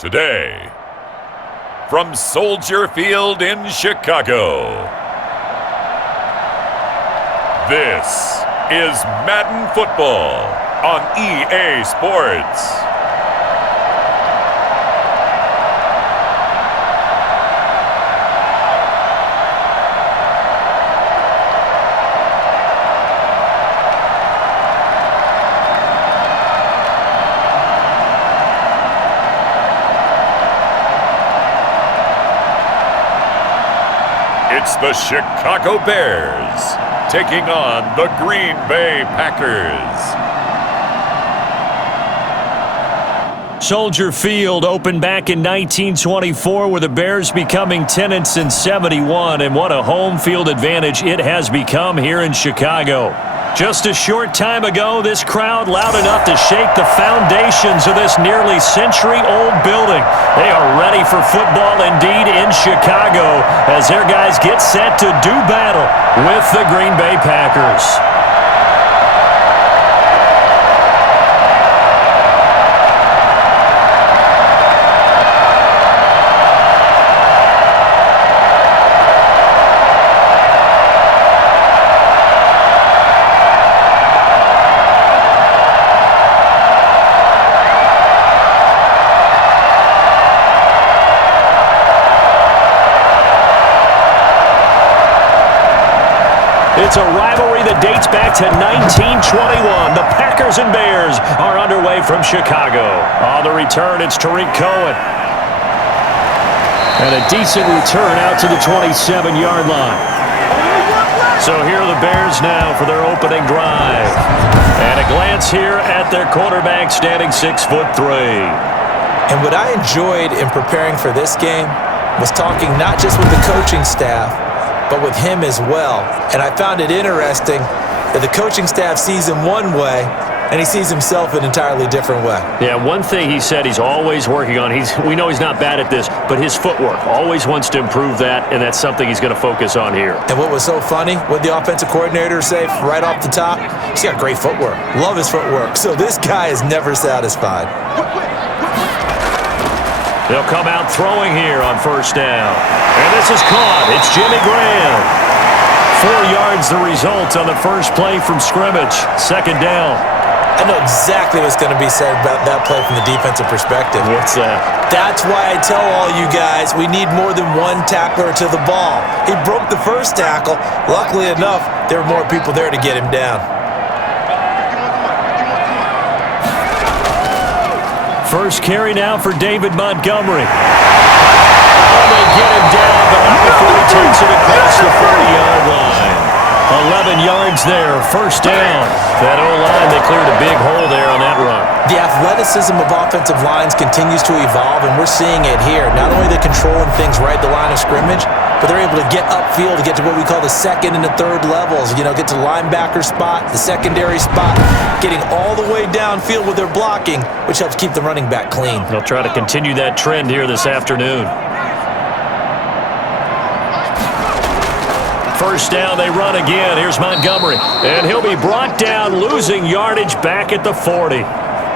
Today, from Soldier Field in Chicago, this is Madden Football on EA Sports. It's the Chicago Bears taking on the Green Bay Packers. Soldier Field opened back in 1924 with the Bears becoming tenants in 71, and what a home field advantage it has become here in Chicago. Just a short time ago, this crowd loud enough to shake the foundations of this nearly century-old building. They are ready for football indeed in Chicago as their guys get set to do battle with the Green Bay Packers. It's a rivalry that dates back to 1921. The Packers and Bears are underway from Chicago. On the return, it's Tariq Cohen. And a decent return out to the 27-yard line. So here are the Bears now for their opening drive. And a glance here at their quarterback standing 6'3". And what I enjoyed in preparing for this game was talking not just with the coaching staff, but with him as well. And I found it interesting that the coaching staff sees him one way, and he sees himself an entirely different way. Yeah, one thing he said he's always working on, we know he's not bad at this, but his footwork, always wants to improve that, and that's something he's going to focus on here. And what was so funny, what the offensive coordinator say right off the top, he's got great footwork. Love his footwork. So this guy is never satisfied. They'll come out throwing here on first down. And this is caught. It's Jimmy Graham. 4 yards the result on the first play from scrimmage. Second down. I know exactly what's going to be said about that play from the defensive perspective. What's that? That's why I tell all you guys we need more than one tackler to the ball. He broke the first tackle. Luckily enough, there were more people there to get him down. First carry now for David Montgomery. Oh, they get him down, but not before he takes it across the 40-yard line. 11 yards there, first down. That O-line, they cleared a big hole there on that run. The athleticism of offensive lines continues to evolve, and we're seeing it here. Not only are they controlling things right at the line of scrimmage, but they're able to get upfield to get to what we call the second and the third levels. You know, get to the linebacker spot, the secondary spot, getting all the way downfield with their blocking, which helps keep the running back clean. They'll try to continue that trend here this afternoon. First down, they run again. Here's Montgomery. And he'll be brought down, losing yardage back at the 40.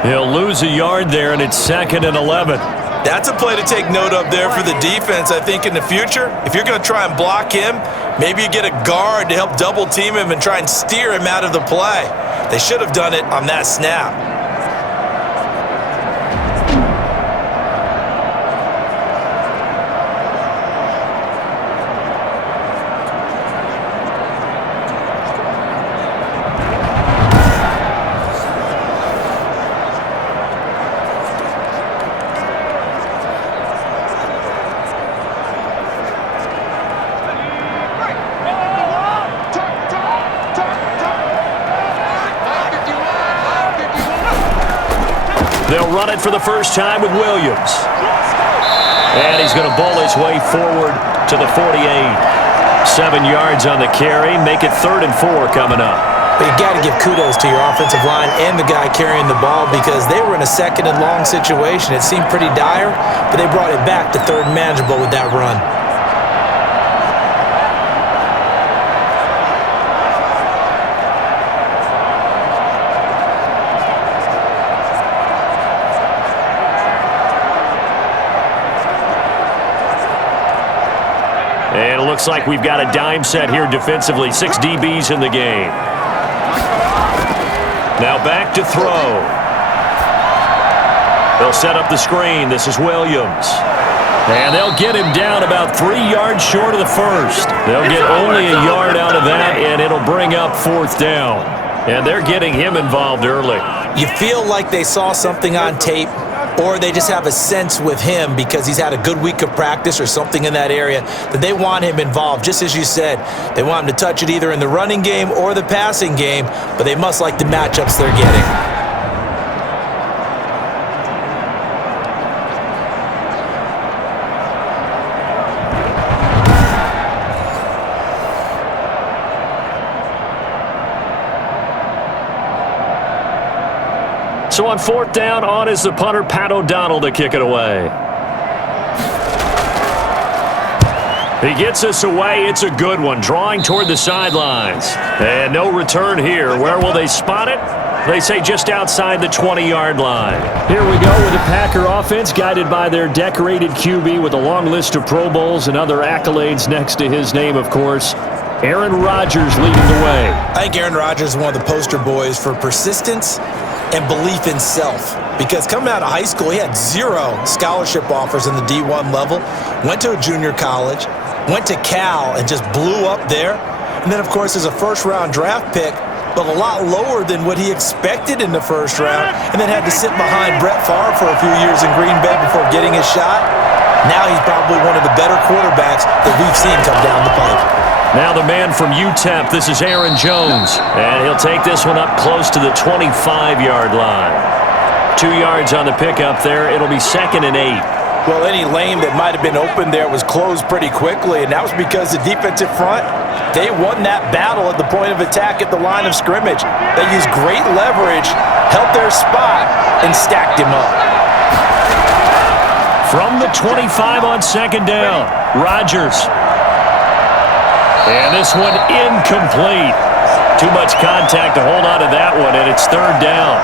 He'll lose a yard there, and it's 2nd and 11. That's a play to take note of there for the defense, I think, in the future. If you're going to try and block him, maybe you get a guard to help double team him and try and steer him out of the play. They should have done it on that snap. They'll run it for the first time with Williams. And he's going to bowl his way forward to the 48. 7 yards on the carry. Make it 3rd and 4 coming up. But you got to give kudos to your offensive line and the guy carrying the ball because they were in a 2nd and long situation. It seemed pretty dire, but they brought it back to 3rd and manageable with that run. looks like we've got a dime set here defensively. 6 DBs in the game. Now back to throw. They'll set up the screen. This is Williams. And they'll get him down about 3 yards short of the first. They'll get only a yard out of that, and it'll bring up 4th down. And they're getting him involved early. You feel like they saw something on tape, or they just have a sense with him because he's had a good week of practice or something in that area that they want him involved. Just as you said, they want him to touch it either in the running game or the passing game, but they must like the matchups they're getting. So on 4th down, on is the punter, Pat O'Donnell, to kick it away. He gets us away. It's a good one, drawing toward the sidelines. And no return here. Where will they spot it? They say just outside the 20-yard line. Here we go with the Packer offense, guided by their decorated QB with a long list of Pro Bowls and other accolades next to his name, of course. Aaron Rodgers leading the way. I think Aaron Rodgers is one of the poster boys for persistence and belief in self. Because coming out of high school, he had 0 scholarship offers in the D1 level, went to a junior college, went to Cal and just blew up there. And then, of course, as a first-round draft pick, but a lot lower than what he expected in the first round, and then had to sit behind Brett Favre for a few years in Green Bay before getting his shot. Now he's probably one of the better quarterbacks that we've seen come down the pipe. Now the man from UTEP, this is Aaron Jones. And he'll take this one up close to the 25-yard line. 2 yards on the pickup there. It'll be 2nd and 8. Well, any lane that might have been open there was closed pretty quickly, and that was because the defensive front, they won that battle at the point of attack at the line of scrimmage. They used great leverage, held their spot, and stacked him up. From the 25 on 2nd down, Rodgers. And this one incomplete. Too much contact to hold on to that one, and it's 3rd down.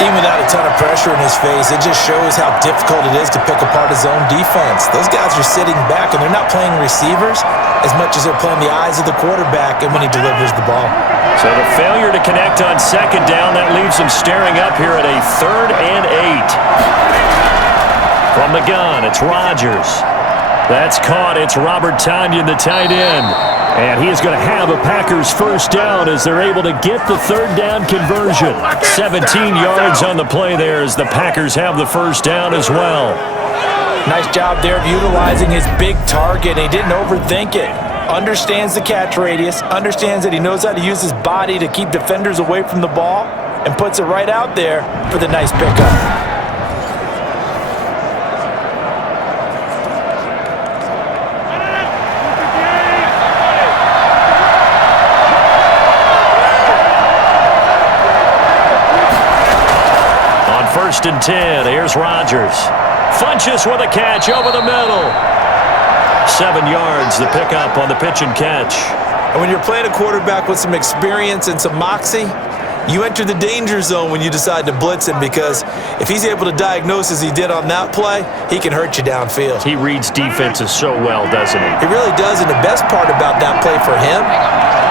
Even without a ton of pressure in his face, it just shows how difficult it is to pick apart his own defense. Those guys are sitting back, and they're not playing receivers as much as they're playing the eyes of the quarterback and when he delivers the ball. So the failure to connect on 2nd down, that leaves them staring up here at a 3rd and 8. From the gun, it's Rodgers. That's caught. It's Robert Tonyan, the tight end. And he is going to have a Packers first down as they're able to get the 3rd down conversion. 17 yards on the play there as the Packers have the first down as well. Nice job there of utilizing his big target. He didn't overthink it. Understands the catch radius, understands that he knows how to use his body to keep defenders away from the ball, and puts it right out there for the nice pickup. First and 10. Here's Rodgers. Funches with a catch over the middle. 7 yards, the pickup on the pitch and catch. And when you're playing a quarterback with some experience and some moxie, you enter the danger zone when you decide to blitz him, because if he's able to diagnose as he did on that play, he can hurt you downfield. He reads defenses so well, doesn't he? He really does, and the best part about that play for him,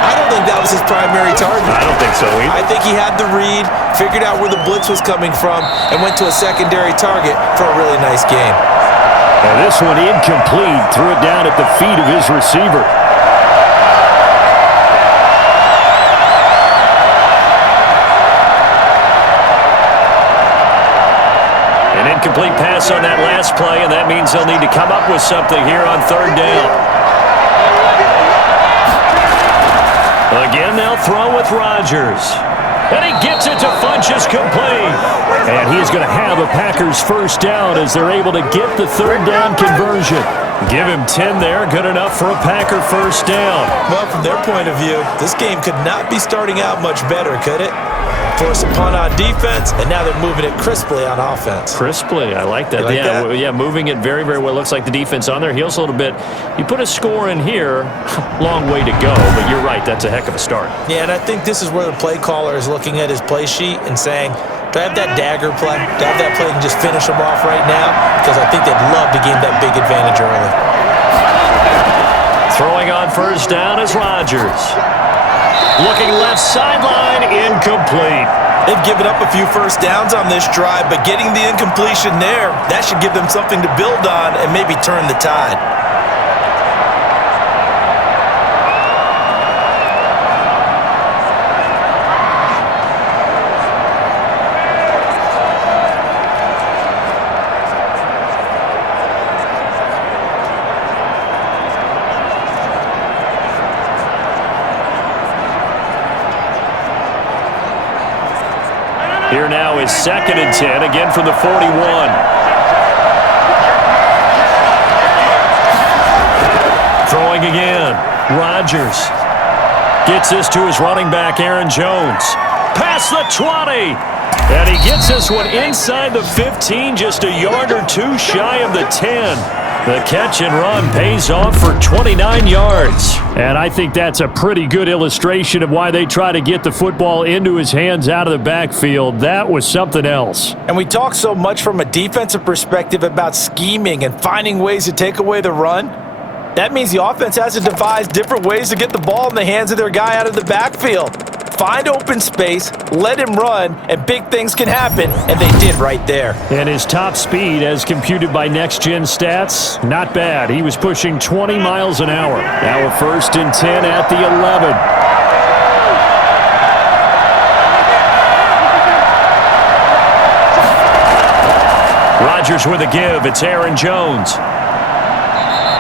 I don't think that was his primary target. I don't think so either. I think he had the read, figured out where the blitz was coming from, and went to a secondary target for a really nice game. And this one incomplete. Threw it down at the feet of his receiver. An incomplete pass on that last play, and that means they'll need to come up with something here on 3rd down. Again, they'll throw with Rodgers. And he gets it to Funches complete. And he is going to have a Packers first down as they're able to get the 3rd down conversion. Give him 10 there, good enough for a Packer first down. Well, from their point of view, this game could not be starting out much better, could it? Force a punt on defense, and now they're moving it crisply on offense. Crisply, I like that. You like that? Yeah, moving it very, very well. Looks like the defense on their heels a little bit. You put a score in here, long way to go, but you're right, that's a heck of a start. Yeah, and I think this is where the play caller is looking at his play sheet and saying, do I have that dagger play? Do I have that play and just finish them off right now? Because I think they'd love to gain that big advantage early. Throwing on first down is Rodgers. Looking left sideline, incomplete. They've given up a few first downs on this drive, but getting the incompletion there, that should give them something to build on and maybe turn the tide. Here now is 2nd and 10, again from the 41. Throwing again. Rodgers gets this to his running back, Aaron Jones. Past the 20. And he gets this one inside the 15, just a yard or two shy of the 10. The catch and run pays off for 29 yards. And I think that's a pretty good illustration of why they try to get the football into his hands out of the backfield. That was something else. And we talk so much from a defensive perspective about scheming and finding ways to take away the run. That means the offense has to devise different ways to get the ball in the hands of their guy out of the backfield. Find open space, let him run, and big things can happen, and they did right there. And his top speed, as computed by Next Gen Stats, not bad. He was pushing 20 miles an hour. Now a 1st and 10 at the 11. Rodgers with a give. It's Aaron Jones.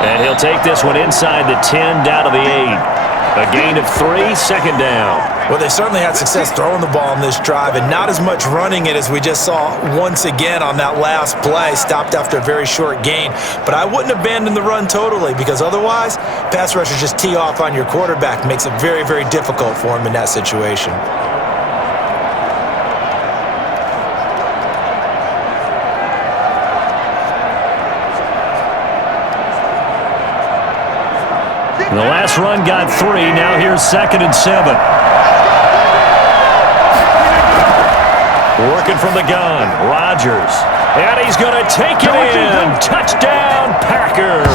And he'll take this one inside the 10, down to the 8. A gain of 3, 2nd down. Well, they certainly had success throwing the ball on this drive and not as much running it as we just saw once again on that last play. Stopped after a very short gain. But I wouldn't abandon the run totally, because otherwise, pass rushers just tee off on your quarterback. Makes it very, very difficult for him in that situation. The last run got 3. Now here's 2nd and 7. Working from the gun, Rodgers. And he's going to take it in. Touchdown, Packers.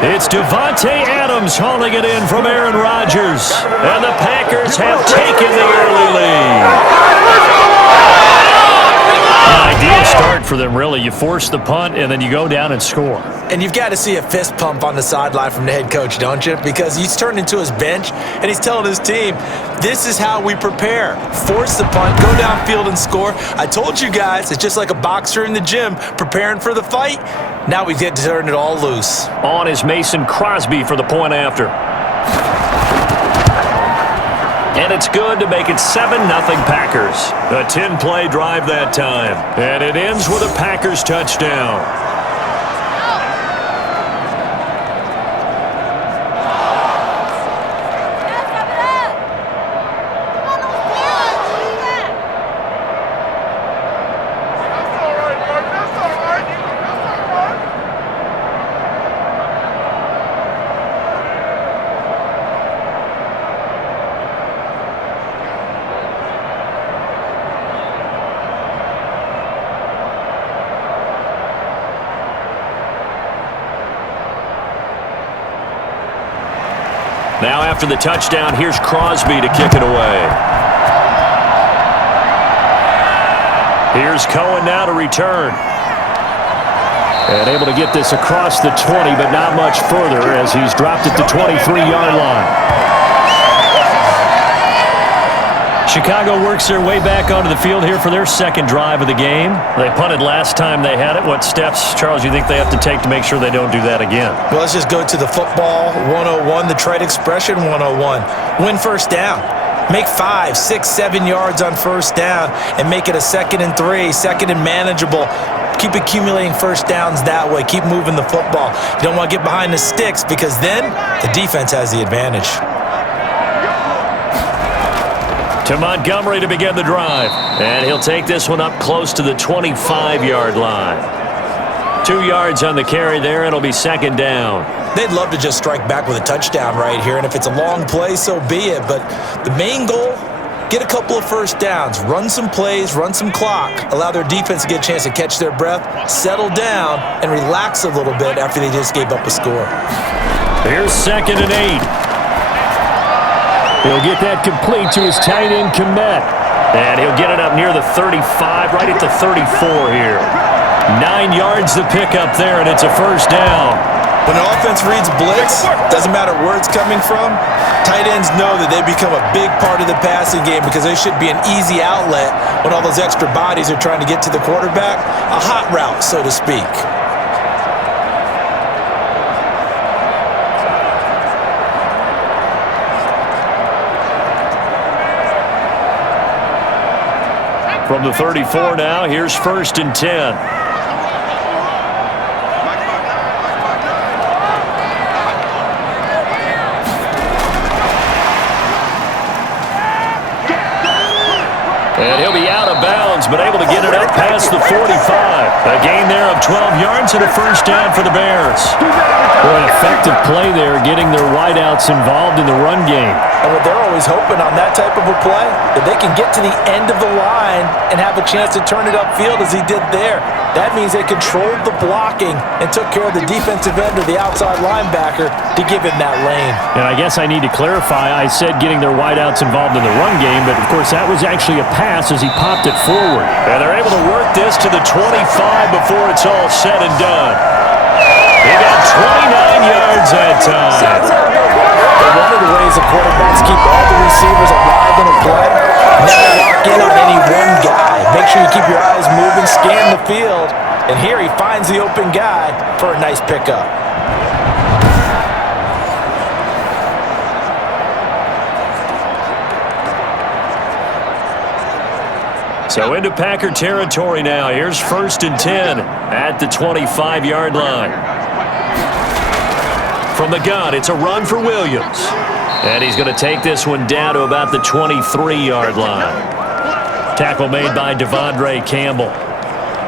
It's Devontae Adams hauling it in from Aaron Rodgers. And the Packers have taken the early lead. An ideal start for them, really. You force the punt, and then you go down and score. And you've got to see a fist pump on the sideline from the head coach, don't you? Because he's turned into his bench, and he's telling his team, this is how we prepare. Force the punt, go downfield and score. I told you guys, it's just like a boxer in the gym preparing for the fight. Now we get to turn it all loose. On is Mason Crosby for the point after. And it's good to make it 7-0 Packers. A 10-play drive that time. And it ends with a Packers touchdown. Now after the touchdown, here's Crosby to kick it away. Here's Cohen now to return. And able to get this across the 20, but not much further as he's dropped it to 23-yard line. Chicago works their way back onto the field here for their second drive of the game. They punted last time they had it. What steps, Charles, you think they have to take to make sure they don't do that again? Well, let's just go to the football 101, the trade expression 101. Win first down. Make 5, 6, 7 yards on first down and make it a 2nd and 3, 2nd and manageable. Keep accumulating first downs that way. Keep moving the football. You don't want to get behind the sticks because then the defense has the advantage. To Montgomery to begin the drive. And he'll take this one up close to the 25-yard line. 2 yards on the carry there. It'll be 2nd down. They'd love to just strike back with a touchdown right here, and if it's a long play, so be it. But the main goal, get a couple of first downs, run some plays, run some clock, allow their defense to get a chance to catch their breath, settle down, and relax a little bit after they just gave up a score. Here's 2nd and 8. He'll get that complete to his tight end, Komet. And he'll get it up near the 35, right at the 34 here. 9 yards to pick up there, and it's a first down. When an offense reads blitz, doesn't matter where it's coming from, tight ends know that they become a big part of the passing game because they should be an easy outlet when all those extra bodies are trying to get to the quarterback. A hot route, so to speak. From the 34 now, here's 1st and 10. And he'll be out of bounds, but able to get it up past the 45. A gain there of 12 yards and a first down for the Bears. Boy, an effective play there, getting their wideouts involved in the run game. And what they're always hoping on that type of a play, that they can get to the end of the line and have a chance to turn it upfield as he did there. That means they controlled the blocking and took care of the defensive end or the outside linebacker to give him that lane. And I guess I need to clarify, I said getting their wideouts involved in the run game, but of course that was actually a pass as he popped it forward. And they're able to work this to the 25 before it's all said and done. He got 29 yards that time. And one of the ways the quarterbacks keep all the receivers alive in a play, never lock in on any one guy. Make sure you keep your eyes moving, scan the field, and here he finds the open guy for a nice pickup. So into Packer territory now. Here's 1st and 10 at the 25-yard line. From the gun, it's a run for Williams. And he's going to take this one down to about the 23-yard line. Tackle made by Devondre Campbell.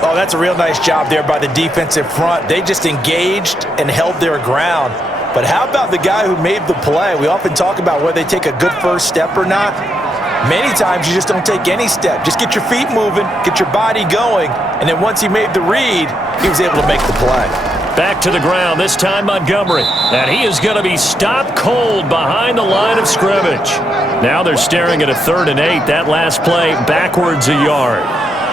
Oh, that's a real nice job there by the defensive front. They just engaged and held their ground. But how about the guy who made the play? We often talk about whether they take a good first step or not. Many times you just don't take any step. Just get your feet moving, get your body going, and then once he made the read, he was able to make the play. Back to the ground, this time Montgomery. And he is going to be stopped cold behind the line of scrimmage. Now they're staring at a 3rd and 8. That last play backwards a yard.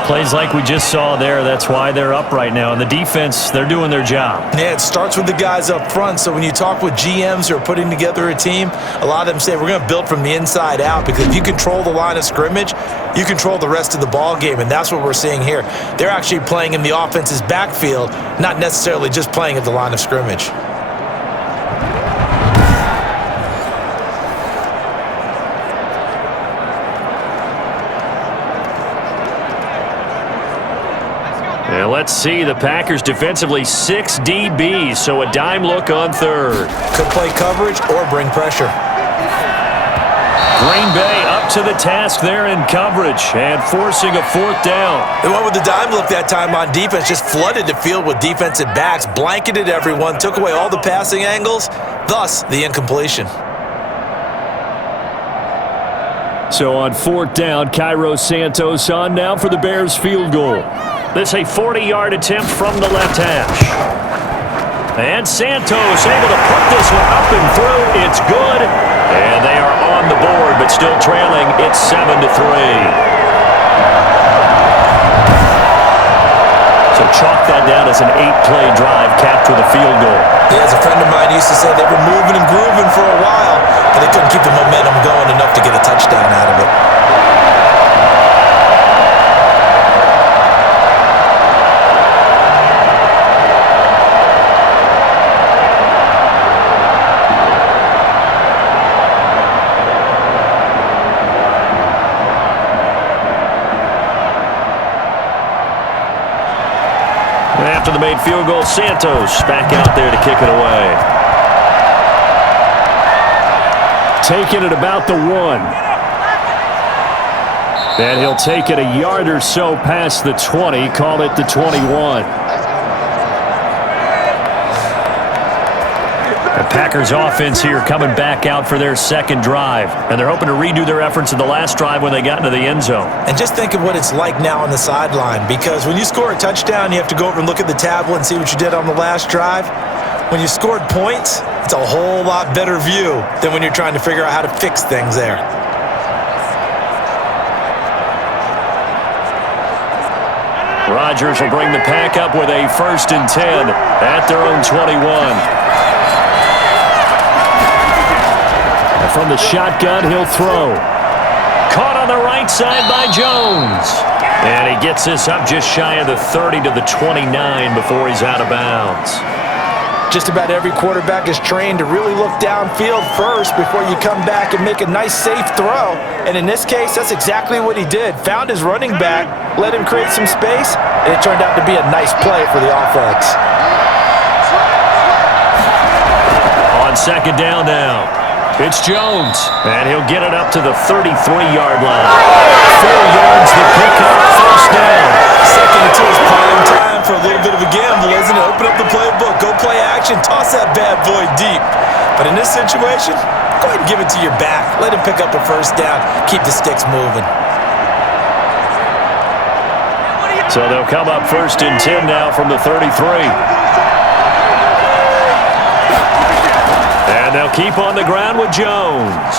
Plays like we just saw there. That's why they're up right now. And the defense, they're doing their job. Yeah, it starts with the guys up front. So when you talk with GMs who are putting together a team, a lot of them say we're going to build from the inside out, because if you control the line of scrimmage, you control the rest of the ball game, and that's what we're seeing here. They're actually playing in the offense's backfield, not necessarily just playing at the line of scrimmage. And let's see, the Packers defensively 6 DBs, so a dime look on 3rd. Could play coverage or bring pressure. Green Bay up to the task there in coverage and forcing a 4th down. They went with the dime look that time on defense, just flooded the field with defensive backs, blanketed everyone, took away all the passing angles, thus the incompletion. So on 4th down, Cairo Santos on now for the Bears field goal. This a 40-yard attempt from the left hash. And Santos able to put this one up and through. It's good. And they are on the board, but still trailing. It's 7-3. So chalk that down as an 8-play drive capped with a field goal. Yeah, as a friend of mine used to say, they were moving and grooving for a while, but they couldn't keep the momentum going enough to get a touchdown out of it. After the made field goal, Santos back out there to kick it away. Taking it about the 1. And he'll take it a yard or so past the 20, call it the 21. The Packers offense here coming back out for their 2nd drive. And they're hoping to redo their efforts in the last drive when they got into the end zone. And just think of what it's like now on the sideline, because when you score a touchdown, you have to go over and look at the tablet and see what you did on the last drive. When you scored points, it's a whole lot better view than when you're trying to figure out how to fix things there. Rodgers will bring the pack up with a 1st and 10 at their own 21. And from the shotgun, he'll throw. Caught on the right side by Jones. And he gets this up just shy of the 30 to the 29 before he's out of bounds. Just about every quarterback is trained to really look downfield first before you come back and make a nice, safe throw. And in this case, that's exactly what he did. Found his running back, let him create some space, and it turned out to be a nice play for the offense. On 2nd down now, it's Jones, and he'll get it up to the 33-yard line. 4 yards to pick up, 1st down. 2nd and 2 is prime time for a little bit of a gamble, isn't it? Open up the playbook, go play action, toss that bad boy deep. But in this situation, go ahead and give it to your back. Let him pick up a 1st down, keep the sticks moving. So they'll come up 1st and 10 now from the 33. And they'll keep on the ground with Jones.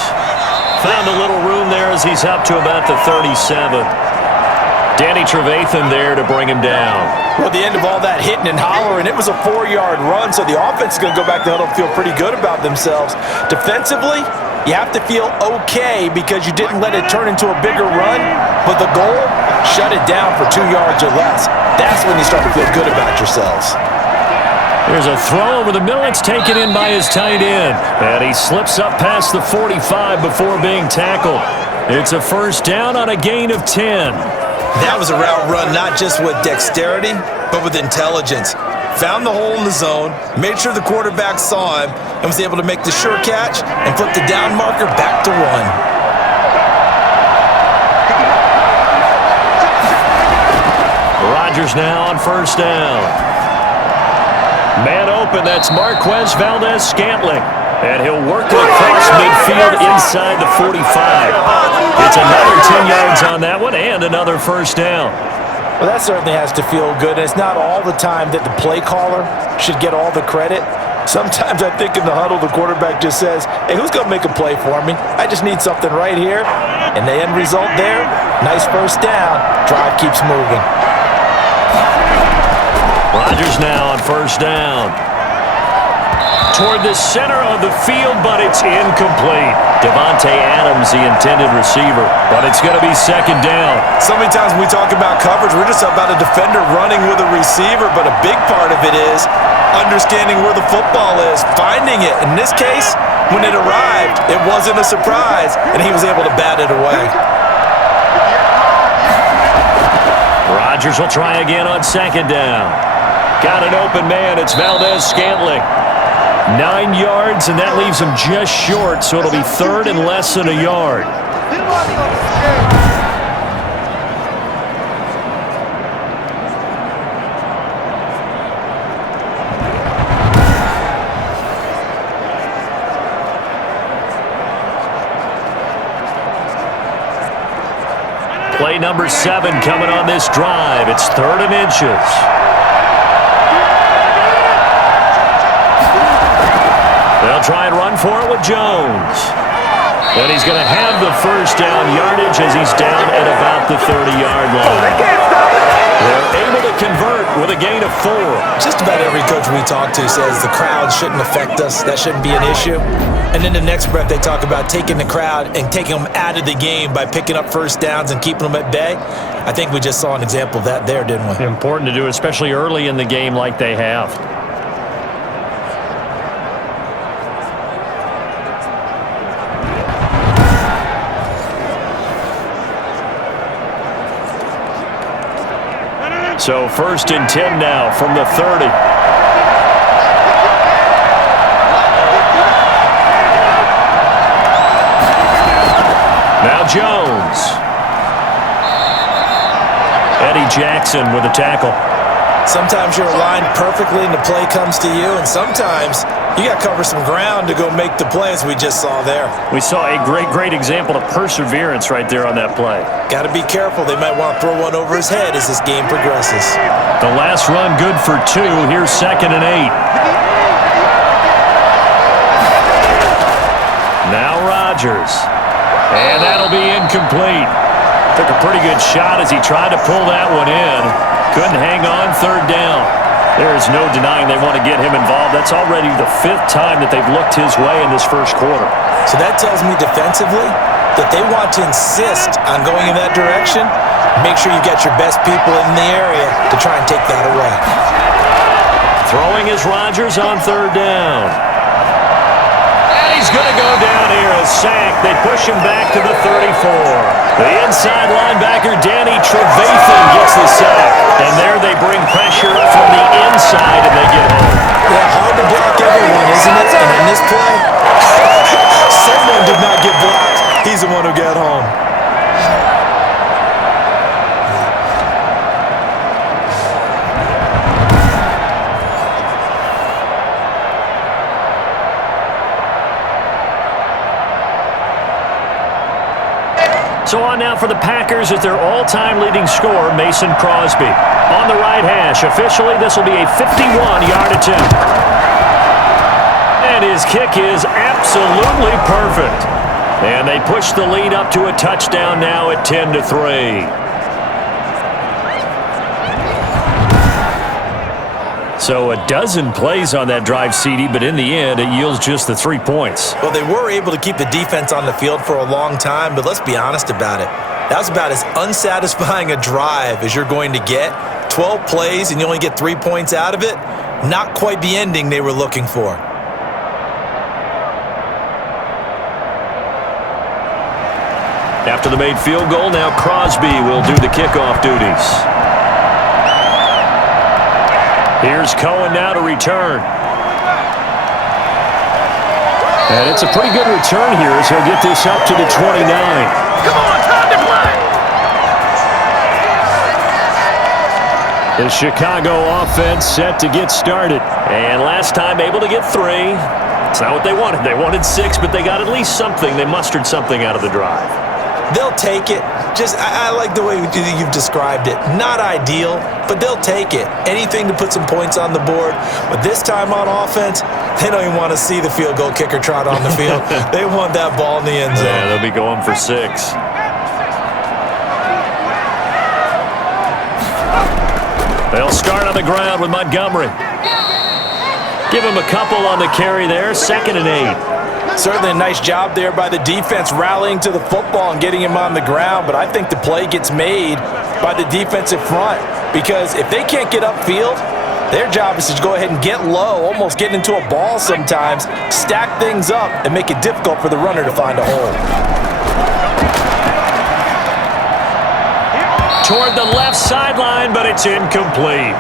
Found a little room there as he's up to about the 37. Danny Trevathan there to bring him down. Well, at the end of all that hitting and hollering, it was a 4-yard run, so the offense is going to go back to the huddle and feel pretty good about themselves. Defensively, you have to feel okay because you didn't let it turn into a bigger run, but the goal, shut it down for 2 yards or less. That's when you start to feel good about yourselves. There's a throw over the middle. It's taken in by his tight end. And he slips up past the 45 before being tackled. It's a 1st down on a gain of 10. That was a route run not just with dexterity, but with intelligence. Found the hole in the zone, made sure the quarterback saw him, and was able to make the sure catch and put the down marker back to 1. Rodgers now on 1st down. Man open, that's Marquez Valdez-Scantling. And he'll work it across midfield inside the 45. It's another 10 yards on that one and another 1st down. Well, that certainly has to feel good. And it's not all the time that the play caller should get all the credit. Sometimes I think in the huddle, the quarterback just says, hey, who's going to make a play for me? I just need something right here. And the end result there, nice 1st down. Drive keeps moving. Rodgers now on 1st down. Toward the center of the field, but it's incomplete. Devontae Adams, the intended receiver, but it's going to be 2nd down. So many times when we talk about coverage, we're just about a defender running with a receiver, but a big part of it is understanding where the football is, finding it. In this case, when it arrived, it wasn't a surprise, and he was able to bat it away. Rodgers will try again on 2nd down. Got an open man. It's Valdez-Scantling. 9 yards, and that leaves him just short, so it'll be 3rd and less than a yard. Play number 7 coming on this drive. It's 3rd and inches. They'll try and run for it with Jones. And he's going to have the 1st down yardage as he's down at about the 30-yard line. They're able to convert with a gain of 4. Just about every coach we talk to says the crowd shouldn't affect us. That shouldn't be an issue. And in the next breath, they talk about taking the crowd and taking them out of the game by picking up 1st downs and keeping them at bay. I think we just saw an example of that there, didn't we? Important to do, especially early in the game like they have. So 1st and 10 now from the 30. Now Jones. Eddie Jackson with a tackle. Sometimes you're aligned perfectly and the play comes to you, and sometimes you got to cover some ground to go make the play, as we just saw there. We saw a great example of perseverance right there on that play. Got to be careful. They might want to throw one over his head as this game progresses. The last run good for 2. Here's 2nd and 8. Rodgers. And that'll be incomplete. Took a pretty good shot as he tried to pull that one in. Couldn't hang on third down. There is no denying they want to get him involved. That's already the 5th time that they've looked his way in this first quarter. So that tells me defensively that they want to insist on going in that direction. Make sure you get your best people in the area to try and take that away. Throwing is Rodgers on third down. And he's going to go down here, a sack. They push him back to the 34. The inside linebacker, Danny Trevathan, gets the sack. And there they bring pressure from the inside, and they get home. Yeah, hard to block everyone, isn't it? And in this play, someone did not get blocked. He's the one who got home. So on now for the Packers is their all-time leading scorer, Mason Crosby. On the right hash, officially this will be a 51-yard attempt. And his kick is absolutely perfect. And they push the lead up to a touchdown now at 10-3. So a dozen plays on that drive, CD, but in the end, it yields just the 3 points. Well, they were able to keep the defense on the field for a long time, but let's be honest about it. That was about as unsatisfying a drive as you're going to get. 12 plays and you only get 3 points out of it. Not quite the ending they were looking for. After the made field goal, now Crosby will do the kickoff duties. Here's Cohen now to return. And it's a pretty good return here as he'll get this up to the 29. Come on, time to play! The Chicago offense set to get started. And last time able to get 3. It's not what they wanted. They wanted 6, but they got at least something. They mustered something out of the drive. They'll take it. I like the way you've described it. Not ideal, but they'll take it. Anything to put some points on the board. But this time on offense, they don't even want to see the field goal kicker trot on the field. They want that ball in the end zone. Yeah, they'll be going for 6. They'll start on the ground with Montgomery. Give him a couple on the carry there. 2nd and 8. Certainly a nice job there by the defense rallying to the football and getting him on the ground, but I think the play gets made by the defensive front because if they can't get upfield, their job is to go ahead and get low, almost get into a ball sometimes, stack things up, and make it difficult for the runner to find a hole. Toward the left sideline, but it's incomplete.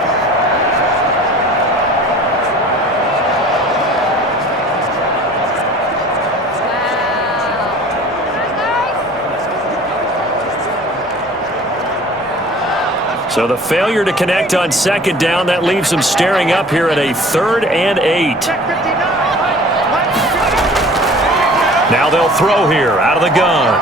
So the failure to connect on 2nd down, that leaves them staring up here at a 3rd and 8. Now they'll throw here out of the gun.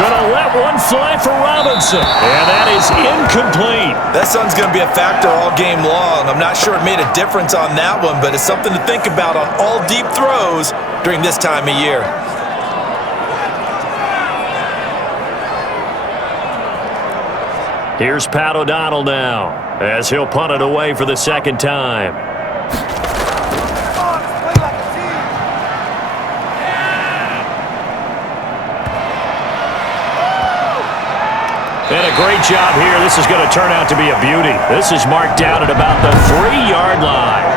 Gonna let one fly for Robinson. And that is incomplete. That sun's going to be a factor all game long. I'm not sure it made a difference on that one, but it's something to think about on all deep throws during this time of year. Here's Pat O'Donnell now as he'll punt it away for the 2nd time. And a great job here. This is going to turn out to be a beauty. This is marked down at about the 3-yard line.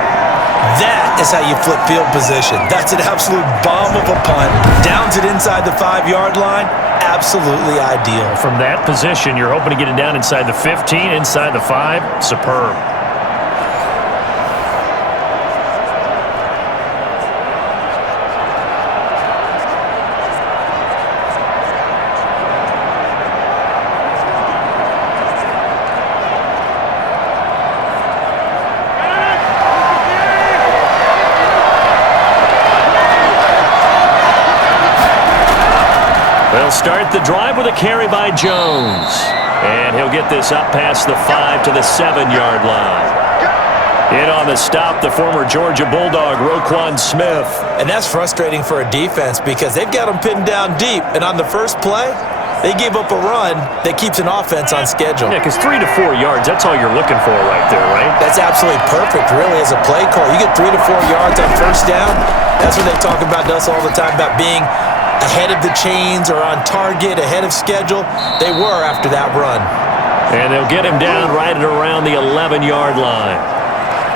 That is how you flip field position. That's an absolute bomb of a punt. Downs it inside the 5-yard line. Absolutely ideal. From that position, you're hoping to get it down inside the 15, inside the 5. Superb. They'll start the drive with a carry by Jones. And he'll get this up past the 5 to the 7-yard line. In on the stop, the former Georgia Bulldog, Roquan Smith. And that's frustrating for a defense because they've got them pinned down deep. And on the first play, they gave up a run that keeps an offense on schedule. Yeah, because 3 to 4 yards, that's all you're looking for right there, right? That's absolutely perfect, really, as a play call. You get 3 to 4 yards on first down. That's what they talk about to us all the time, about being ahead of the chains or on target, ahead of schedule. They were after that run. And they'll get him down right at around the 11-yard line.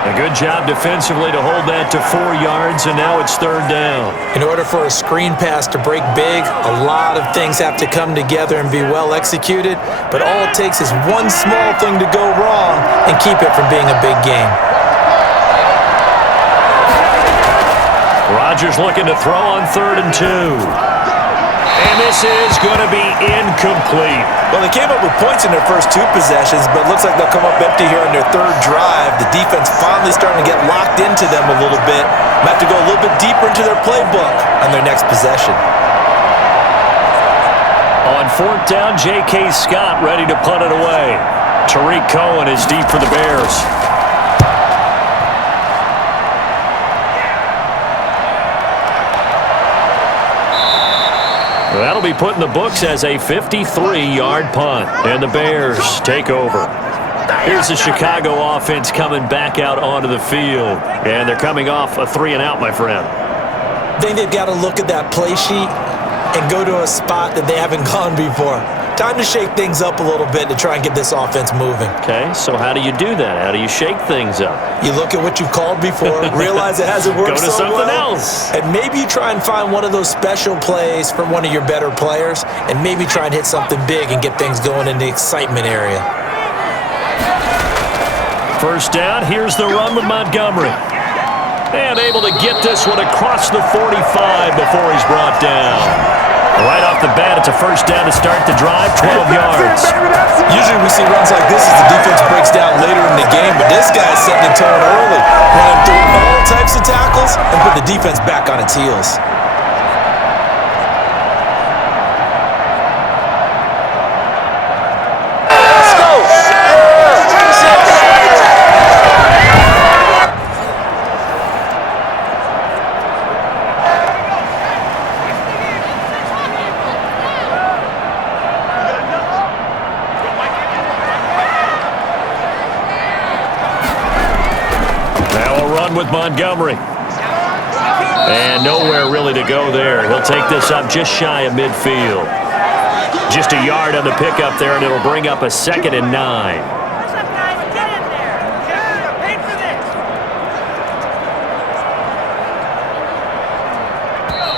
A good job defensively to hold that to 4 yards, and now it's third down. In order for a screen pass to break big, a lot of things have to come together and be well executed, but all it takes is one small thing to go wrong and keep it from being a big game. Rodgers looking to throw on 3rd and 2. And this is going to be incomplete. Well, they came up with points in their first 2 possessions, but it looks like they'll come up empty here on their 3rd drive. The defense finally starting to get locked into them a little bit. Might have to go a little bit deeper into their playbook on their next possession. On 4th down, J.K. Scott ready to punt it away. Tariq Cohen is deep for the Bears. That'll be put in the books as a 53-yard punt, and the Bears take over. Here's the Chicago offense coming back out onto the field, and they're coming off a 3-and-out, my friend. I think they've got to look at that play sheet and go to a spot that they haven't gone before. Time to shake things up a little bit to try and get this offense moving. Okay, so how do you do that? How do you shake things up? You look at what you've called before, realize it hasn't worked so well. Go to something else. And maybe you try and find one of those special plays from one of your better players, and maybe try and hit something big and get things going in the excitement area. First down, here's the run with Montgomery. And able to get this one across the 45 before he's brought down. Right off the bat, it's a first down to start the drive, 12 yards. Usually we see runs like this as the defense breaks down later in the game, but this guy's setting the tone early, running through all types of tackles and put the defense back on its heels. With Montgomery. And nowhere really to go there. He'll take this up just shy of midfield. Just a yard on the pickup there, and it'll bring up a 2nd and 9.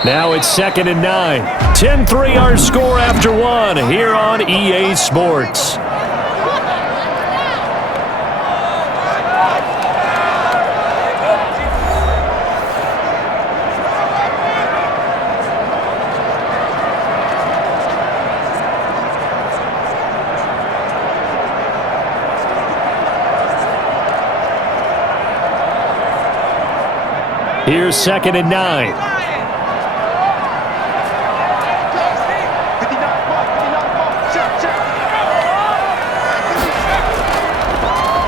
Now it's 2nd and 9. 10-3 our score after 1 here on EA Sports. Here's 2nd and 9.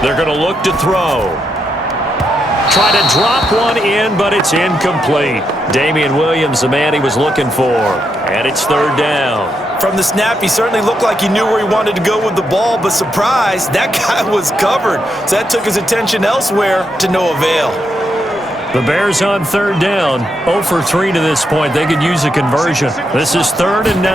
They're going to look to throw. Try to drop one in, but it's incomplete. Damian Williams, the man he was looking for. And it's 3rd down. From the snap, he certainly looked like he knew where he wanted to go with the ball, but surprise, that guy was covered. So that took his attention elsewhere to no avail. The Bears on 3rd down, 0 for 3 to this point. They could use a conversion. This is 3rd and 9.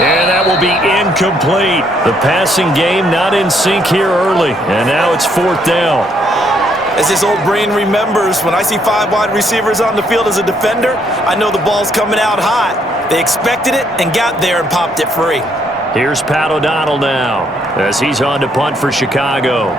And that will be incomplete. The passing game not in sync here early. And now it's 4th down. As his old brain remembers, when I see 5 wide receivers on the field as a defender, I know the ball's coming out hot. They expected it and got there and popped it free. Here's Pat O'Donnell now as he's on to punt for Chicago.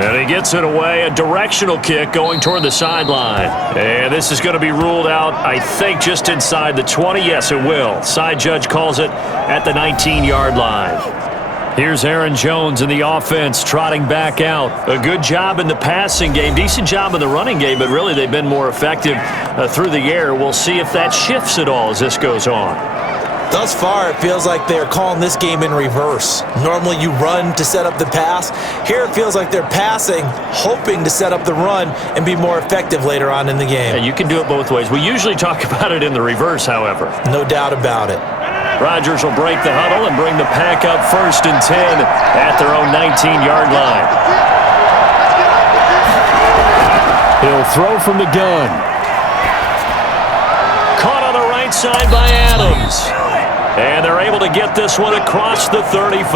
And he gets it away, a directional kick going toward the sideline. And this is going to be ruled out, I think, just inside the 20. Yes, it will. Side judge calls it at the 19-yard line. Here's Aaron Jones in the offense trotting back out. A good job in the passing game, decent job in the running game, but really they've been more effective through the air. We'll see if that shifts at all as this goes on. Thus far, it feels like they're calling this game in reverse. Normally you run to set up the pass. Here it feels like they're passing, hoping to set up the run and be more effective later on in the game. Yeah, you can do it both ways. We usually talk about it in the reverse, however. No doubt about it. Rodgers will break the huddle and bring the pack up 1st and 10 at their own 19-yard line. He'll throw from the gun. Caught on the right side by Adams. And they're able to get this one across the 35.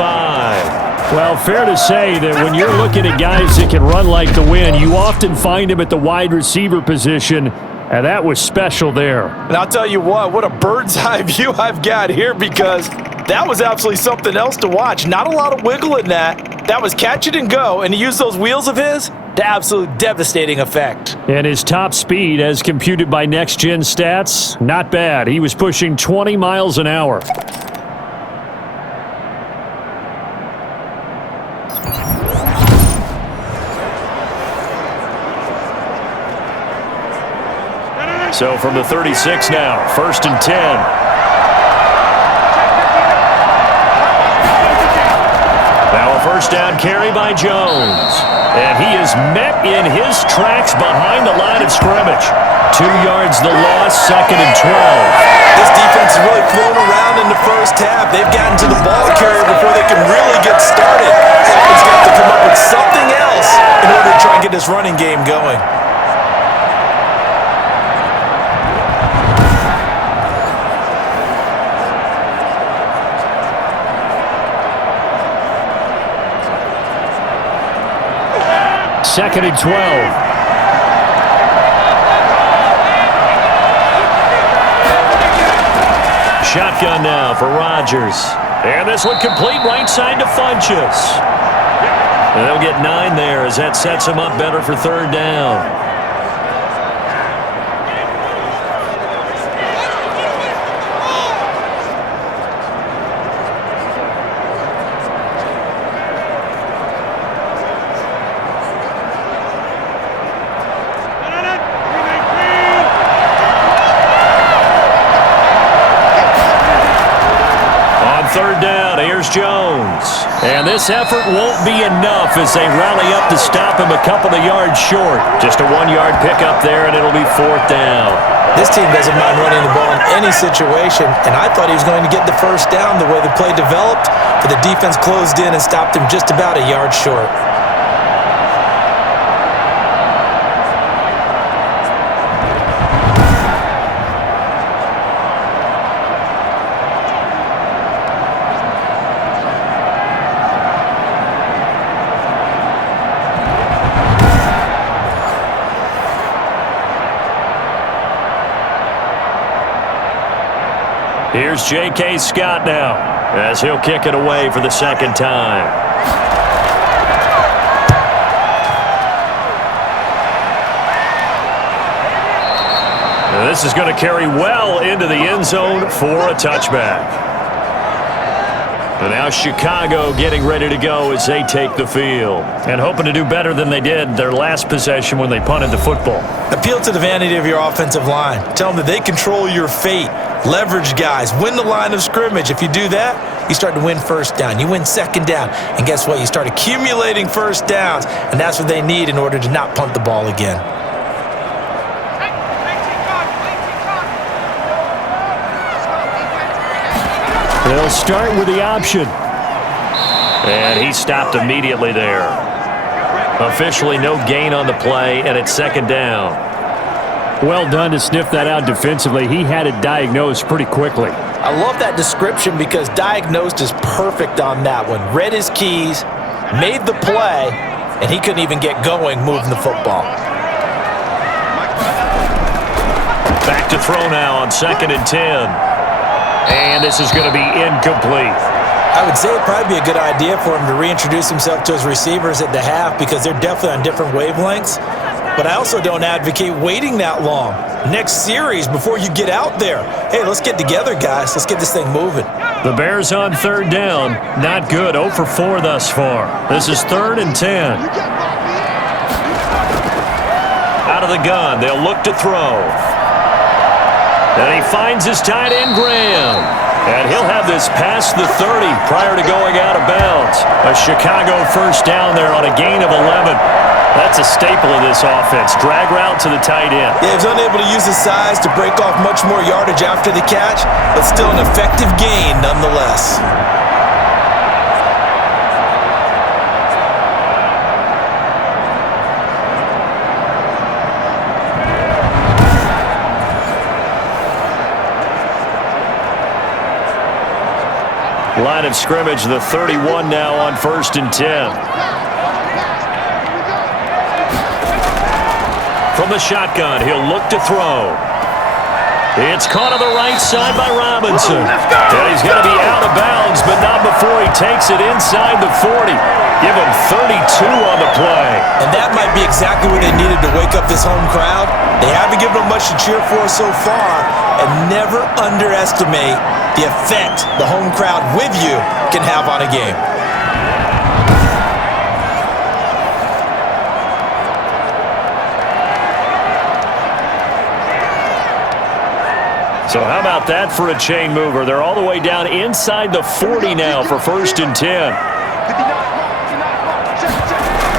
Well, fair to say that when you're looking at guys that can run like the wind, you often find them at the wide receiver position, and that was special there. And I'll tell you what a bird's eye view I've got here, because that was absolutely something else to watch. Not a lot of wiggle in that. That was catch it and go, and he used those wheels of his to absolute devastating effect. And his top speed, as computed by Next Gen Stats, not bad. He was pushing 20 miles an hour. So from the 36 now, 1st and 10. Now a first down carry by Jones. And he is met in his tracks behind the line of scrimmage. 2 yards the loss, 2nd and 12. This defense is really flown around in the first half. They've gotten to the ball carrier before they can really get started. Someone's got to come up with something else in order to try and get this running game going. Second and 12. Shotgun now for Rodgers. And this one complete right side to Funchess. And they'll get 9 there as that sets them up better for 3rd down. Jones. And this effort won't be enough as they rally up to stop him a couple of yards short. Just a 1-yard pickup there, and it'll be 4th down. This team doesn't mind running the ball in any situation, and I thought he was going to get the first down the way the play developed, but the defense closed in and stopped him just about a yard short. Here's J.K. Scott now as he'll kick it away for the 2nd time. And this is going to carry well into the end zone for a touchback. And now Chicago getting ready to go as they take the field. And hoping to do better than they did their last possession when they punted the football. Appeal to the vanity of your offensive line. Tell them that they control your fate. Leverage guys. Win the line of scrimmage. If you do that, you start to win 1st down. You win 2nd down. And guess what? You start accumulating 1st downs. And that's what they need in order to not punt the ball again. They'll start with the option. And he stopped immediately there. Officially no gain on the play, and it's 2nd down. Well done to sniff that out defensively. He had it diagnosed pretty quickly. I love that description because diagnosed is perfect on that one. Read his keys, made the play, and he couldn't even get going moving the football. Back to throw now on 2nd and 10. And this is going to be incomplete. I would say it'd probably be a good idea for him to reintroduce himself to his receivers at the half because they're definitely on different wavelengths. But I also don't advocate waiting that long. Next series before you get out there. Hey, let's get together, guys. Let's get this thing moving. The Bears on 3rd down. Not good. 0 for 4 thus far. This is 3rd and 10. Out of the gun. They'll look to throw. And he finds his tight end, Graham. And he'll have this past the 30 prior to going out of bounds. A Chicago first down there on a gain of 11. That's a staple of this offense. Drag route to the tight end. Yeah, he was unable to use his size to break off much more yardage after the catch, but still an effective gain nonetheless. Line of scrimmage, the 31 now on 1st and 10. From the shotgun, he'll look to throw. It's caught on the right side by Robinson. And he's going to be out of bounds, but not before he takes it inside the 40. Give him 32 on the play. And that might be exactly what they needed to wake up this home crowd. They haven't given them much to cheer for so far, and never underestimate the effect the home crowd with you can have on a game. So how about that for a chain mover? They're all the way down inside the 40 now for 1st and 10.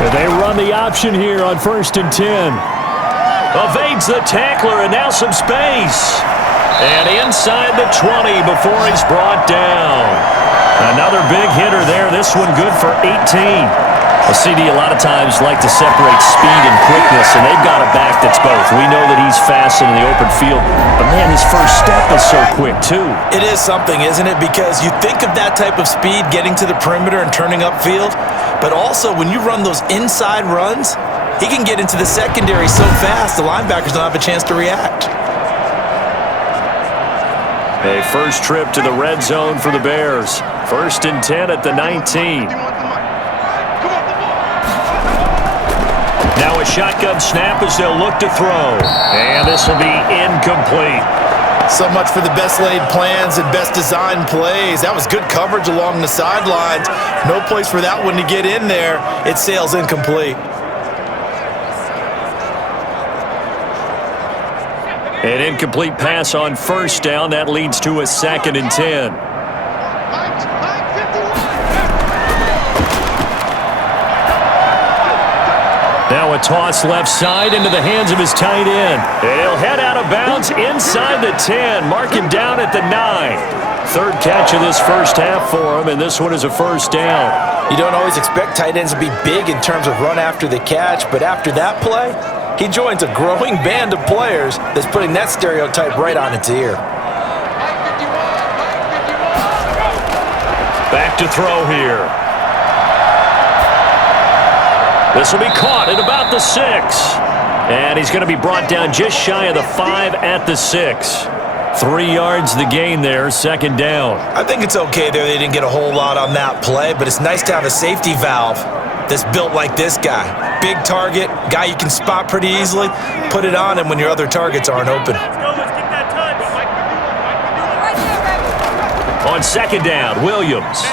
And they run the option here on 1st and 10. Evades the tackler, and now some space. And inside the 20 before he's brought down. Another big hitter there. This one good for 18. A CD a lot of times like to separate speed and quickness, and they've got a back that's both. We know that he's fast in the open field, but man, his first step is so quick too. It is something, isn't it? Because you think of that type of speed getting to the perimeter and turning upfield, but also when you run those inside runs, he can get into the secondary so fast the linebackers don't have a chance to react. A first trip to the red zone for the Bears. 1st and 10 at the 19. Now a shotgun snap as they'll look to throw. And this will be incomplete. So much for the best laid plans and best designed plays. That was good coverage along the sidelines. No place for that one to get in there. It sails incomplete. An incomplete pass on 1st down. That leads to a 2nd and 10. Now a toss left side into the hands of his tight end. And he'll head out of bounds inside the 10. Mark him down at the 9. Third catch of this first half for him, and this one is a 1st down. You don't always expect tight ends to be big in terms of run after the catch, but after that play, he joins a growing band of players that's putting that stereotype right on its ear. Back to throw here. This will be caught at about the 6. And he's going to be brought down just shy of the 5 at the 6. 3 yards the gain there, 2nd down. I think it's okay there. They didn't get a whole lot on that play, but it's nice to have a safety valve that's built like this guy. Big target, guy you can spot pretty easily. Put it on him when your other targets aren't open. On 2nd down, Williams.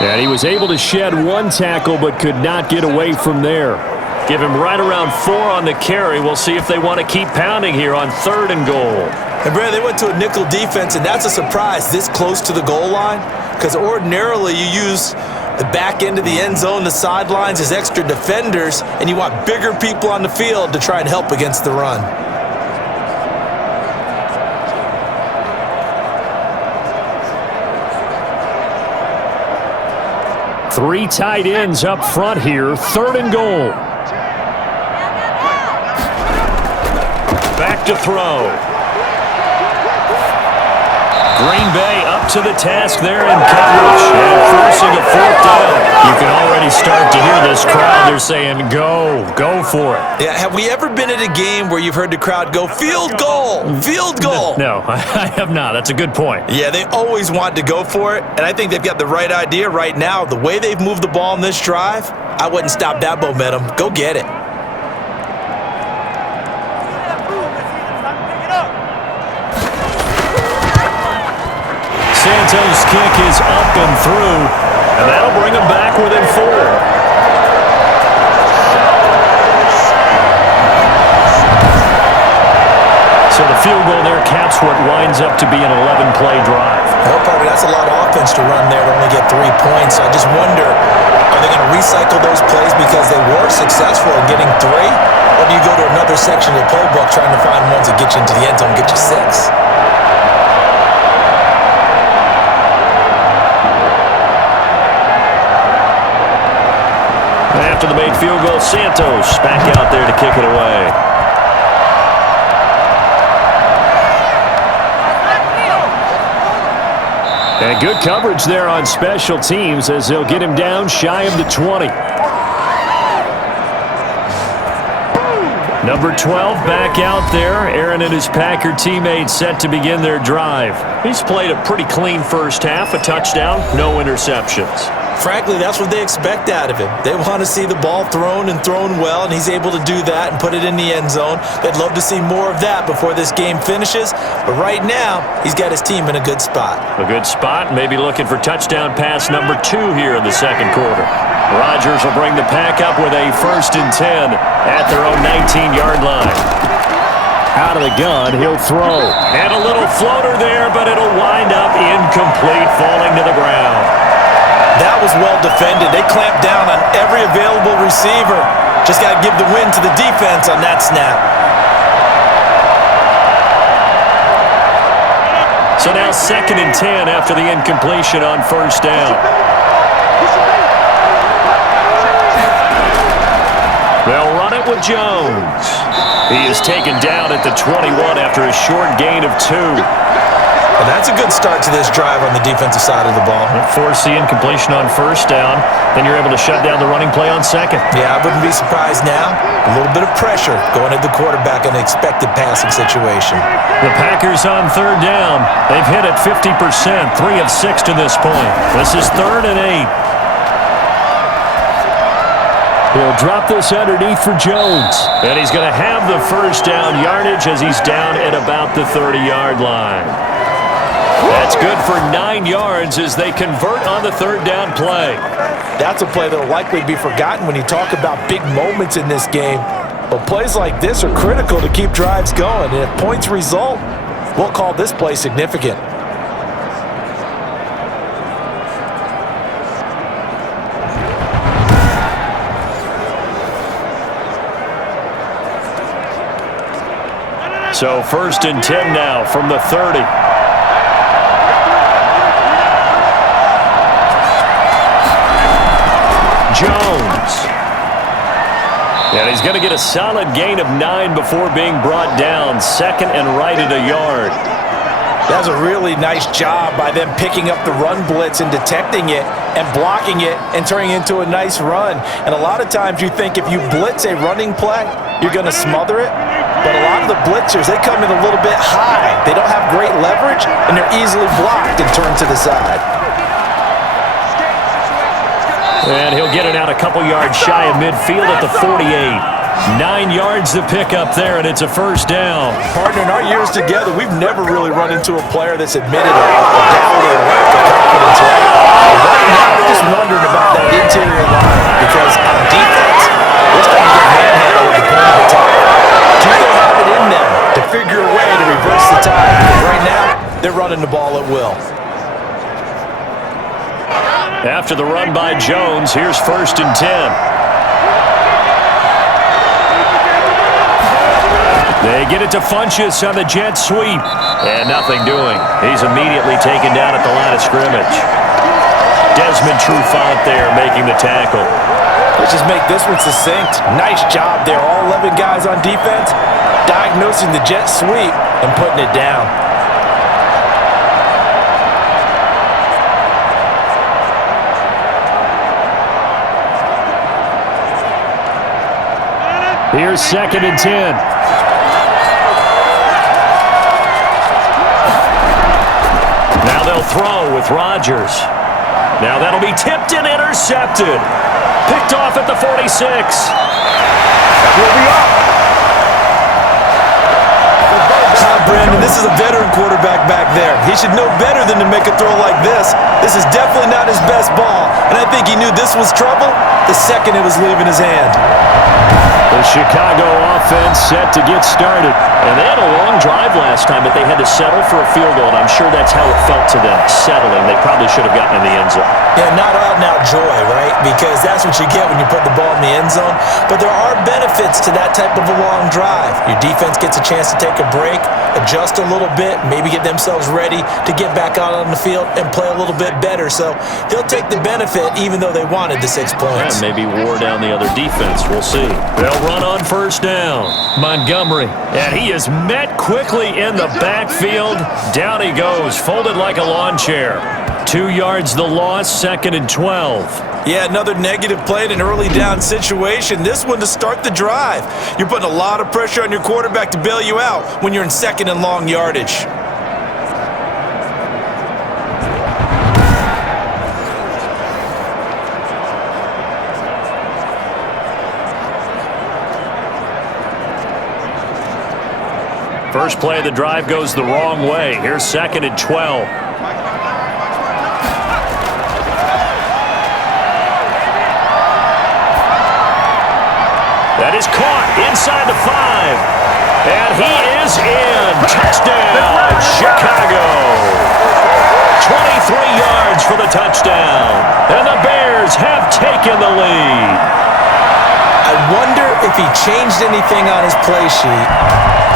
And he was able to shed 1 tackle but could not get away from there. Give him right around 4 on the carry. We'll see if they want to keep pounding here on 3rd and goal. And Brad, they went to a nickel defense, and that's a surprise this close to the goal line, because ordinarily you use the back end of the end zone, the sidelines as extra defenders, and you want bigger people on the field to try and help against the run. Three tight ends up front here, 3rd and goal. Back to throw. Green Bay up to the task there in coverage and forcing a 4th down. You can already start to hear this crowd. They're saying, go for it. Yeah, have we ever been at a game where you've heard the crowd go, field goal, field goal? No, I have not. That's a good point. Yeah, they always want to go for it, and I think they've got the right idea right now. The way they've moved the ball in this drive, I wouldn't stop that momentum. Go get it. Santos' kick is up and through, and that'll bring him back within 4. So the field goal there caps what winds up to be an 11-play drive. Well, partner, that's a lot of offense to run there to only get 3 points. So I just wonder, are they going to recycle those plays because they were successful in getting 3? Or do you go to another section of the playbook trying to find ones that get you into the end zone and get you 6? After the made field goal, Santos back out there to kick it away. And good coverage there on special teams as they'll get him down shy of the 20. Number 12 back out there. Aaron and his Packer teammates set to begin their drive. He's played a pretty clean first half, a touchdown, no interceptions. Frankly, that's what they expect out of him. They want to see the ball thrown and thrown well, and he's able to do that and put it in the end zone. They'd love to see more of that before this game finishes, but right now, he's got his team in a good spot. A good spot, maybe looking for touchdown pass number 2 here in the second quarter. Rodgers will bring the pack up with a 1st and 10 at their own 19-yard line. Out of the gun, he'll throw. And a little floater there, but it'll wind up incomplete, falling to the ground. That was well defended. They clamped down on every available receiver. Just got to give the win to the defense on that snap. So now 2nd and 10 after the incompletion on 1st down. They'll run it with Jones. He is taken down at the 21 after a short gain of 2. And that's a good start to this drive on the defensive side of the ball. Force the incompletion on 1st down. Then you're able to shut down the running play on 2nd. Yeah, I wouldn't be surprised now. A little bit of pressure going at the quarterback in an expected passing situation. The Packers on 3rd down. They've hit it 50%, 3 of 6 to this point. This is 3rd and 8. He'll drop this underneath for Jones. And he's going to have the 1st down yardage as he's down at about the 30-yard line. That's good for 9 yards as they convert on the 3rd down play. That's a play that will likely be forgotten when you talk about big moments in this game. But plays like this are critical to keep drives going. And if points result, we'll call this play significant. So 1st and 10 now from the 30. Jones. And he's going to get a solid gain of 9 before being brought down. 2nd and right at a yard. That's a really nice job by them picking up the run blitz and detecting it and blocking it and turning it into a nice run. And a lot of times you think if you blitz a running play, you're going to smother it. But a lot of the blitzers, they come in a little bit high. They don't have great leverage, and they're easily blocked and turned to the side. And he'll get it out a couple yards shy of midfield at the 48. 9 yards to pick up there, and it's a 1st down. Partner, in our years together, we've never really run into a player that's admitted a doubt or a lack of confidence, right? Right now, I'm just wondering about that interior line because on defense, they're starting to get manhandled at the point of attack. Do they have it in them to figure a way to reverse the tide? Because right now, they're running the ball at will. After the run by Jones, here's 1st and 10. They get it to Funchess on the jet sweep. And nothing doing. He's immediately taken down at the line of scrimmage. Desmond Trufant there making the tackle. Let's just make this one succinct. Nice job there. All 11 guys on defense diagnosing the jet sweep and putting it down. Here's 2nd and 10. Now they'll throw with Rodgers. Now that'll be tipped and intercepted. Picked off at the 46. Here we are. Brandon, this is a veteran quarterback back there. He should know better than to make a throw like this. This is definitely not his best ball, And I think he knew this was trouble the second it was leaving his hand. The Chicago offense set to get started. And they had a long drive last time, but they had to settle for a field goal, and I'm sure that's how it felt to them, settling. They probably should have gotten in the end zone. Yeah, not out-and-out joy, right? Because that's what you get when you put the ball in the end zone. But there are benefits to that type of a long drive. Your defense gets a chance to take a break, adjust a little bit, maybe get themselves ready to get back out on the field and play a little bit better. So they'll take the benefit even though they wanted the 6 points. Yeah, maybe wore down the other defense. We'll see. They'll run on first down. Montgomery, and he is met quickly in the backfield. Down he goes, folded like a lawn chair. 2 yards the loss, 2nd and 12. Yeah, another negative play in an early down situation. This one to start the drive. You're putting a lot of pressure on your quarterback to bail you out when you're in 2nd and long yardage. First play of the drive goes the wrong way. Here's 2nd and 12. That is caught inside the 5. And he is in. Touchdown, Chicago. 23 yards for the touchdown. And the Bears have taken the lead. I wonder if he changed anything on his play sheet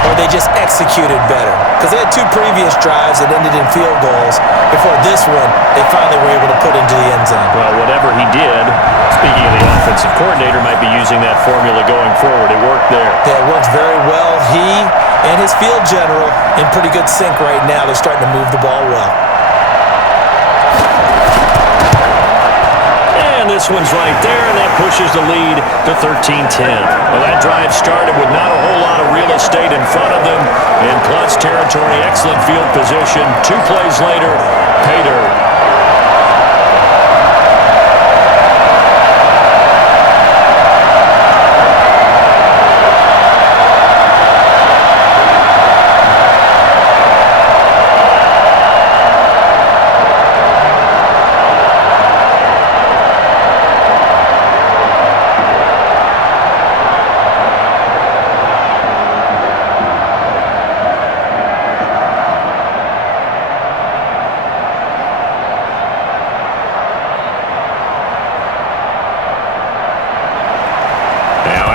or they just executed better. Because they had 2 previous drives that ended in field goals. Before this one, they finally were able to put into the end zone. Well, whatever he did, speaking of the offensive coordinator, might be using that formula going forward. It worked there. Yeah, it works very well. He and his field general in pretty good sync right now. They're starting to move the ball well. And this one's right there, and that pushes the lead to 13-10. Well, that drive started with not a whole lot of real estate in front of them. In clutch territory, excellent field position. 2 plays later, pay dirt.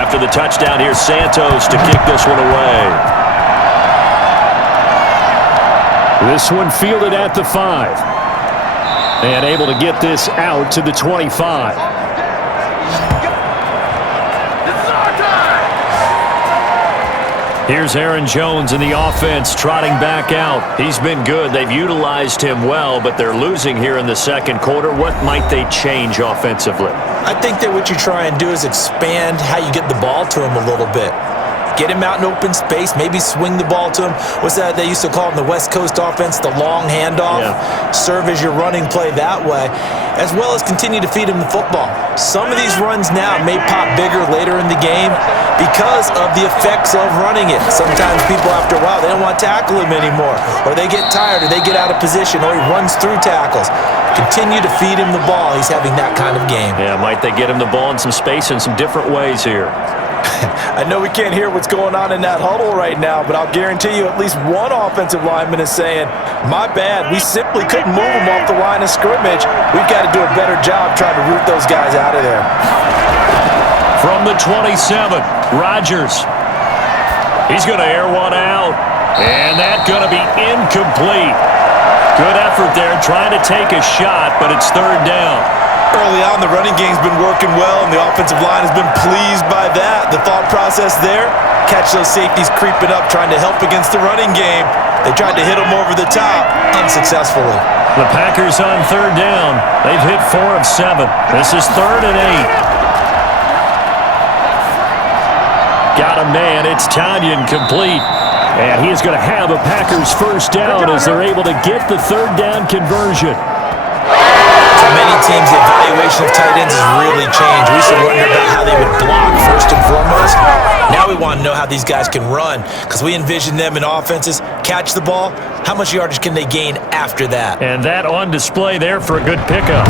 After the touchdown, here's Santos to kick this one away. This one fielded at the 5. And able to get this out to the 25. Here's Aaron Jones in the offense trotting back out. He's been good. They've utilized him well, but they're losing here in the 2nd quarter. What might they change offensively? I think that what you try and do is expand how you get the ball to him a little bit. Get him out in open space, maybe swing the ball to him. What's that they used to call in the West Coast offense, the long handoff? Yeah. Serve as your running play that way, as well as continue to feed him the football. Some of these runs now may pop bigger later in the game because of the effects of running it. Sometimes people, after a while, they don't want to tackle him anymore, or they get tired, or they get out of position, or he runs through tackles. Continue to feed him the ball. He's having that kind of game. Yeah, might they get him the ball in some space in some different ways here? I know we can't hear what's going on in that huddle right now, but I'll guarantee you at least one offensive lineman is saying, my bad, we simply couldn't move them off the line of scrimmage. We've got to do a better job trying to root those guys out of there. From the 27, Rodgers. He's going to air one out, and that's going to be incomplete. Good effort there, trying to take a shot, but it's 3rd down. Early on, the running game's been working well, and the offensive line has been pleased by that. The thought process there, catch those safeties creeping up, trying to help against the running game. They tried to hit them over the top, unsuccessfully. The Packers on 3rd down. They've hit 4 of 7. This is 3rd and 8. Got a man. It's Tanyan complete. And he is going to have a Packers first down as they're able to get the 3rd down conversion. For many teams, the evaluation of tight ends has really changed. We used to wonder about how they would block first and foremost. Now we want to know how these guys can run because we envision them in offenses. Catch the ball. How much yardage can they gain after that? And that on display there for a good pickup.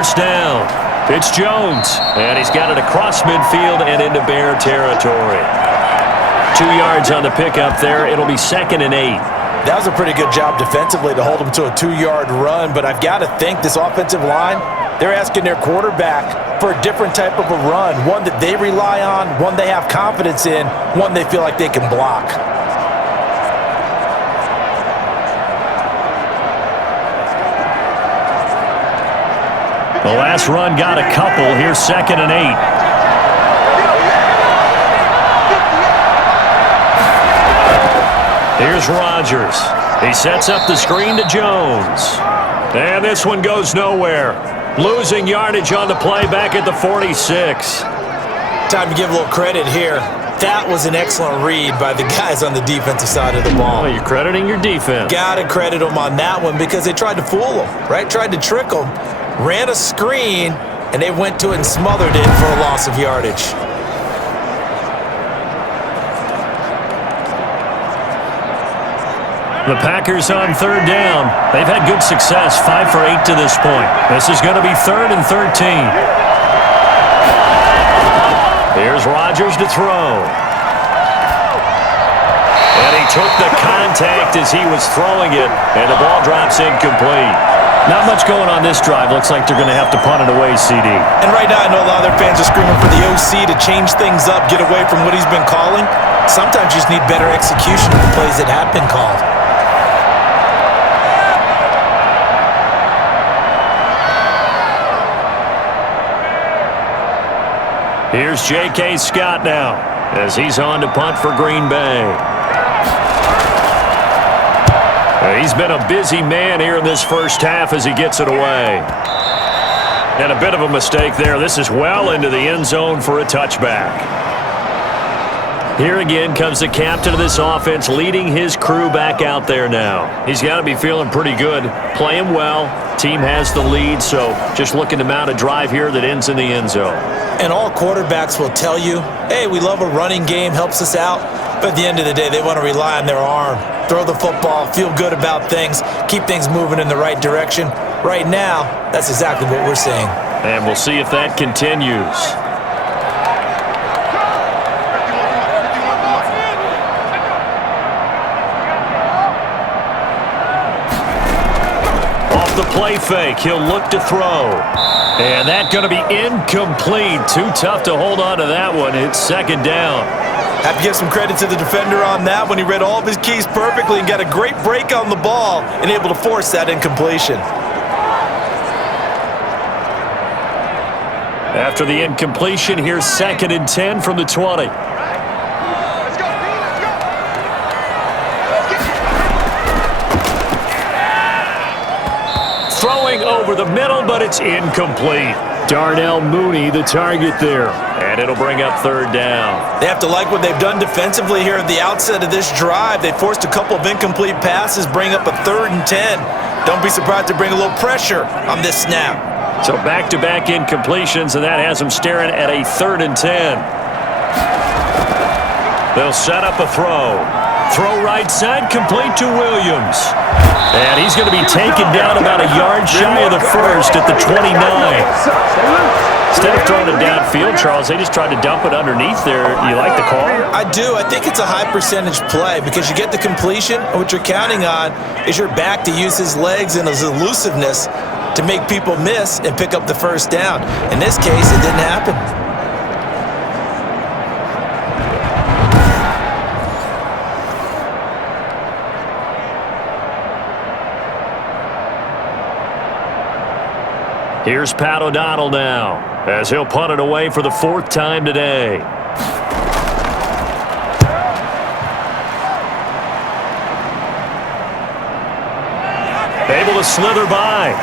first down. It's Jones, and he's got it across midfield and into Bear territory. 2 yards on the pickup there. It'll be 2nd and 8. That was a pretty good job defensively to hold him to a 2-yard run, but I've got to think this offensive line, they're asking their quarterback for a different type of a run, one that they rely on, one they have confidence in, one they feel like they can block. The last run got a couple. Here's 2nd and 8. Here's Rodgers. He sets up the screen to Jones. And this one goes nowhere. Losing yardage on the play back at the 46. Time to give a little credit here. That was an excellent read by the guys on the defensive side of the ball. Oh, you're crediting your defense. Got to credit them on that one because they tried to fool them, right? Tried to trick them. Ran a screen, and they went to it and smothered it for a loss of yardage. The Packers on 3rd down. They've had good success, 5 for 8 to this point. This is going to be 3rd and 13. Here's Rodgers to throw. And he took the contact as he was throwing it, and the ball drops incomplete. Not much going on this drive. Looks like they're going to have to punt it away, CD. And right now I know a lot of their fans are screaming for the OC to change things up, get away from what he's been calling. Sometimes you just need better execution of the plays that have been called. Here's J.K. Scott now as he's on to punt for Green Bay. He's been a busy man here in this first half as he gets it away. And a bit of a mistake there. This is well into the end zone for a touchback. Here again comes the captain of this offense leading his crew back out there now. He's got to be feeling pretty good, playing well. Team has the lead, so just looking to mount a drive here that ends in the end zone. And all quarterbacks will tell you, hey, we love a running game, helps us out. But at the end of the day, they want to rely on their arm. Throw the football, feel good about things, keep things moving in the right direction. Right now, that's exactly what we're seeing. And we'll see if that continues. Off the play fake, he'll look to throw. And that's going to be incomplete. Too tough to hold on to that one. It's 2nd down. Have to give some credit to the defender on that when he read all of his keys perfectly and got a great break on the ball and able to force that incompletion. After the incompletion, here's 2nd and 10 from the 20. Throwing over the middle, but it's incomplete. Darnell Mooney, the target there. And it'll bring up 3rd down. They have to like what they've done defensively here at the outset of this drive. They forced a couple of incomplete passes, bring up a 3rd and 10. Don't be surprised to bring a little pressure on this snap. So back-to-back incompletions, and that has them staring at a 3rd and 10. They'll set up a throw. Throw right side, complete to Williams. And he's going to be taken down about a yard shy of the first at the 29. Instead of throwing it downfield, Charles, they just tried to dump it underneath there. You like the call? I do. I think it's a high-percentage play because you get the completion, and what you're counting on is your back to use his legs and his elusiveness to make people miss and pick up the first down. In this case, it didn't happen. Here's Pat O'Donnell now as he'll punt it away for the 4th time today. Able to slither by.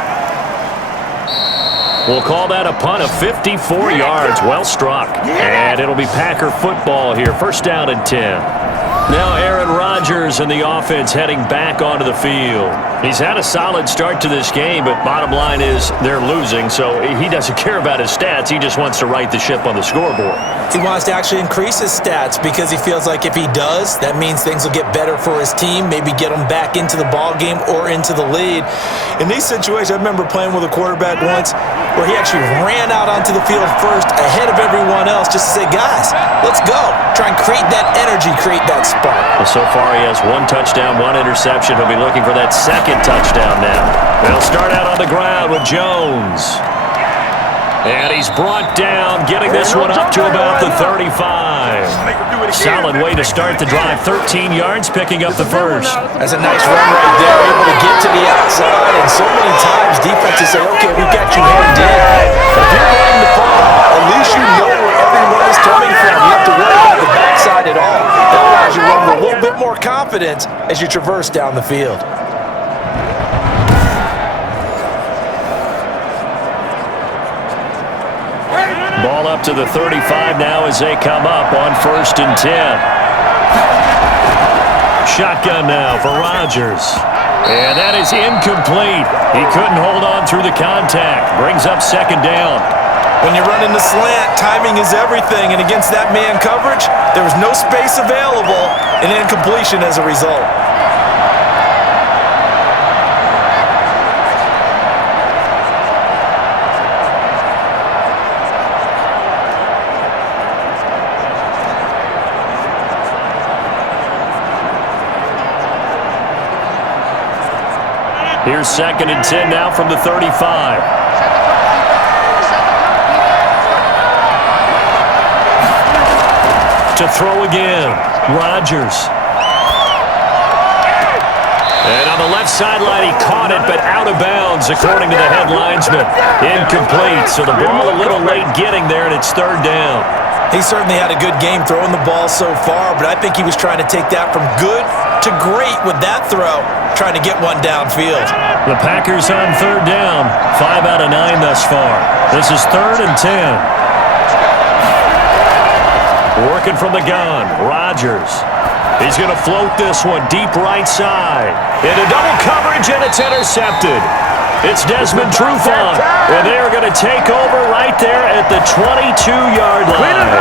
We'll call that a punt of 54 yards. Well struck. And it'll be Packer football here. 1st down and 10. Now Aaron Rodgers and the offense heading back onto the field. He's had a solid start to this game, but bottom line is they're losing, so he doesn't care about his stats. He just wants to right the ship on the scoreboard. He wants to actually increase his stats because he feels like if he does, that means things will get better for his team, maybe get him back into the ball game or into the lead. In these situations, I remember playing with a quarterback once. where he actually ran out onto the field first ahead of everyone else just to say, guys, let's go. Try and create that energy, create that spark. Well, so far he has 1 touchdown, 1 interception. He'll be looking for that second touchdown now. They'll start out on the ground with Jones. And he's brought down, getting this one up to about the 35. Solid way to start the drive. 13 yards, picking up the first. That's a nice run right there, able to get to the outside. And so many times defenses say, okay, we got you hemmed in. But if you're running the ball, at least you know where everyone is coming from. You don't have to worry about the backside at all. That allows you to run with a little bit more confidence as you traverse down the field. Ball up to the 35 now as they come up on 1st and 10. Shotgun now for Rodgers. And that is incomplete. He couldn't hold on through the contact. Brings up 2nd down. When you're running the slant, timing is everything. And against that man coverage, there was no space available, and incompletion as a result. Here's 2nd and 10 now from the 35. To throw again, Rodgers. And on the left sideline, he caught it, but out of bounds, according to the head linesman. Incomplete, so the ball a little late getting there, and it's 3rd down. He certainly had a good game throwing the ball so far, but I think he was trying to take that from good to great with that throw, trying to get one downfield. The Packers on 3rd down, 5 out of 9 thus far. This is 3rd and 10. Working from the gun, Rodgers. He's going to float this one deep right side. Into double coverage, and it's intercepted. It's Desmond Trufant, and they are going to take over right there at the 22-yard line.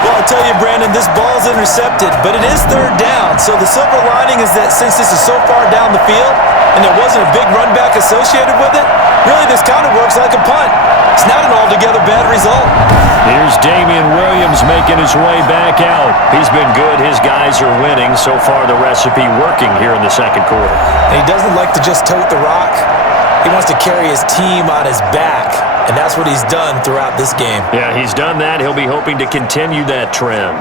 Well, I'll tell you, Brandon, this ball's intercepted, but it is 3rd down. So the silver lining is that since this is so far down the field and there wasn't a big run back associated with it, really this kind of works like a punt. It's not an altogether bad result. Here's Damian Williams making his way back out. He's been good. His guys are winning. So far, the recipe working here in the 2nd quarter. And he doesn't like to just tote the rock. He wants to carry his team on his back, and that's what he's done throughout this game. Yeah, he's done that. He'll be hoping to continue that trend.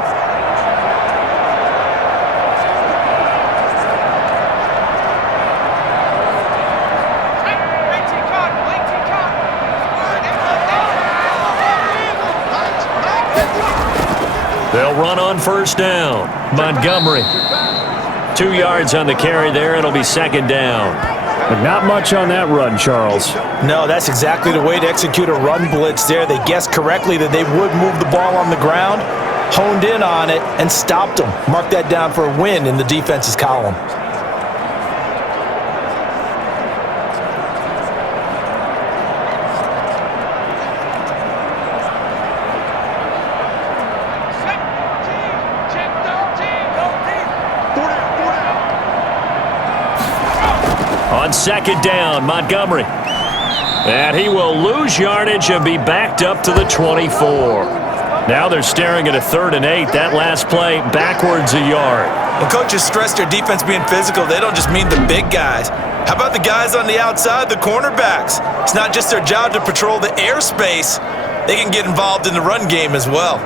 They'll run on 1st down. Montgomery. 2 yards on the carry there. It'll be 2nd down. But not much on that run, Charles. No, that's exactly the way to execute a run blitz there. They guessed correctly that they would move the ball on the ground, honed in on it, and stopped them. Mark that down for a win in the defense's column. On 2nd down, Montgomery. And he will lose yardage and be backed up to the 24. Now they're staring at a 3rd and 8. That last play, backwards a yard. When coaches stress their defense being physical, they don't just mean the big guys. How about the guys on the outside, the cornerbacks? It's not just their job to patrol the airspace. They can get involved in the run game as well.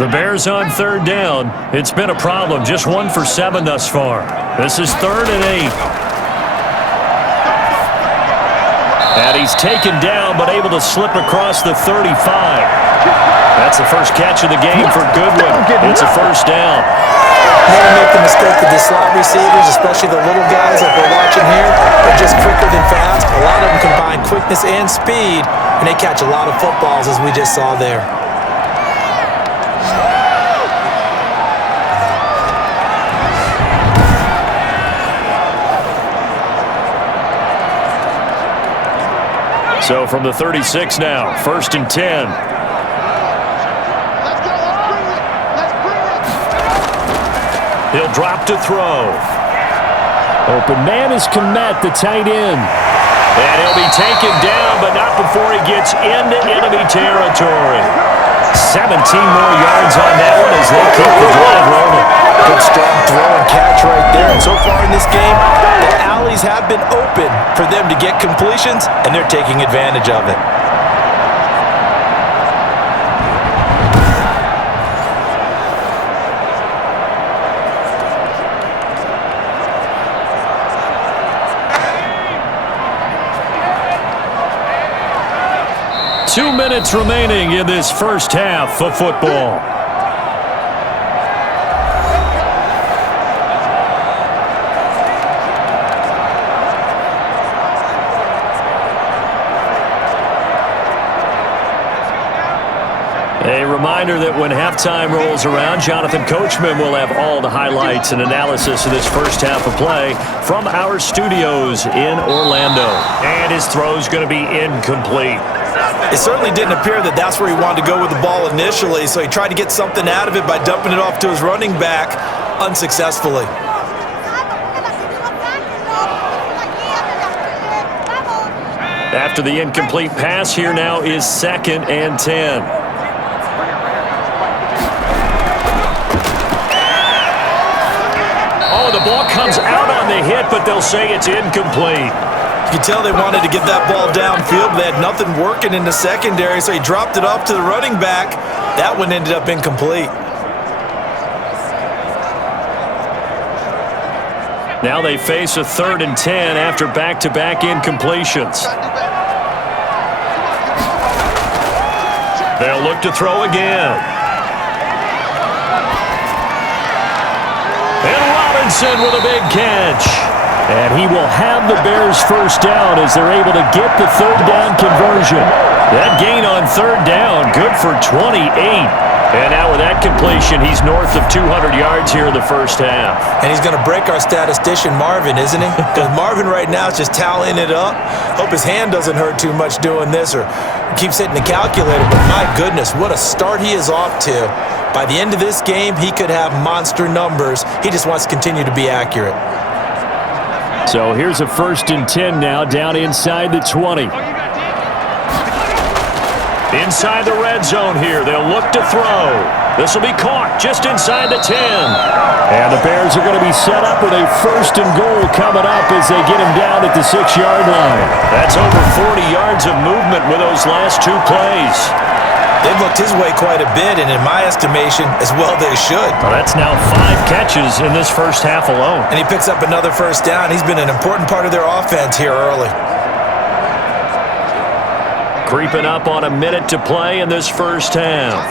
The Bears on 3rd down. It's been a problem. Just 1 for 7 thus far. This is 3rd and 8. And he's taken down, but able to slip across the 35. That's the first catch of the game for Goodwin. It's a 1st down. Never make the mistake that the slot receivers, especially the little guys like we're watching here, are just quicker than fast. A lot of them combine quickness and speed, and they catch a lot of footballs, as we just saw there. So from the 36 now, 1st and 10. He'll drop to throw. Open man is Komet, the tight end. And he'll be taken down, but not before he gets into enemy territory. 17 more yards on that one as they keep the drive rolling. Good strong throw and catch right there. And so far in this game, the alleys have been open for them to get completions, and they're taking advantage of it. Two minutes remaining in this first half of football. A reminder that when halftime rolls around, Jonathan Coachman will have all the highlights and analysis of this first half of play from our studios in Orlando. And his throw's going to be incomplete. It certainly didn't appear that that's where he wanted to go with the ball initially, so he tried to get something out of it by dumping it off to his running back unsuccessfully. After the incomplete pass, here now is 2nd and 10. Oh, the ball comes out on the hit, but they'll say it's incomplete. You could tell they wanted to get that ball downfield, but they had nothing working in the secondary, so he dropped it off to the running back. That one ended up incomplete. Now they face a 3rd and 10 after back-to-back incompletions. They'll look to throw again. And Robinson with a big catch. And he will have the Bears first down as they're able to get the 3rd down conversion. That gain on 3rd down, good for 28. And now with that completion, he's north of 200 yards here in the first half. And he's going to break our statistician, Marvin, isn't he? Because Marvin right now is just tallying it up. Hope his hand doesn't hurt too much doing this or keeps hitting the calculator. But my goodness, what a start he is off to. By the end of this game, he could have monster numbers. He just wants to continue to be accurate. So here's a 1st and 10 now, down inside the 20. Inside the red zone here, they'll look to throw. This will be caught just inside the 10. And the Bears are going to be set up with a 1st and goal coming up as they get him down at the 6-yard line. That's over 40 yards of movement with those last 2 plays. They've looked his way quite a bit, and in my estimation, as well they should. Well, that's now 5 catches in this first half alone. And he picks up another 1st down. He's been an important part of their offense here early. Creeping up on a minute to play in this first half.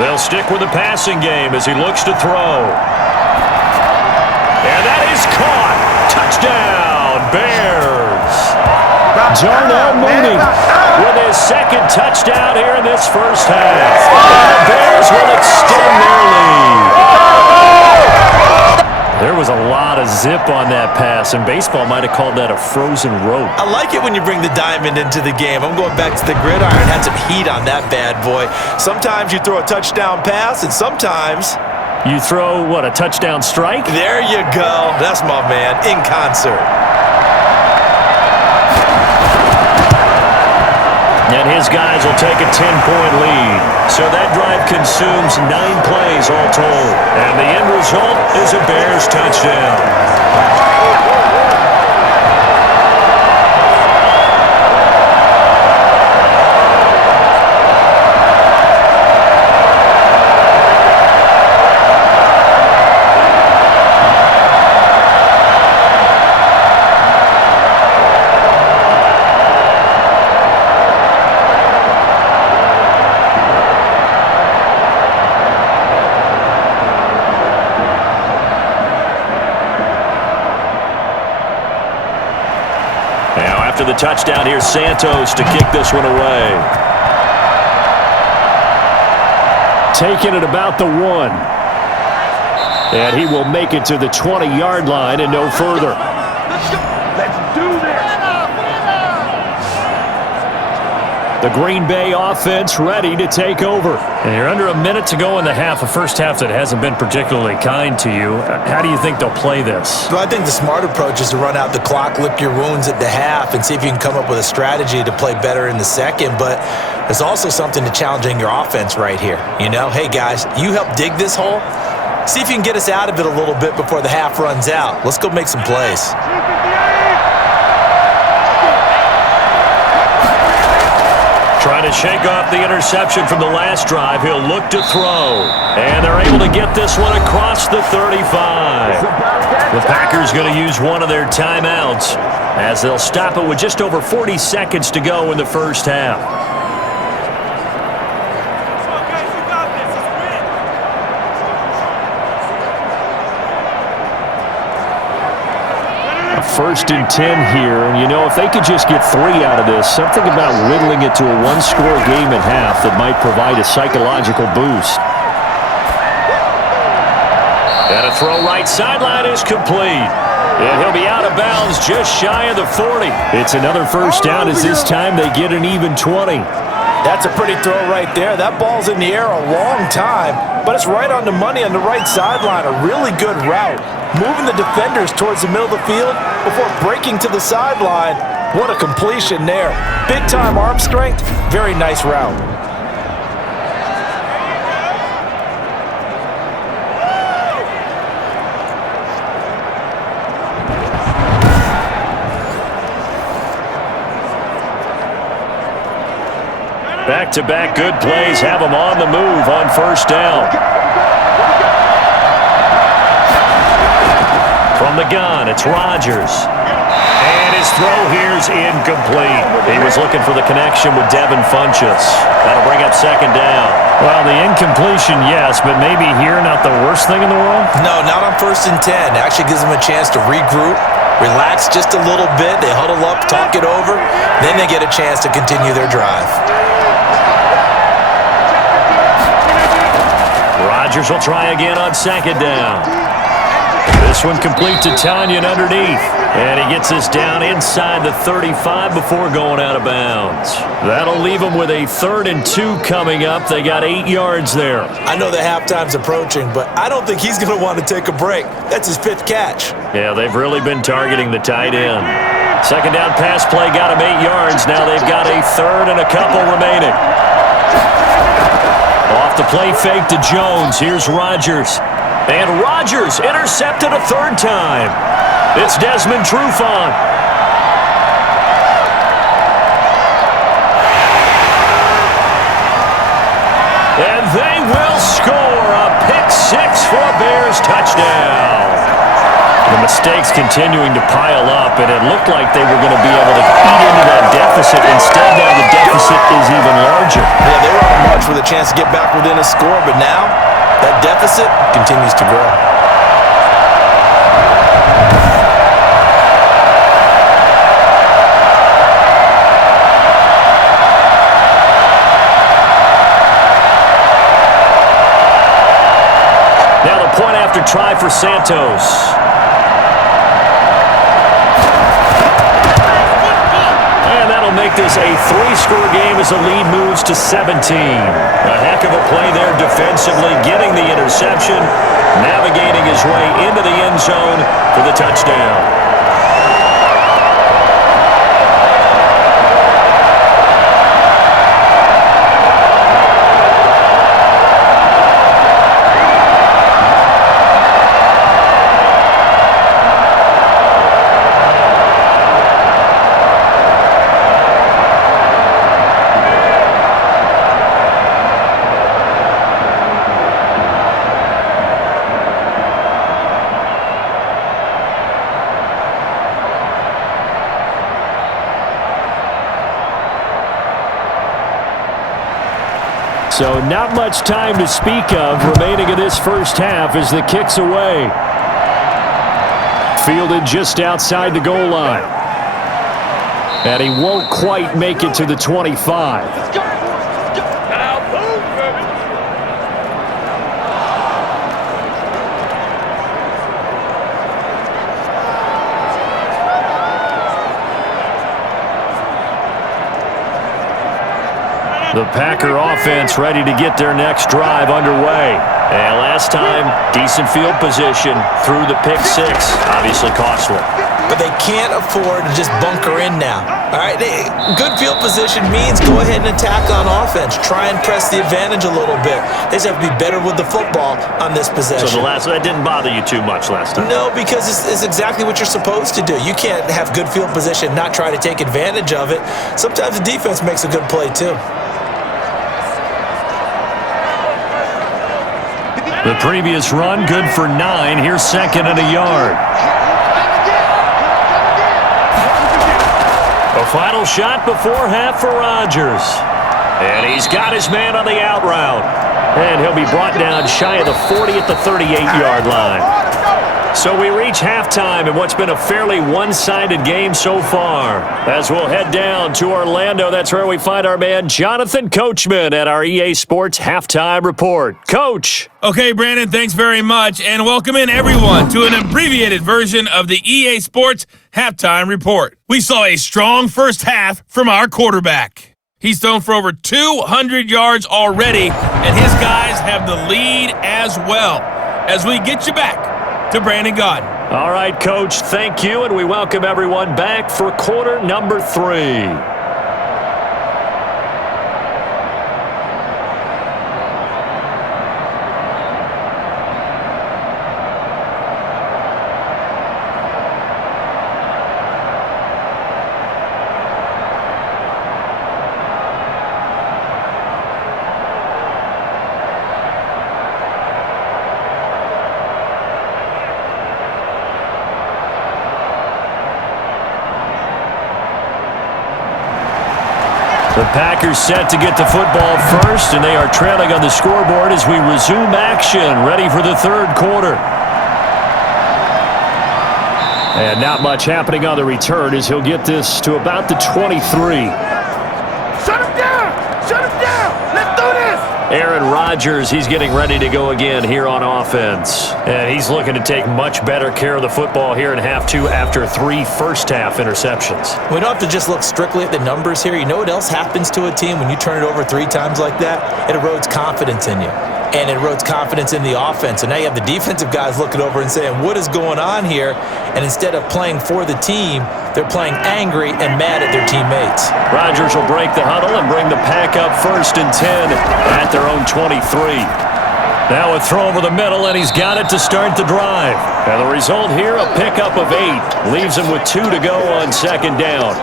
They'll stick with the passing game as he looks to throw. And that is caught. Touchdown, Bears. Darnell Mooney with his 2nd touchdown here in this first half. And the Bears will extend their lead. There was a lot of zip on that pass, and baseball might have called that a frozen rope. I like it when you bring the diamond into the game. I'm going back to the gridiron. Had some heat on that bad boy. Sometimes you throw a touchdown pass, and sometimes you throw, what, a touchdown strike? There you go. That's my man, in concert. And his guys will take a 10-point lead. So that drive consumes 9 plays all told. And the end result is a Bears touchdown. After the touchdown, here's Santos to kick this one away. Taking it about the 1. And he will make it to the 20-yard line and no further. Let's do this. The Green Bay offense ready to take over. And you're under a minute to go in the half, a first half that hasn't been particularly kind to you. How do you think they'll play this? Well, I think the smart approach is to run out the clock, lick your wounds at the half, and see if you can come up with a strategy to play better in the second. But there's also something to challenging your offense right here. You know, hey, guys, you help dig this hole. See if you can get us out of it a little bit before the half runs out. Let's go make some plays. Trying to shake off the interception from the last drive. He'll look to throw. And they're able to get this one across the 35. The Packers going to use one of their timeouts as they'll stop it with just over 40 seconds to go in the first half. First and 10 here, and you know, if they could just get 3 out of this, something about whittling it to a one-score game at half that might provide a psychological boost. And a throw right sideline is complete. And he'll be out of bounds just shy of the 40. It's another first down as this time they get an even 20. That's a pretty throw right there. That ball's in the air a long time, but it's right on the money on the right sideline. A really good route. Moving the defenders towards the middle of the field before breaking to the sideline. What a completion there. Big-time arm strength. Very nice route. Back-to-back good plays have them on the move on first down. From the gun, it's Rodgers. And his throw here's incomplete. He was looking for the connection with Devin Funchess. That'll bring up second down. Well, the incompletion, yes, but maybe here not the worst thing in the world? No, not on first and 10. It actually gives them a chance to regroup, relax just a little bit. They huddle up, talk it over. Then they get a chance to continue their drive. Rodgers will try again on second down. This one complete to Tanyan underneath. And he gets this down inside the 35 before going out of bounds. That'll leave him with a 3rd and 2 coming up. They got 8 yards there. I know the halftime's approaching, but I don't think he's going to want to take a break. That's his 5th catch. Yeah, they've really been targeting the tight end. Second down pass play got him 8 yards. Now they've got a 3rd and a couple remaining. Off the play fake to Jones. Here's Rodgers. And Rodgers intercepted a 3rd time. It's Desmond Trufant. And they will score a pick-6 for a Bears touchdown. The mistakes continuing to pile up, and it looked like they were going to be able to eat into that deficit. Instead, now the deficit is even larger. Yeah, they were on a march with a chance to get back within a score, but now that deficit continues to grow. Now the point after try for Santos. And that'll make this a 3-score game as the lead moves to 17. A heck of a play there defensively, getting the interception, navigating his way into the end zone for the touchdown. So not much time to speak of remaining in this first half as the kick's away. Fielded just outside the goal line. And he won't quite make it to the 25. The Packer offense ready to get their next drive underway. And last time, decent field position through the pick six. Obviously costly. But they can't afford to just bunker in now. All right, good field position means go ahead and attack on offense. Try and press the advantage a little bit. They just have to be better with the football on this possession. So that didn't bother you too much last time? No, because it's exactly what you're supposed to do. You can't have good field position, not try to take advantage of it. Sometimes the defense makes a good play too. The previous run, good for 9. Here's second and a yard. A final shot before half for Rodgers. And he's got his man on the out route. And he'll be brought down shy of the 40 at the 38-yard line. So we reach halftime in what's been a fairly one-sided game so far. As we'll head down to Orlando, that's where we find our man Jonathan Coachman at our EA Sports Halftime Report. Coach! Okay, Brandon, thanks very much, and welcome in everyone to an abbreviated version of the EA Sports Halftime Report. We saw a strong first half from our quarterback. He's thrown for over 200 yards already, and his guys have the lead as well. As we get you back to Brandon Gaudin. All right, Coach, thank you, and we welcome everyone back for quarter number 3. The Packers set to get the football first, and they are trailing on the scoreboard as we resume action, ready for the third quarter. And not much happening on the return as he'll get this to about the 23. Shut him down! Shut him down! Let's do this! Aaron Rodgers, he's getting ready to go again here on offense. And he's looking to take much better care of the football here in half 2 after 3 first-half interceptions. We don't have to just look strictly at the numbers here. You know what else happens to a team when you turn it over 3 times like that? It erodes confidence in you. And it erodes confidence in the offense. And now you have the defensive guys looking over and saying, what is going on here? And instead of playing for the team, they're playing angry and mad at their teammates. Rodgers will break the huddle and bring the pack up 1st and 10 at their own 23. Now a throw over the middle, and he's got it to start the drive. And the result here, a pickup of 8. Leaves him with 2 to go on 2nd down.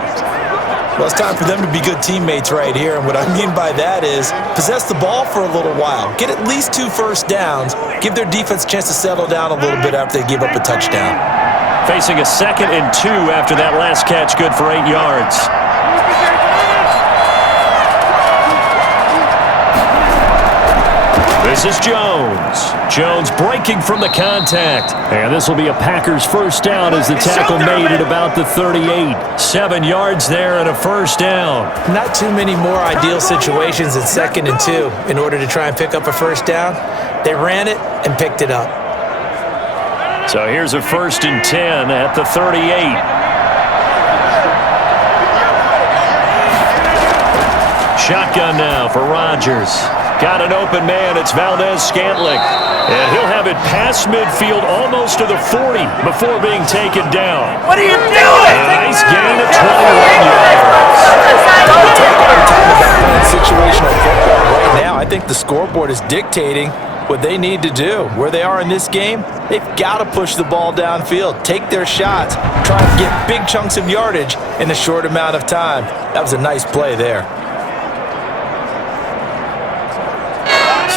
Well, it's time for them to be good teammates right here. And what I mean by that is possess the ball for a little while. Get at least 2 first downs. Give their defense a chance to settle down a little bit after they give up a touchdown. Facing a 2nd and 2 after that last catch, good for 8 yards. This is Jones. Jones breaking from the contact. And this will be a Packers first down as the tackle made at about the 38. 7 yards there and a first down. Not too many more ideal situations in 2nd and 2 in order to try and pick up a first down. They ran it and picked it up. So here's a 1st and 10 at the 38. Shotgun now for Rodgers. Got an open man. It's Valdez-Scantling. And he'll have it past midfield almost to the 40 before being taken down. What are you doing? A nice gain of 21 yards. Situational football right now. I think the scoreboard is dictating what they need to do. Where they are in this game, they've got to push the ball downfield, take their shots, try and get big chunks of yardage in a short amount of time. That was a nice play there.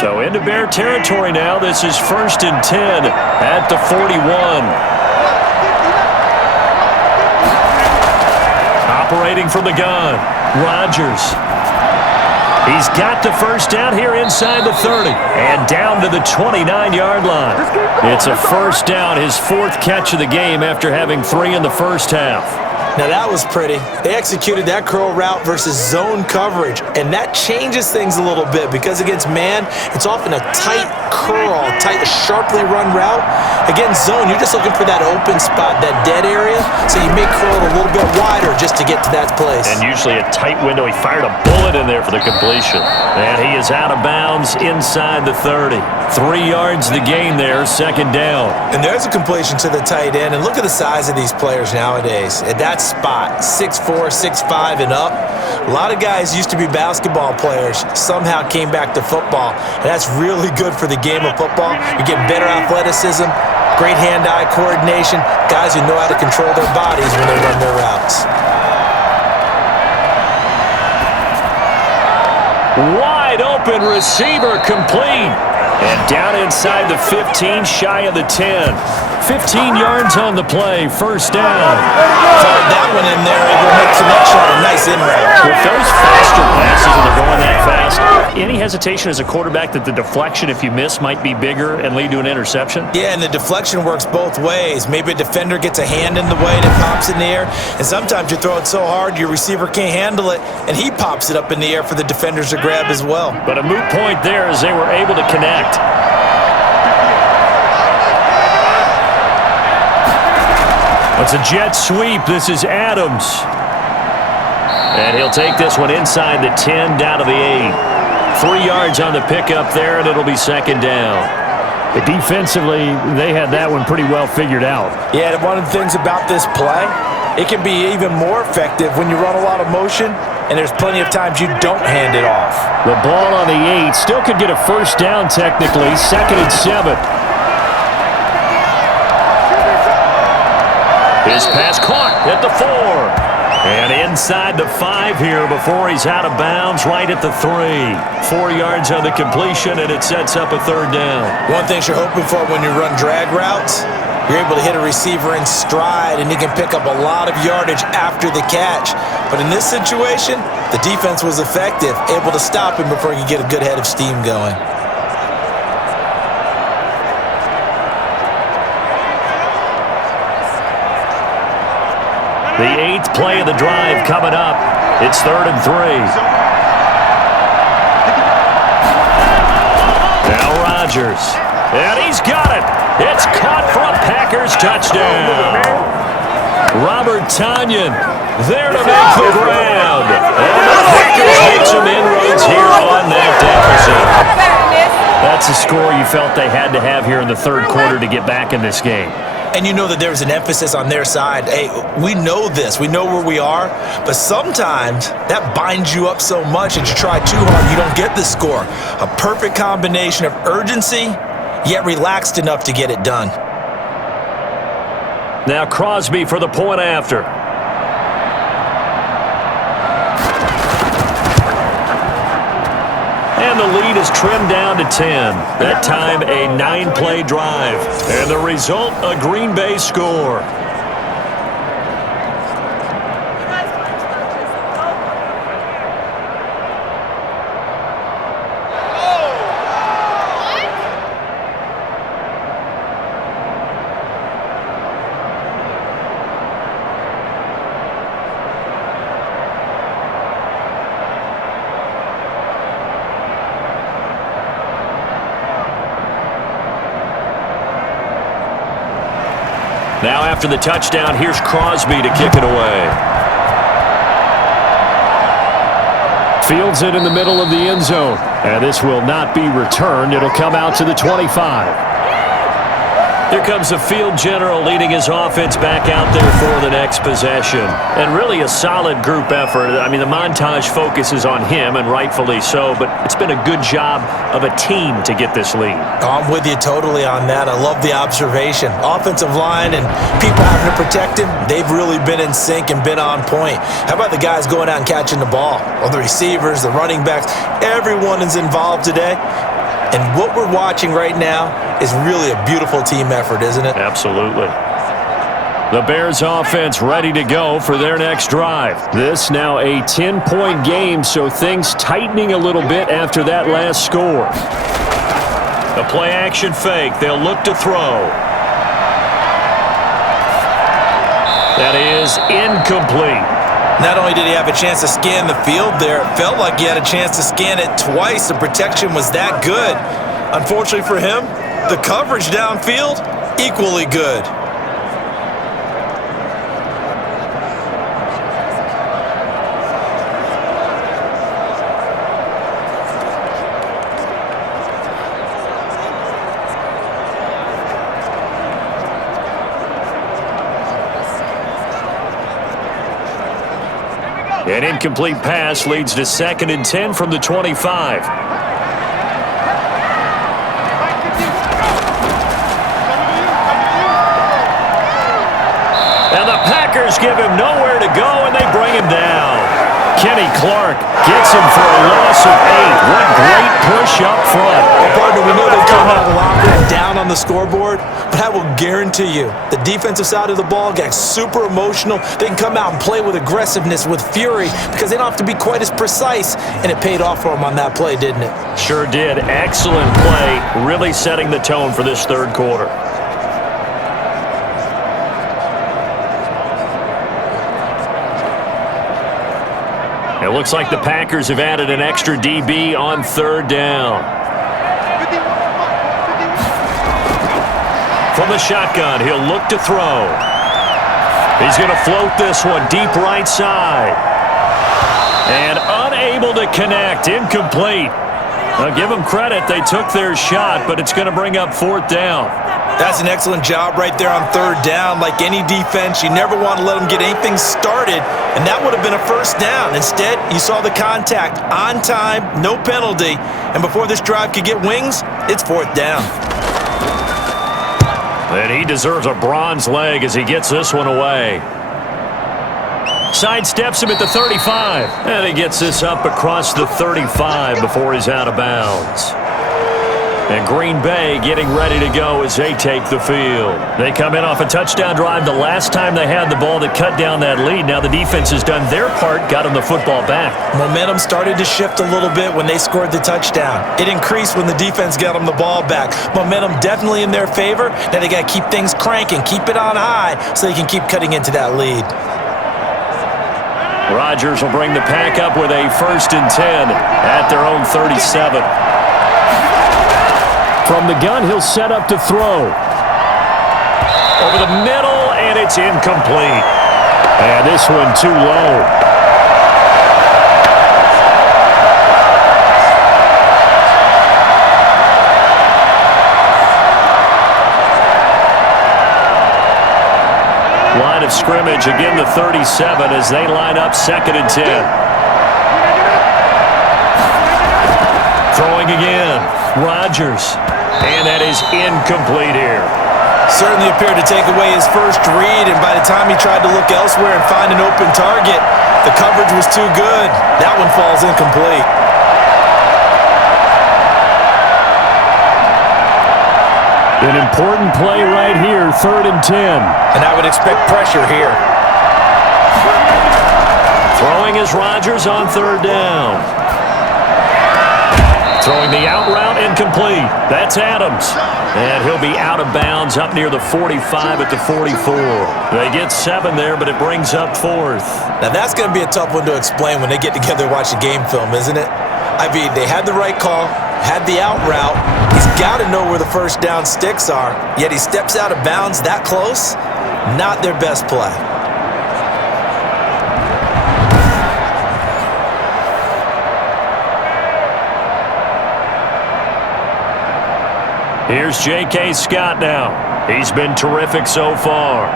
So into Bear territory now. This is 1st and 10 at the 41. Operating from the gun, Rodgers. He's got the first down here inside the 30 and down to the 29-yard line. It's a first down, his 4th catch of the game after having 3 in the first half. Now that was pretty. They executed that curl route versus zone coverage, and that changes things a little bit because against man, it's often a tight curl, sharply run route. Against zone, you're just looking for that open spot, that dead area, so you may curl it a little bit wider just to get to that place. And usually a tight window. He fired a bullet in there for the completion. And he is out of bounds inside the 30. 3 yards the gain there, second down. And there's a completion to the tight end, and look at the size of these players nowadays. At that spot, 6'4", 6'5", and up. A lot of guys used to be basketball players, somehow came back to football, and that's really good for the game of football. You get better athleticism, great hand-eye coordination, guys who know how to control their bodies when they run their routes. Wide open receiver complete. And down inside the 15, shy of the 10. 15 yards on the play, first down. Fired that one in there, able to make connection on a nice in-route. With those faster passes and they're going that fast, any hesitation as a quarterback that the deflection, if you miss, might be bigger and lead to an interception? Yeah, and the deflection works both ways. Maybe a defender gets a hand in the way and it pops in the air, and sometimes you throw it so hard your receiver can't handle it, and he pops it up in the air for the defenders to grab as well. But a moot point there as they were able to connect. It's a jet sweep. This is Adams. And he'll take this one inside the 10, down to the 8. 3 yards on the pickup there, and it'll be second down. But defensively, they had that one pretty well figured out. Yeah, one of the things about this play, it can be even more effective when you run a lot of motion, and there's plenty of times you don't hand it off. The ball on the 8 still could get a first down technically, 2nd and 7. His pass caught at the 4. And inside the 5 here before he's out of bounds, right at the 3. 4 yards on the completion, and it sets up a third down. One thing you're hoping for when you run drag routes, you're able to hit a receiver in stride, and he can pick up a lot of yardage after the catch. But in this situation, the defense was effective, able to stop him before he could get a good head of steam going. The 8th play of the drive coming up. It's 3rd and 3. Now Rodgers. And he's got it. It's caught for a Packers touchdown. Robert Tonyan there to make the ground. And the Packers make some inroads here on that deficit. That's a score you felt they had to have here in the 3rd quarter to get back in this game. And you know that there's an emphasis on their side. Hey, we know this. We know where we are. But sometimes that binds you up so much that you try too hard, you don't get the score. A perfect combination of urgency, yet relaxed enough to get it done. Now Crosby for the point after. And the lead is trimmed down to 10. That time, a 9-play drive. And the result, a Green Bay score. Now after the touchdown, here's Crosby to kick it away. Fields it in the middle of the end zone. And this will not be returned. It'll come out to the 25. Here comes the field general leading his offense back out there for the next possession. And really a solid group effort. I mean, the montage focuses on him, and rightfully so, but it's been a good job of a team to get this lead. I'm with you totally on that. I love the observation. Offensive line and people having to protect him, they've really been in sync and been on point. How about the guys going out and catching the ball? Well, the receivers, the running backs, everyone is involved today. And what we're watching right now is really a beautiful team effort, isn't it? Absolutely. The Bears offense ready to go for their next drive. This now a 10-point game, so things tightening a little bit after that last score. The play-action fake. They'll look to throw. That is incomplete. Not only did he have a chance to scan the field there, it felt like he had a chance to scan it twice. The protection was that good. Unfortunately for him, the coverage downfield, equally good. An incomplete pass leads to 2nd and 10 from the 25. And the Packers give him nowhere to go, and they bring him down. Kenny Clark gets him for a loss of 8. What great push up front. Well, partner, we know they come out of the locker room down on the scoreboard, but I will guarantee you the defensive side of the ball gets super emotional. They can come out and play with aggressiveness, with fury, because they don't have to be quite as precise, and it paid off for them on that play, didn't it? Sure did. Excellent play, really setting the tone for this third quarter. It looks like the Packers have added an extra DB on 3rd down. From the shotgun, he'll look to throw. He's going to float this one deep right side. And unable to connect, incomplete. Now give them credit, they took their shot, but it's going to bring up 4th down. That's an excellent job right there on 3rd down. Like any defense, you never want to let them get anything started, and that would have been a 1st down. Instead, you saw the contact on time, no penalty, and before this drive could get wings, it's 4th down. And he deserves a bronze leg as he gets this one away. Sidesteps him at the 35, and he gets this up across the 35 before he's out of bounds. And Green Bay getting ready to go as they take the field. They come in off a touchdown drive the last time they had the ball that cut down that lead. Now the defense has done their part, got them the football back. Momentum started to shift a little bit when they scored the touchdown. It increased when the defense got them the ball back. Momentum definitely in their favor. Now they got to keep things cranking, keep it on high so they can keep cutting into that lead. Rodgers will bring the pack up with a 1st and 10 at their own 37. From the gun, he'll set up to throw. Over the middle, and it's incomplete. And this one too low. Line of scrimmage, again the 37 as they line up 2nd and 10. Throwing again, Rodgers. And that is incomplete here. Certainly appeared to take away his first read, and by the time he tried to look elsewhere and find an open target, the coverage was too good. That one falls incomplete. An important play right here, 3rd and 10. And I would expect pressure here. Throwing is Rodgers on 3rd down. Throwing the out route, incomplete. That's Adams. And he'll be out of bounds up near the 45 at the 44. They get 7 there, but it brings up 4th. Now that's going to be a tough one to explain when they get together and watch the game film, isn't it? I mean, they had the right call, had the out route. He's got to know where the 1st down sticks are, yet he steps out of bounds that close. Not their best play. Here's J.K. Scott now. He's been terrific so far.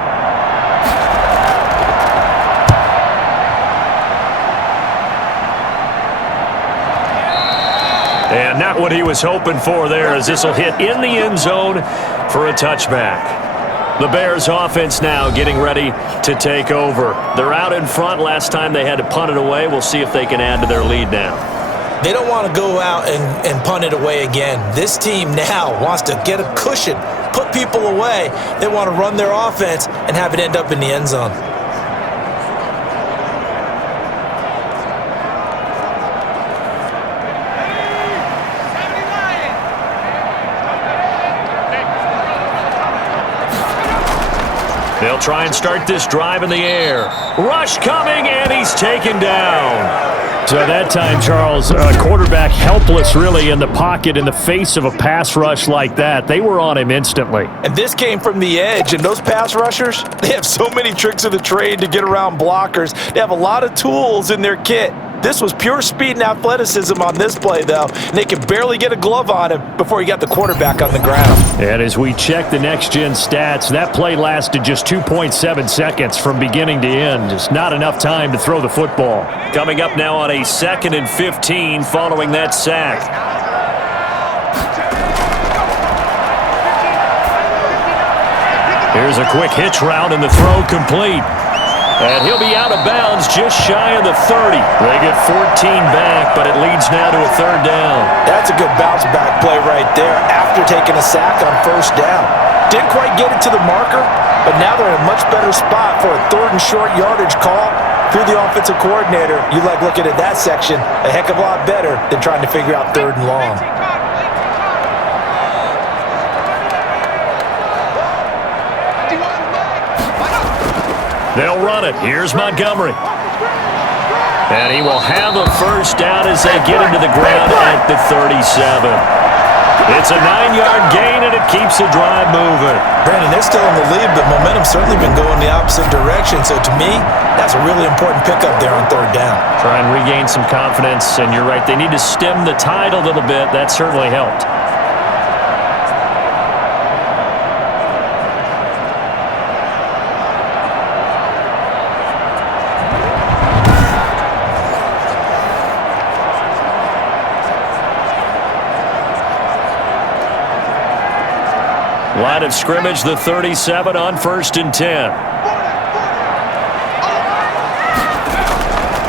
And not what he was hoping for there, as this will hit in the end zone for a touchback. The Bears offense now getting ready to take over. They're out in front. Last time they had to punt it away. We'll see if they can add to their lead now. They don't want to go out and punt it away again. This team now wants to get a cushion, put people away. They want to run their offense and have it end up in the end zone. They'll try and start this drive in the air. Rush coming, and he's taken down. So that time, Charles, quarterback helpless really in the pocket in the face of a pass rush like that. They were on him instantly. And this came from the edge, and those pass rushers, they have so many tricks of the trade to get around blockers. They have a lot of tools in their kit. This was pure speed and athleticism on this play, though, and they could barely get a glove on him before he got the quarterback on the ground. And as we check the next-gen stats, that play lasted just 2.7 seconds from beginning to end. Just not enough time to throw the football. Coming up now on a 2nd and 15 following that sack. Here's a quick hitch route and the throw complete. And he'll be out of bounds just shy of the 30. They get 14 back, but it leads now to a 3rd down. That's a good bounce-back play right there after taking a sack on 1st down. Didn't quite get it to the marker, but now they're in a much better spot for a 3rd and short yardage call. Through the offensive coordinator, you like looking at that section a heck of a lot better than trying to figure out 3rd and long. They'll run it. Here's Montgomery. And he will have a 1st down as they get him to the ground at the 37. It's a 9-yard gain, and it keeps the drive moving. Brandon, they're still in the lead, but momentum's certainly been going the opposite direction. So to me, that's a really important pickup there on 3rd down. Try and regain some confidence, and you're right. They need to stem the tide a little bit. That certainly helped. Line of scrimmage, the 37 on 1st and 10.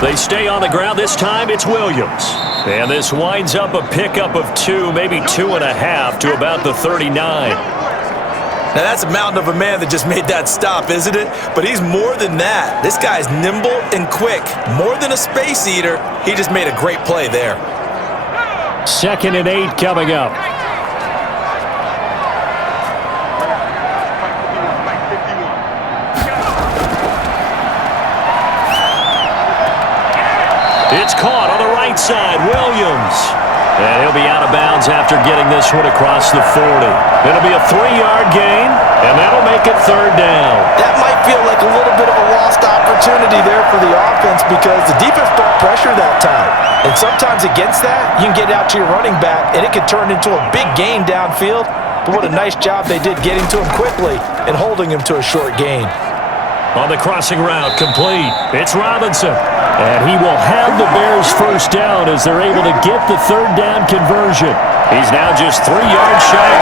They stay on the ground. This time it's Williams. And this winds up a pickup of 2, maybe 2.5 to about the 39. Now that's a mountain of a man that just made that stop, isn't it? But he's more than that. This guy's nimble and quick. More than a space eater. He just made a great play there. 2nd and 8 coming up. It's caught on the right side. Williams. And he'll be out of bounds after getting this one across the 40. It'll be a 3-yard gain, and that'll make it 3rd down. That might feel like a little bit of a lost opportunity there for the offense because the defense brought pressure that time. And sometimes against that, you can get out to your running back, and it can turn into a big gain downfield. But what a nice job they did getting to him quickly and holding him to a short gain. On the crossing route, complete. It's Robinson. And he will have the Bears 1st down as they're able to get the 3rd down conversion. He's now just 3 yards shy of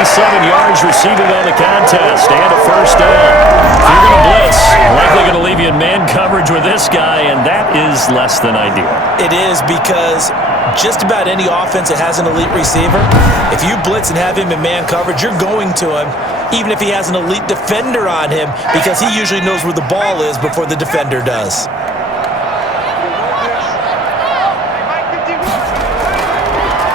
197 yards receiving on the contest and a 1st down. If you're going to blitz, likely going to leave you in man coverage with this guy, and that is less than ideal. It is because just about any offense that has an elite receiver, if you blitz and have him in man coverage, you're going to him, even if he has an elite defender on him, because he usually knows where the ball is before the defender does.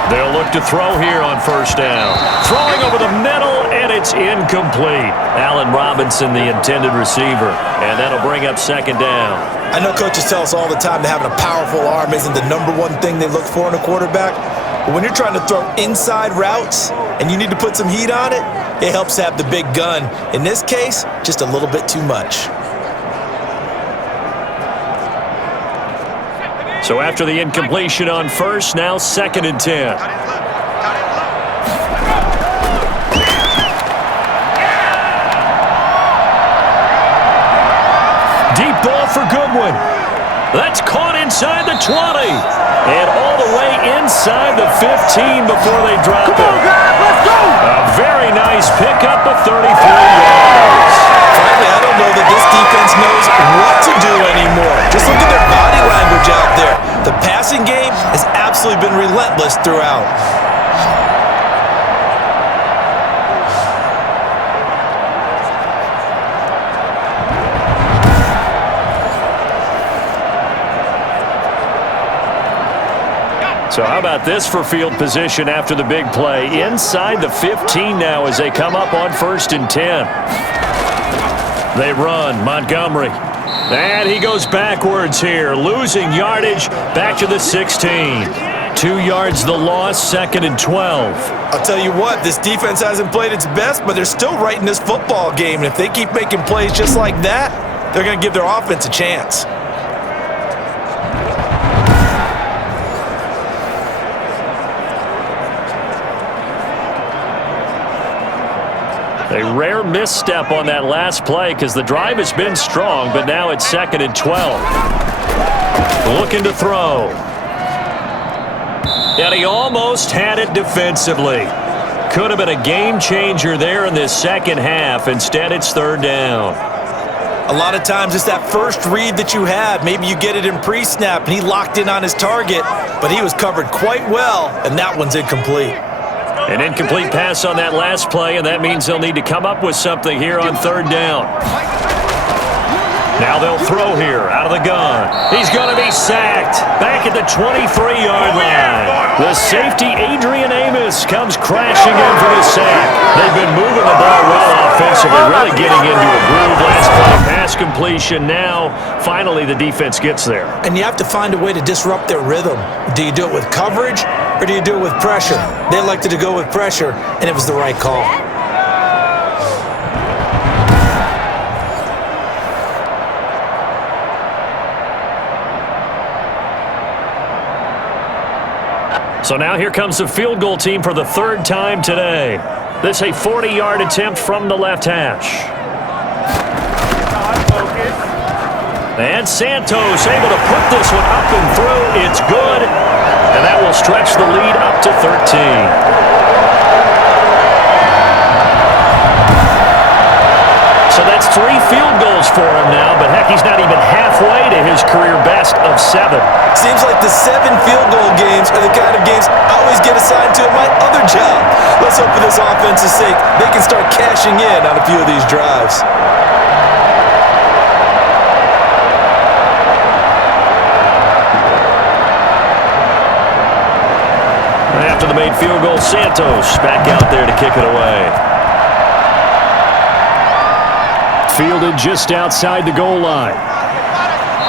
They'll look to throw here on 1st down. Throwing over the middle, and it's incomplete. Allen Robinson, the intended receiver, and that'll bring up 2nd down. I know coaches tell us all the time that having a powerful arm isn't the #1 thing they look for in a quarterback. But when you're trying to throw inside routes and you need to put some heat on it, it helps to have the big gun. In this case, just a little bit too much. So after the incompletion on 1st, now 2nd and 10. Deep ball for Goodwin. That's caught inside the 20. And all the way inside the 15 before they drop it. A very nice pickup of 33 yards. Frankly, I don't know that this defense knows what to do anymore. Just look at their body language out there. The passing game has absolutely been relentless throughout. So how about this for field position after the big play? Inside the 15 now as they come up on 1st and 10. They run. Montgomery. And he goes backwards here, losing yardage back to the 16. 2 yards the loss, 2nd and 12. I'll tell you what, this defense hasn't played its best, but they're still right in this football game. And if they keep making plays just like that, they're going to give their offense a chance. A rare misstep on that last play because the drive has been strong, but now it's 2nd and 12. Looking to throw. And he almost had it defensively. Could have been a game changer there in this second half. Instead, it's 3rd down. A lot of times it's that first read that you have. Maybe you get it in pre-snap and he locked in on his target, but he was covered quite well, and that one's incomplete. An incomplete pass on that last play, and that means they'll need to come up with something here on 3rd down. Now they'll throw here out of the gun. He's going to be sacked back at the 23-yard line. The safety, Adrian Amos, comes crashing in for the sack. They've been moving the ball well offensively, really getting into a groove. Last play, pass completion. Now, finally, the defense gets there. And you have to find a way to disrupt their rhythm. Do you do it with coverage, or do you do it with pressure? They elected to go with pressure, and it was the right call. So now here comes the field goal team for the 3rd time today. This a 40-yard attempt from the left hash. And Santos able to put this one up and through. It's good. And that will stretch the lead up to 13. So that's 3 field goals for him now, but heck, he's not even halfway to his career best of 7. Seems like the 7 field goal games are the kind of games I always get assigned to in my other job. Let's hope for this offense's sake they can start cashing in on a few of these drives. After the made field goal, Santos back out there to kick it away. Fielded just outside the goal line.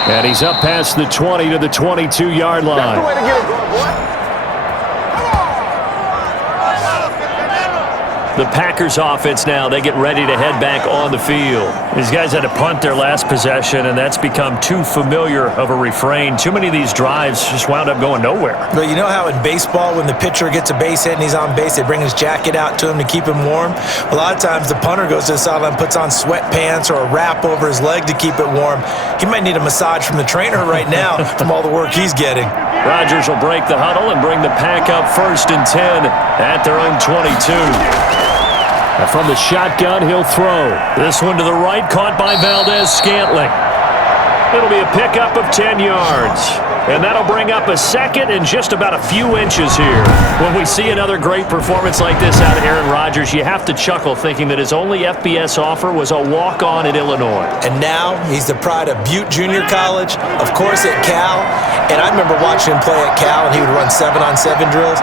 And he's up past the 20 to the 22-yard line. That's the way to get it going, boy. The Packers offense now, they get ready to head back on the field. These guys had to punt their last possession, and that's become too familiar of a refrain. Too many of these drives just wound up going nowhere. But you know how in baseball, when the pitcher gets a base hit and he's on base, they bring his jacket out to him to keep him warm? A lot of times the punter goes to the sideline, puts on sweatpants or a wrap over his leg to keep it warm. He might need a massage from the trainer right now from all the work he's getting. Rodgers will break the huddle and bring the Pack up 1st and 10 at their own 22. And from the shotgun, he'll throw. This one to the right, caught by Valdez-Scantling. It'll be a pickup of 10 yards. And that'll bring up a 2nd and just about a few inches here. When we see another great performance like this out of Aaron Rodgers, you have to chuckle thinking that his only FBS offer was a walk-on at Illinois. And now he's the pride of Butte Junior College, of course at Cal. And I remember watching him play at Cal, and he would run 7-on-7 drills.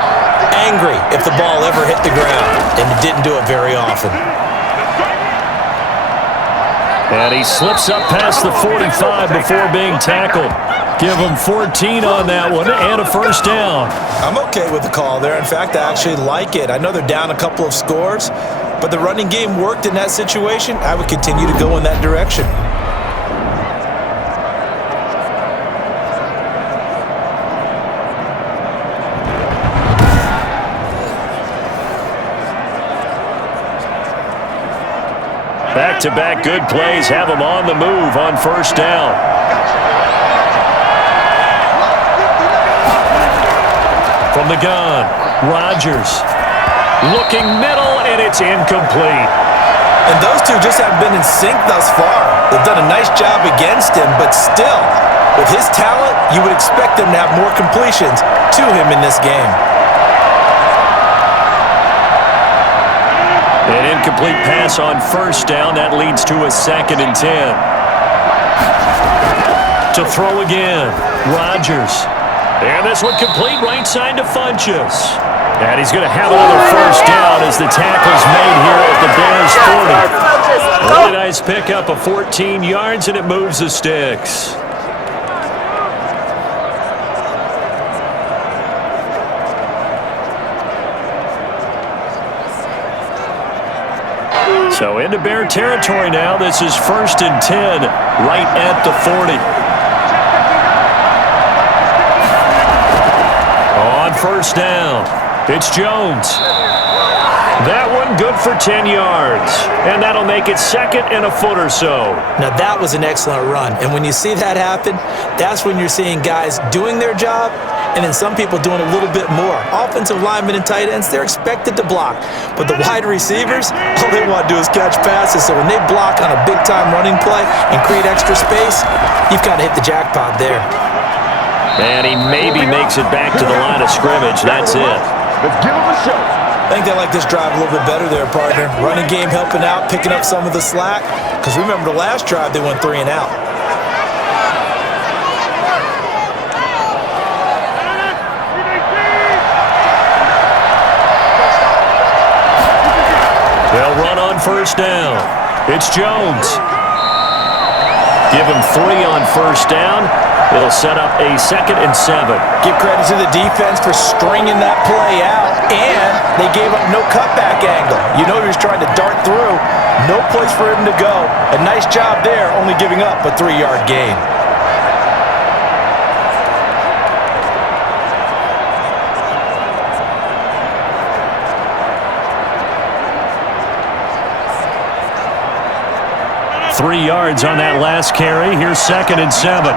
Angry if the ball ever hit the ground, and it didn't do it very often. And he slips up past the 45 before being tackled. Give him 14 on that one and a 1st down. I'm okay with the call there. In fact, I actually like it. I know they're down a couple of scores, but the running game worked in that situation. I would continue to go in that direction. Back-to-back good plays have him on the move on 1st down. From the gun, Rodgers. Looking middle, and it's incomplete. And those two just haven't been in sync thus far. They've done a nice job against him, but still, with his talent, you would expect him to have more completions to him in this game. An incomplete pass on 1st down. That leads to a 2nd and 10. To throw again, Rodgers. And this one complete right side to Funchess. And he's going to have another 1st down as the tackle's made here at the Bears 40. A really nice pickup of 14 yards, and it moves the sticks. So into Bear territory now. This is 1st and 10, right at the 40. On 1st down, it's Jones. That one good for 10 yards, and that'll make it 2nd and a foot or so. Now that was an excellent run, and when you see that happen, that's when you're seeing guys doing their job, and then some people doing a little bit more. Offensive linemen and tight ends, they're expected to block, but the wide receivers, all they want to do is catch passes, so when they block on a big-time running play and create extra space, you've got to hit the jackpot there. And he maybe makes it back to the line of scrimmage. That's it. Let's give him a show. I think they like this drive a little bit better there, partner. Running game helping out, picking up some of the slack. Because remember the last drive, they went 3 and out. They'll run on 1st down. It's Jones. Give him 3 on 1st down. It'll set up a 2nd and 7. Give credit to the defense for stringing that play out, and they gave up no cutback angle. You know he was trying to dart through. No place for him to go. A nice job there, only giving up a 3-yard gain. Three yards on that last carry. Here's 2nd and 7.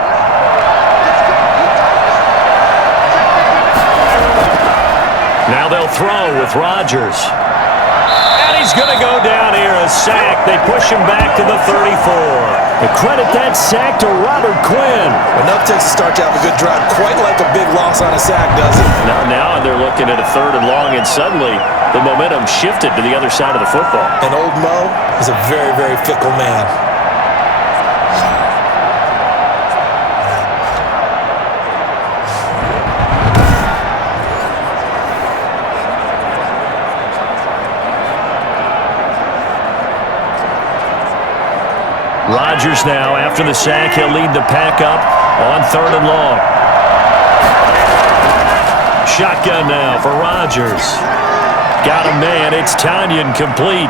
Now they'll throw with Rodgers. And he's going to go down here, a sack. They push him back to the 34. The credit that sack to Robert Quinn. Enough takes to start to have a good drive. Quite like a big loss on a sack, does it? Now they're looking at a 3rd and long, and suddenly the momentum shifted to the other side of the football. And old Mo is a very, very fickle man. Rodgers now, after the sack, he'll lead the pack up on 3rd and long. Shotgun now for Rodgers. Got a man. It's Tanyan complete.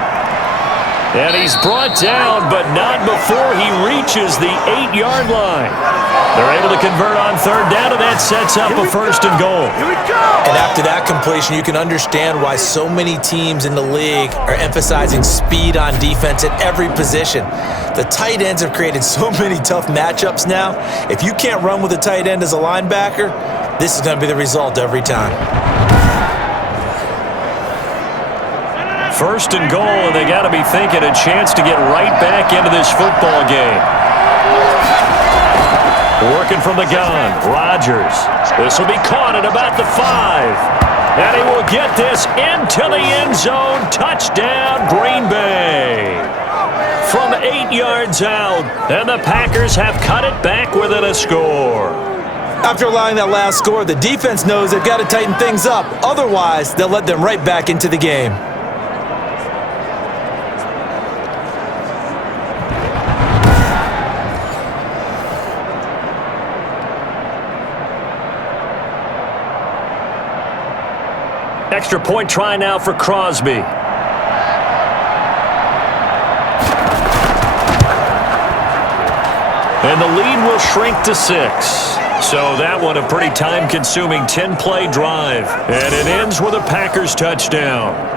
And he's brought down, but not before he reaches the 8-yard line. They're able to convert on 3rd down, and that sets up a 1st and goal. And after that completion, you can understand why so many teams in the league are emphasizing speed on defense at every position. The tight ends have created so many tough matchups now. If you can't run with a tight end as a linebacker, this is going to be the result every time. 1st and goal, and they got to be thinking a chance to get right back into this football game. Working from the gun, Rodgers. This will be caught at about the 5. And he will get this into the end zone. Touchdown, Green Bay. From 8 yards out, and the Packers have cut it back within a score. After allowing that last score, the defense knows they've got to tighten things up. Otherwise, they'll let them right back into the game. Extra point try now for Crosby. And the lead will shrink to 6. So that one a pretty time-consuming 10-play drive. And it ends with a Packers touchdown.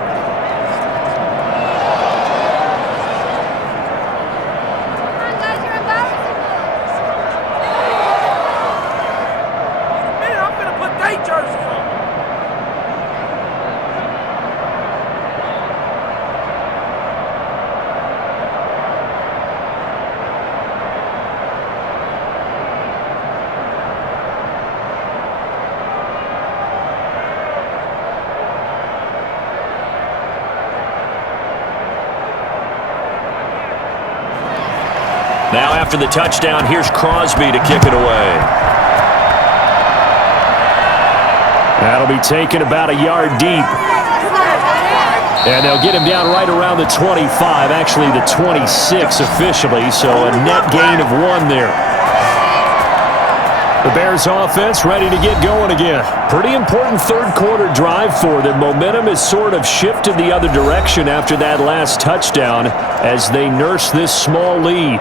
Now after the touchdown, here's Crosby to kick it away. That'll be taken about a yard deep. And they'll get him down right around the 25, actually the 26 officially, so a net gain of 1 there. The Bears offense ready to get going again. Pretty important third quarter drive for them. Momentum has sort of shifted the other direction after that last touchdown as they nurse this small lead.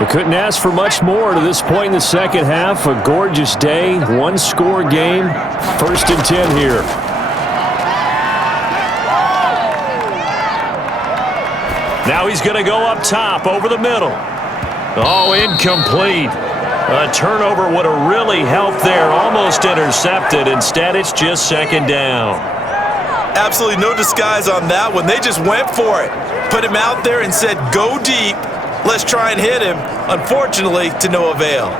We couldn't ask for much more to this point in the second half. A gorgeous day, one-score game, 1st and 10 here. Now he's going to go up top over the middle. Oh, incomplete. A turnover would have really helped there. Almost intercepted. Instead, it's just 2nd down. Absolutely no disguise on that one. They just went for it. Put him out there and said, go deep. Let's try and hit him. Unfortunately, to no avail.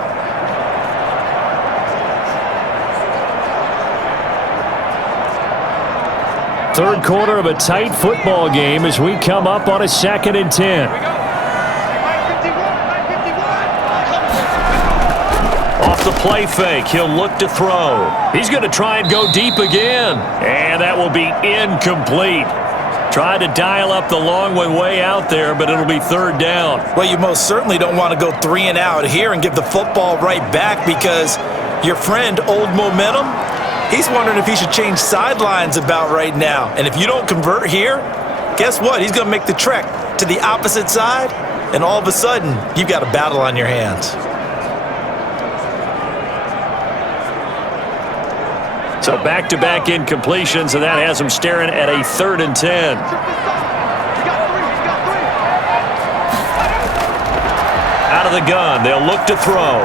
Third quarter of a tight football game as we come up on a 2nd and 10. Off the play fake, he'll look to throw. He's going to try and go deep again. And that will be incomplete. Tried to dial up the long way out there, but it'll be 3rd down. Well, you most certainly don't want to go 3 and out here and give the football right back because your friend, Old Momentum, he's wondering if he should change sidelines about right now. And if you don't convert here, guess what? He's going to make the trek to the opposite side, and all of a sudden, you've got a battle on your hands. So back-to-back incompletions, and that has him staring at a 3rd and 10. Out of the gun, they'll look to throw.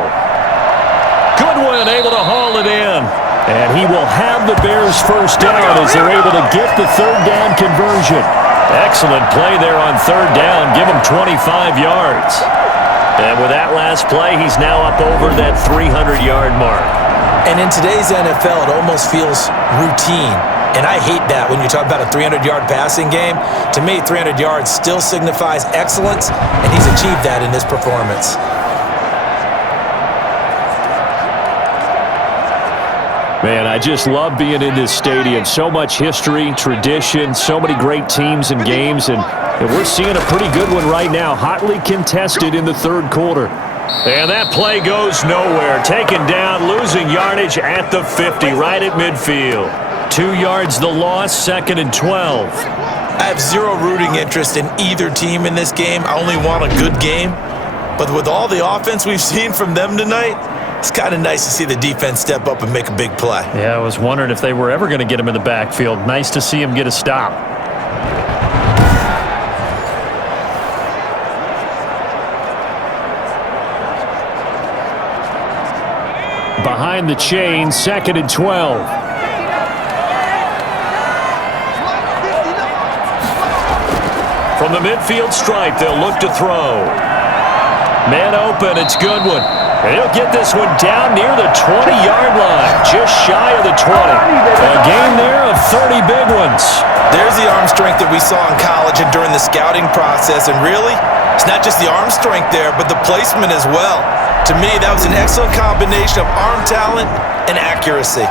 Goodwin able to haul it in. And he will have the Bears' 1st down as they're able to get the 3rd down conversion. Excellent play there on 3rd down. Give him 25 yards. And with that last play, he's now up over that 300-yard mark. And in today's NFL, it almost feels routine. And I hate that when you talk about a 300-yard passing game. To me, 300 yards still signifies excellence, and he's achieved that in this performance. Man, I just love being in this stadium. So much history, tradition, so many great teams and games, and we're seeing a pretty good one right now, hotly contested in the 3rd quarter. And that play goes nowhere. Taken down, losing yardage at the 50, right at midfield. 2 yards the loss, 2nd and 12. I have zero rooting interest in either team in this game. I only want a good game. But with all the offense we've seen from them tonight, it's kind of nice to see the defense step up and make a big play. Yeah, I was wondering if they were ever going to get him in the backfield. Nice to see him get a stop. Behind the chain, 2nd and 12. From the midfield stripe, they'll look to throw. Man open, it's Goodwin. And he'll get this one down near the 20-yard line, just shy of the 20. A gain there of 30 big ones. There's the arm strength that we saw in college and during the scouting process. And really, it's not just the arm strength there, but the placement as well. To me, that was an excellent combination of arm talent and accuracy.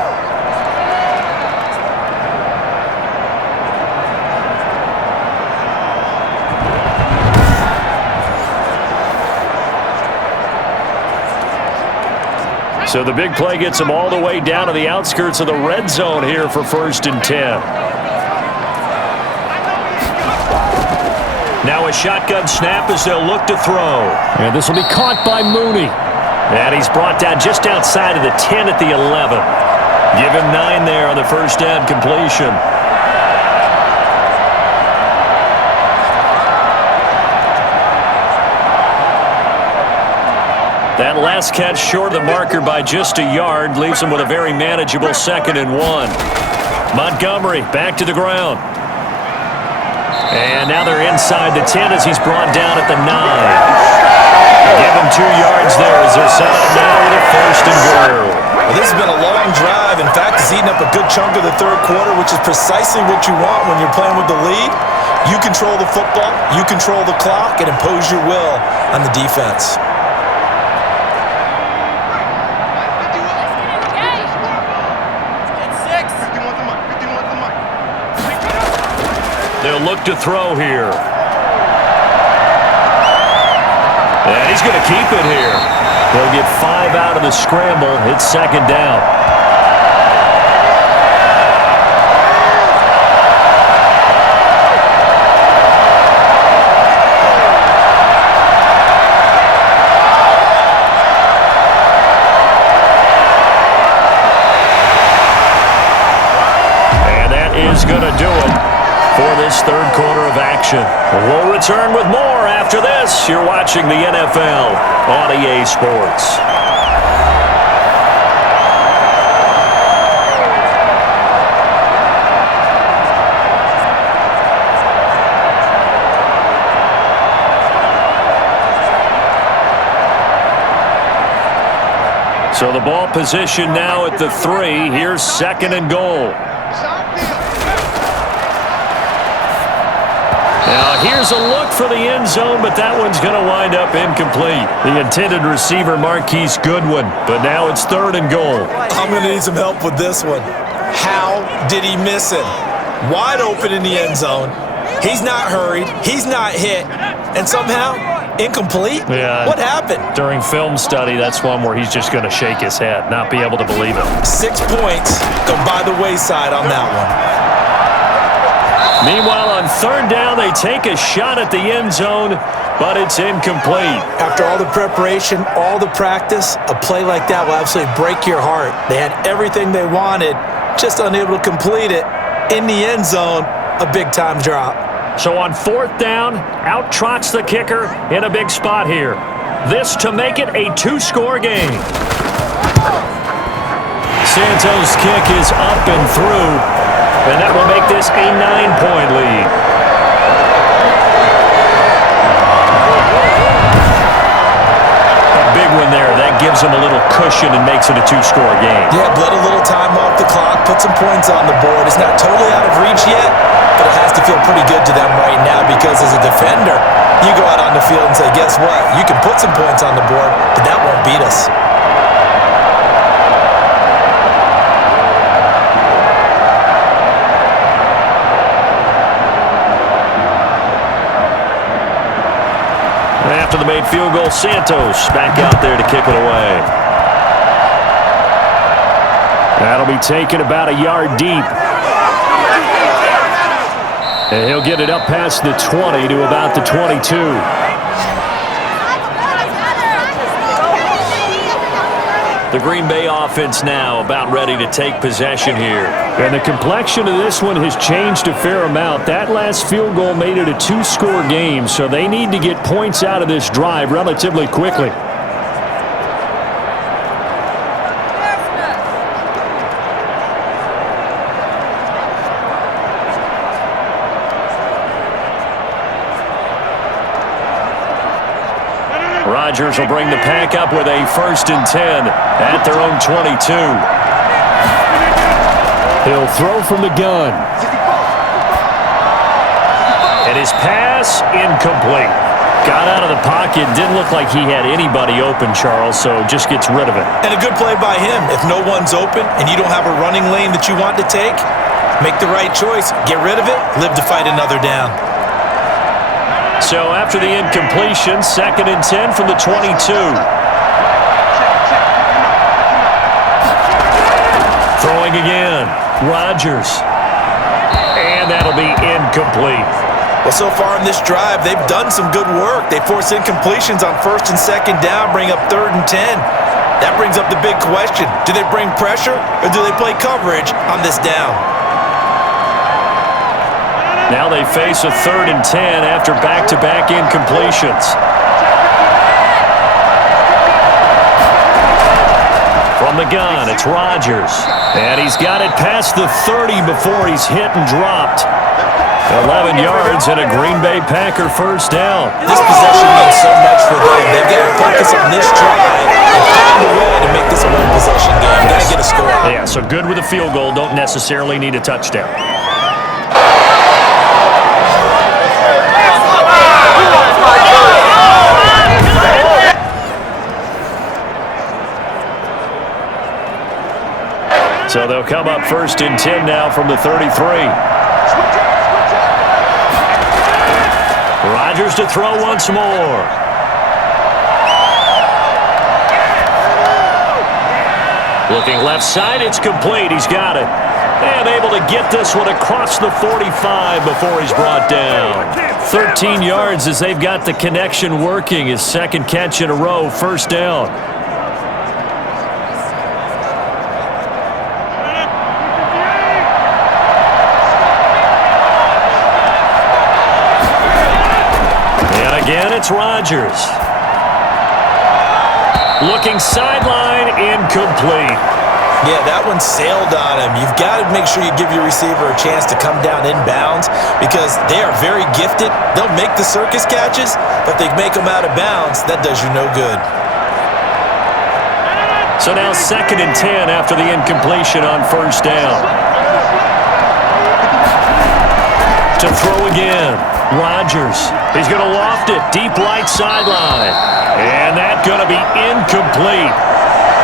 So the big play gets him all the way down to the outskirts of the red zone here for 1st and 10. Now a shotgun snap as they'll look to throw. And this will be caught by Mooney. And he's brought down just outside of the 10 at the 11. Give him 9 there on the 1st down completion. That last catch short of the marker by just a yard leaves him with a very manageable 2nd and 1. Montgomery back to the ground. And now they're inside the 10 as he's brought down at the 9. Give him 2 yards there as they're set up now with a 1st and goal. Well, this has been a long drive. In fact, it's eaten up a good chunk of the 3rd quarter, which is precisely what you want when you're playing with the lead. You control the football, you control the clock, and impose your will on the defense. They'll look to throw here. And he's going to keep it here. They'll get 5 out of the scramble. It's second down. And that is going to do it for this third quarter of action. We'll return with more after this. You're watching the NFL on EA Sports. So the ball position now at the 3. Here's second and goal. Now, here's a look for the end zone, but that one's going to wind up incomplete. The intended receiver, Marquise Goodwin, but now it's third and goal. I'm going to need some help with this one. How did he miss it? Wide open in the end zone. He's not hurried. He's not hit. And somehow, incomplete? Yeah. What happened? During film study, that's one where he's just going to shake his head, not be able to believe it. 6 points go by the wayside on that one. Meanwhile, on third down, they take a shot at the end zone, but it's incomplete. After all the preparation, all the practice, a play like that will absolutely break your heart. They had everything they wanted, just unable to complete it. In the end zone, a big-time drop. So on fourth down, out trots the kicker in a big spot here. This to make it a 2-score game. Santos' kick is up and through, and that will make this a 9-point lead. A big one there. That gives them a little cushion and makes it a 2-score game. Yeah, bled a little time off the clock, put some points on the board. It's not totally out of reach yet, but it has to feel pretty good to them right now because as a defender, you go out on the field and say, guess what? You can put some points on the board, but that won't beat us. After the made field goal, Santos back out there to kick it away. That'll be taken about a yard deep. And he'll get it up past the 20 to about the 22. The Green Bay offense now about ready to take possession here. And the complexion of this one has changed a fair amount. That last field goal made it a 2-score game, so they need to get points out of this drive relatively quickly. Rodgers will bring the pack up with a 1st and 10 at their own 22. He'll throw from the gun. And his pass incomplete. Got out of the pocket. Didn't look like he had anybody open, Charles, so just gets rid of it. And a good play by him. If no one's open and you don't have a running lane that you want to take, make the right choice. Get rid of it. Live to fight another down. So after the incompletion, 2nd and 10 from the 22. Throwing again. Rodgers. And that'll be incomplete. Well, so far in this drive, they've done some good work. They force incompletions on 1st and 2nd down, bring up 3rd and 10. That brings up the big question. Do they bring pressure or do they play coverage on this down? Now they face a 3rd and 10 after back-to-back incompletions. From the gun, it's Rodgers. And he's got it past the 30 before he's hit and dropped. 11 yards and a Green Bay Packer 1st down. This possession means so much for them. They've got to focus on this drive and find a way to make this a one-possession game. Got to get a score. Yeah, so good with a field goal. Don't necessarily need a touchdown. So they'll come up 1st and 10 now from the 33. Rodgers to throw once more. Looking left side, it's complete. He's got it. And able to get this one across the 45 before he's brought down. 13 yards as they've got the connection working. His second catch in a row, 1st down. And again, it's Rodgers. Looking sideline, incomplete. Yeah, that one sailed on him. You've got to make sure you give your receiver a chance to come down inbounds because they are very gifted. They'll make the circus catches, but if they make them out of bounds, that does you no good. So now 2nd and 10 after the incompletion on 1st down. To throw again, Rodgers. He's going to loft it deep right sideline. And that's going to be incomplete.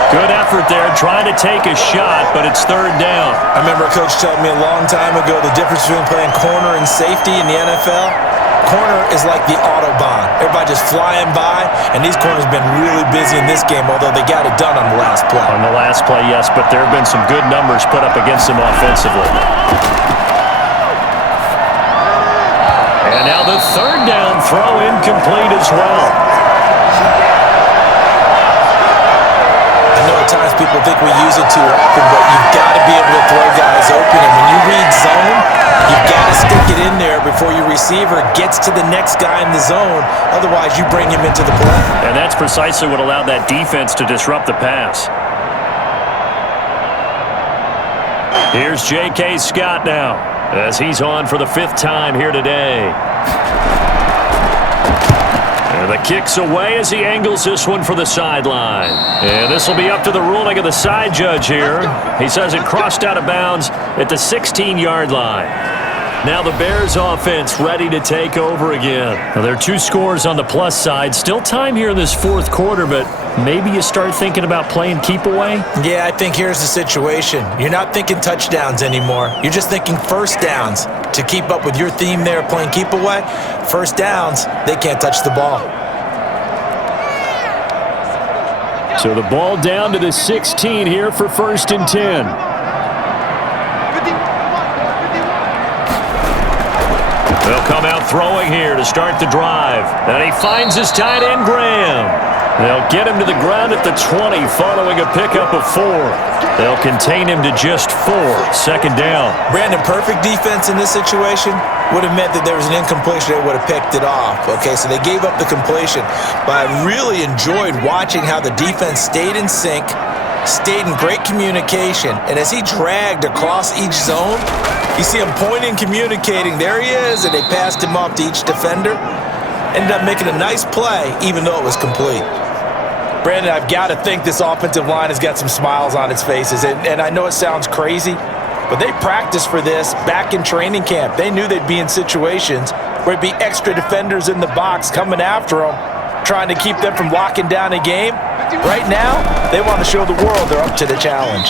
Good effort there, trying to take a shot, but it's 3rd down. I remember a coach telling me a long time ago the difference between playing corner and safety in the NFL. Corner is like the Autobahn. Everybody just flying by, and these corners have been really busy in this game, although they got it done on the last play. On the last play, yes, but there have been some good numbers put up against them offensively. And now the 3rd down throw incomplete as well. I know at times people think we use it too often, but you've got to be able to throw guys open. And when you read zone, you've got to stick it in there before your receiver gets to the next guy in the zone. Otherwise, you bring him into the play. And that's precisely what allowed that defense to disrupt the pass. Here's J.K. Scott now as he's on for the 5th time here today. And the kick's away as he angles this one for the sideline. And this will be up to the ruling of the side judge here. He says it crossed out of bounds at the 16-yard line. Now the Bears offense ready to take over again. Now there are 2 scores on the plus side. Still time here in this 4th quarter, but maybe you start thinking about playing keep away? Yeah, I think here's the situation. You're not thinking touchdowns anymore. You're just thinking 1st downs. To keep up with your theme there, playing keep away, 1st downs, they can't touch the ball. So the ball down to the 16 here for 1st and 10. They'll come out throwing here to start the drive. And he finds his tight end, Graham. They'll get him to the ground at the 20 following a pickup of 4. They'll contain him to just 4. 2nd down. Brandon, perfect defense in this situation would have meant that there was an incompletion. They would have picked it off. Okay, so they gave up the completion. But I really enjoyed watching how the defense stayed in sync, stayed in great communication, and as he dragged across each zone, you see him pointing, communicating. There he is, and they passed him off to each defender. Ended up making a nice play, even though it was complete. Brandon, I've got to think this offensive line has got some smiles on its faces. And I know it sounds crazy, but they practiced for this back in training camp. They knew they'd be in situations where it'd be extra defenders in the box coming after them, trying to keep them from locking down a game. Right now, they want to show the world they're up to the challenge.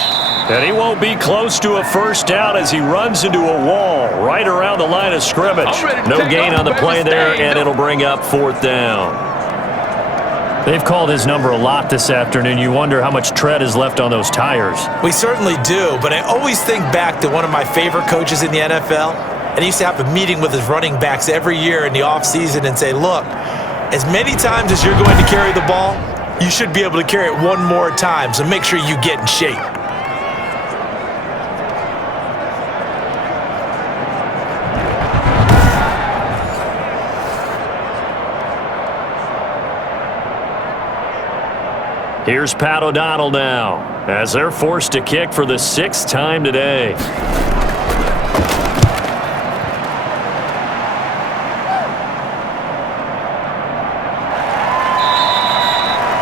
And he won't be close to a 1st down as he runs into a wall right around the line of scrimmage. No gain on the play there, and it'll bring up 4th down. They've called his number a lot this afternoon. You wonder how much tread is left on those tires. We certainly do, but I always think back to one of my favorite coaches in the NFL, and he used to have a meeting with his running backs every year in the offseason and say, look, as many times as you're going to carry the ball, you should be able to carry it one more time, so make sure you get in shape. Here's Pat O'Donnell now as they're forced to kick for the 6th time today.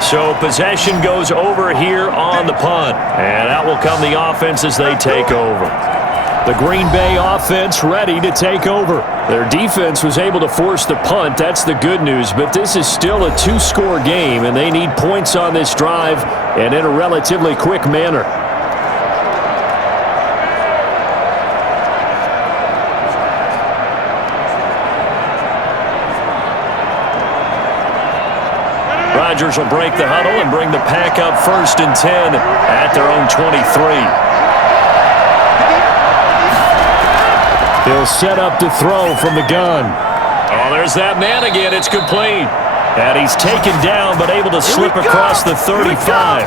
So possession goes over here on the punt, and out will come the offense as they take over. The Green Bay offense ready to take over. Their defense was able to force the punt. That's the good news, but this is still a 2-score game, and they need points on this drive and in a relatively quick manner. Rodgers will break the huddle and bring the pack up 1st and 10 at their own 23. He'll set up to throw from the gun. Oh, there's that man again. It's complete. And he's taken down, but able to slip across the 35.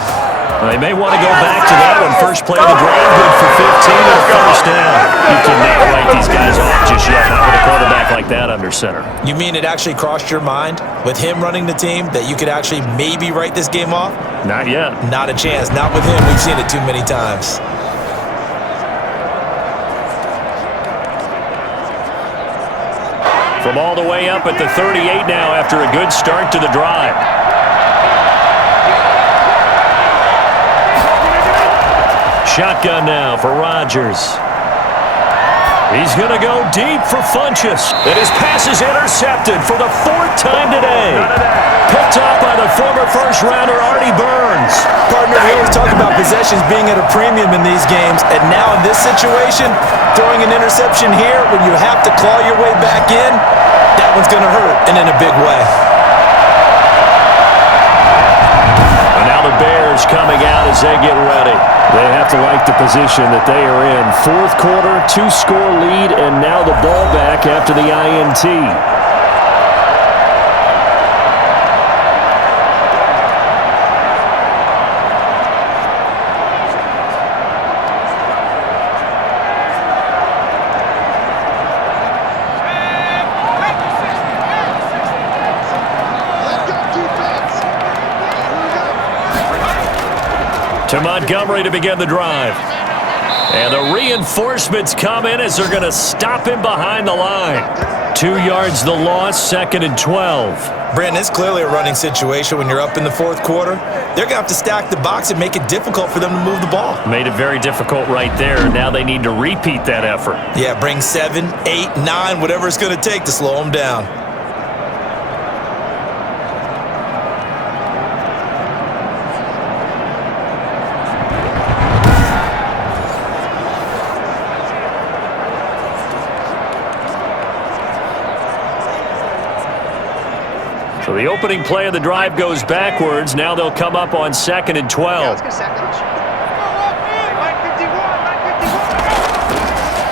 They may want to go back to that one. First play of the drive, good for 15 and a first down. You cannot write these guys off just yet, not with a quarterback like that under center. You mean it actually crossed your mind with him running the team that you could actually maybe write this game off? Not yet. Not a chance. Not with him. We've seen it too many times. From all the way up at the 38 now after a good start to the drive. Shotgun now for Rodgers. He's going to go deep for Funchess. And his pass is intercepted for the 4th time today. Picked off by the former first-rounder Artie Burns. Partner, we always talk about possessions being at a premium in these games, and now in this situation, throwing an interception here when you have to claw your way back in, that one's going to hurt, and in a big way. And now the Bears coming out as they get ready. They have to like the position that they are in. 4th quarter, 2-score lead, and now the ball back after the INT. To Montgomery to begin the drive. And the reinforcements come in as they're going to stop him behind the line. 2 yards the loss, 2nd and 12. Brandon, it's clearly a running situation when you're up in the 4th quarter. They're going to have to stack the box and make it difficult for them to move the ball. Made it very difficult right there. Now they need to repeat that effort. Yeah, bring 7, 8, 9, whatever it's going to take to slow them down. So the opening play of the drive goes backwards. Now they'll come up on 2nd and 12.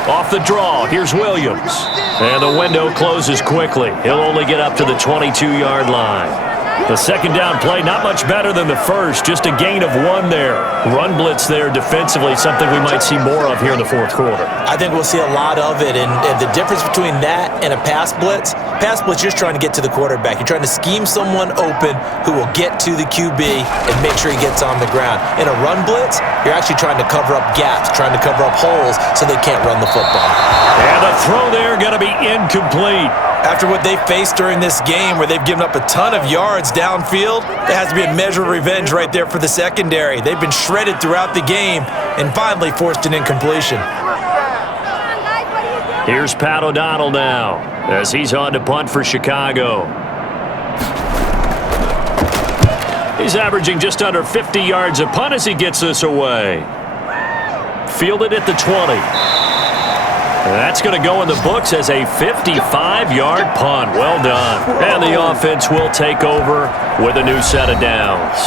Off the draw, here's Williams. And the window closes quickly. He'll only get up to the 22-yard line. The 2nd down play, not much better than the first, just a gain of 1 there. Run blitz there defensively, something we might see more of here in the 4th quarter. I think we'll see a lot of it, and the difference between that and a pass blitz, you're just trying to get to the quarterback. You're trying to scheme someone open who will get to the QB and make sure he gets on the ground. In a run blitz, you're actually trying to cover up gaps, trying to cover up holes so they can't run the football. And the throw there going to be incomplete. After what they faced during this game where they've given up a ton of yards downfield, there has to be a measure of revenge right there for the secondary. They've been shredded throughout the game and finally forced an incompletion. Here's Pat O'Donnell now as he's on to punt for Chicago. He's averaging just under 50 yards a punt as he gets this away. Fielded at the 20. That's going to go in the books as a 55-yard punt. Well done. And the offense will take over with a new set of downs.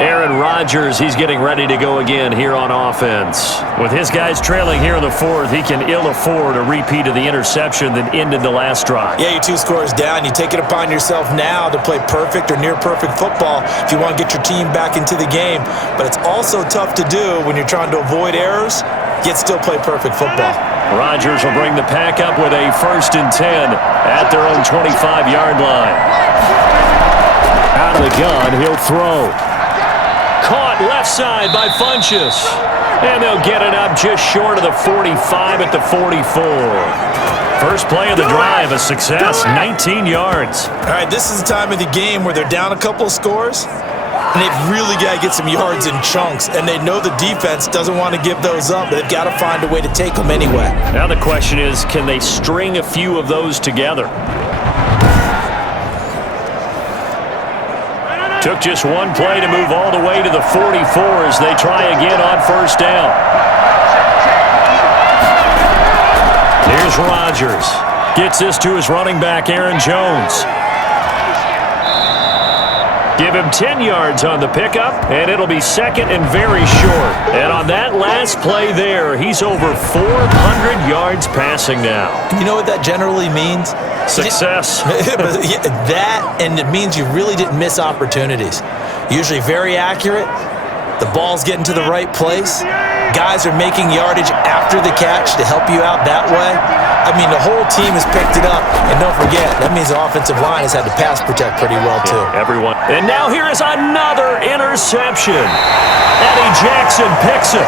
Aaron Rodgers, he's getting ready to go again here on offense. With his guys trailing here in the 4th, he can ill afford a repeat of the interception that ended the last drive. Yeah, you're 2 scores down. You take it upon yourself now to play perfect or near-perfect football if you want to get your team back into the game. But it's also tough to do when you're trying to avoid errors, yet still play perfect football. Rodgers will bring the pack up with a 1st and 10 at their own 25-yard line. Out of the gun, he'll throw. Caught left side by Funchess. And they'll get it up just short of the 45 at the 44. First play of the drive, a success, 19 yards. All right, this is the time of the game where they're down a couple of scores, and they've really got to get some yards in chunks, and they know the defense doesn't want to give those up, but they've got to find a way to take them anyway. Now the question is, can they string a few of those together? Took just 1 play to move all the way to the 44 as they try again on 1st down. Here's Rodgers. Gets this to his running back, Aaron Jones. Give him 10 yards on the pickup, and it'll be second and very short. And on that last play there, he's over 400 yards passing now. You know what that generally means? Success. That, and it means you really didn't miss opportunities. Usually very accurate. The ball's getting to the right place. Guys are making yardage after the catch to help you out that way. I mean, the whole team has picked it up. And don't forget, that means the offensive line has had to pass protect pretty well, too. Yeah, everyone. And now here is another interception. Eddie Jackson picks it.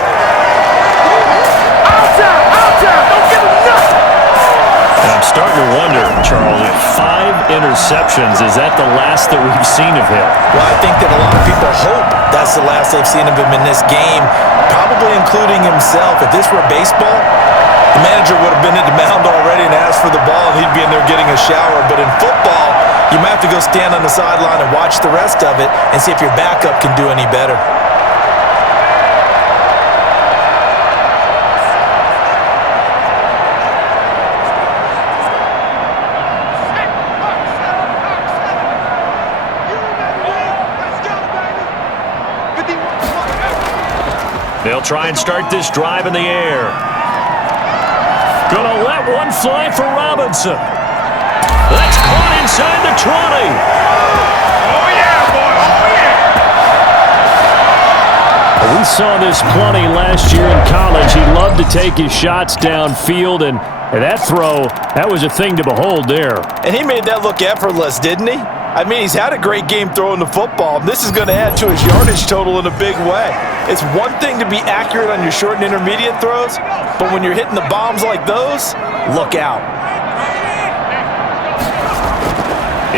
Outside! Don't give him nothing! And I'm starting to wonder, Charles, if 5 interceptions, is that the last that we've seen of him? Well, I think that a lot of people hope that's the last they've seen of him in this game, probably including himself. If this were baseball, the manager would have been at the mound already and asked for the ball, and he'd be in there getting a shower. But in football, you might have to go stand on the sideline and watch the rest of it and see if your backup can do any better. They'll try and start this drive in the air. Gonna let one fly for Robinson. That's caught inside the 20. Oh, yeah, boy. Oh, yeah. We saw this plenty last year in college. He loved to take his shots downfield, and that throw, that was a thing to behold there. And he made that look effortless, didn't he? I mean, he's had a great game throwing the football. This is going to add to his yardage total in a big way. It's one thing to be accurate on your short and intermediate throws, but when you're hitting the bombs like those, look out.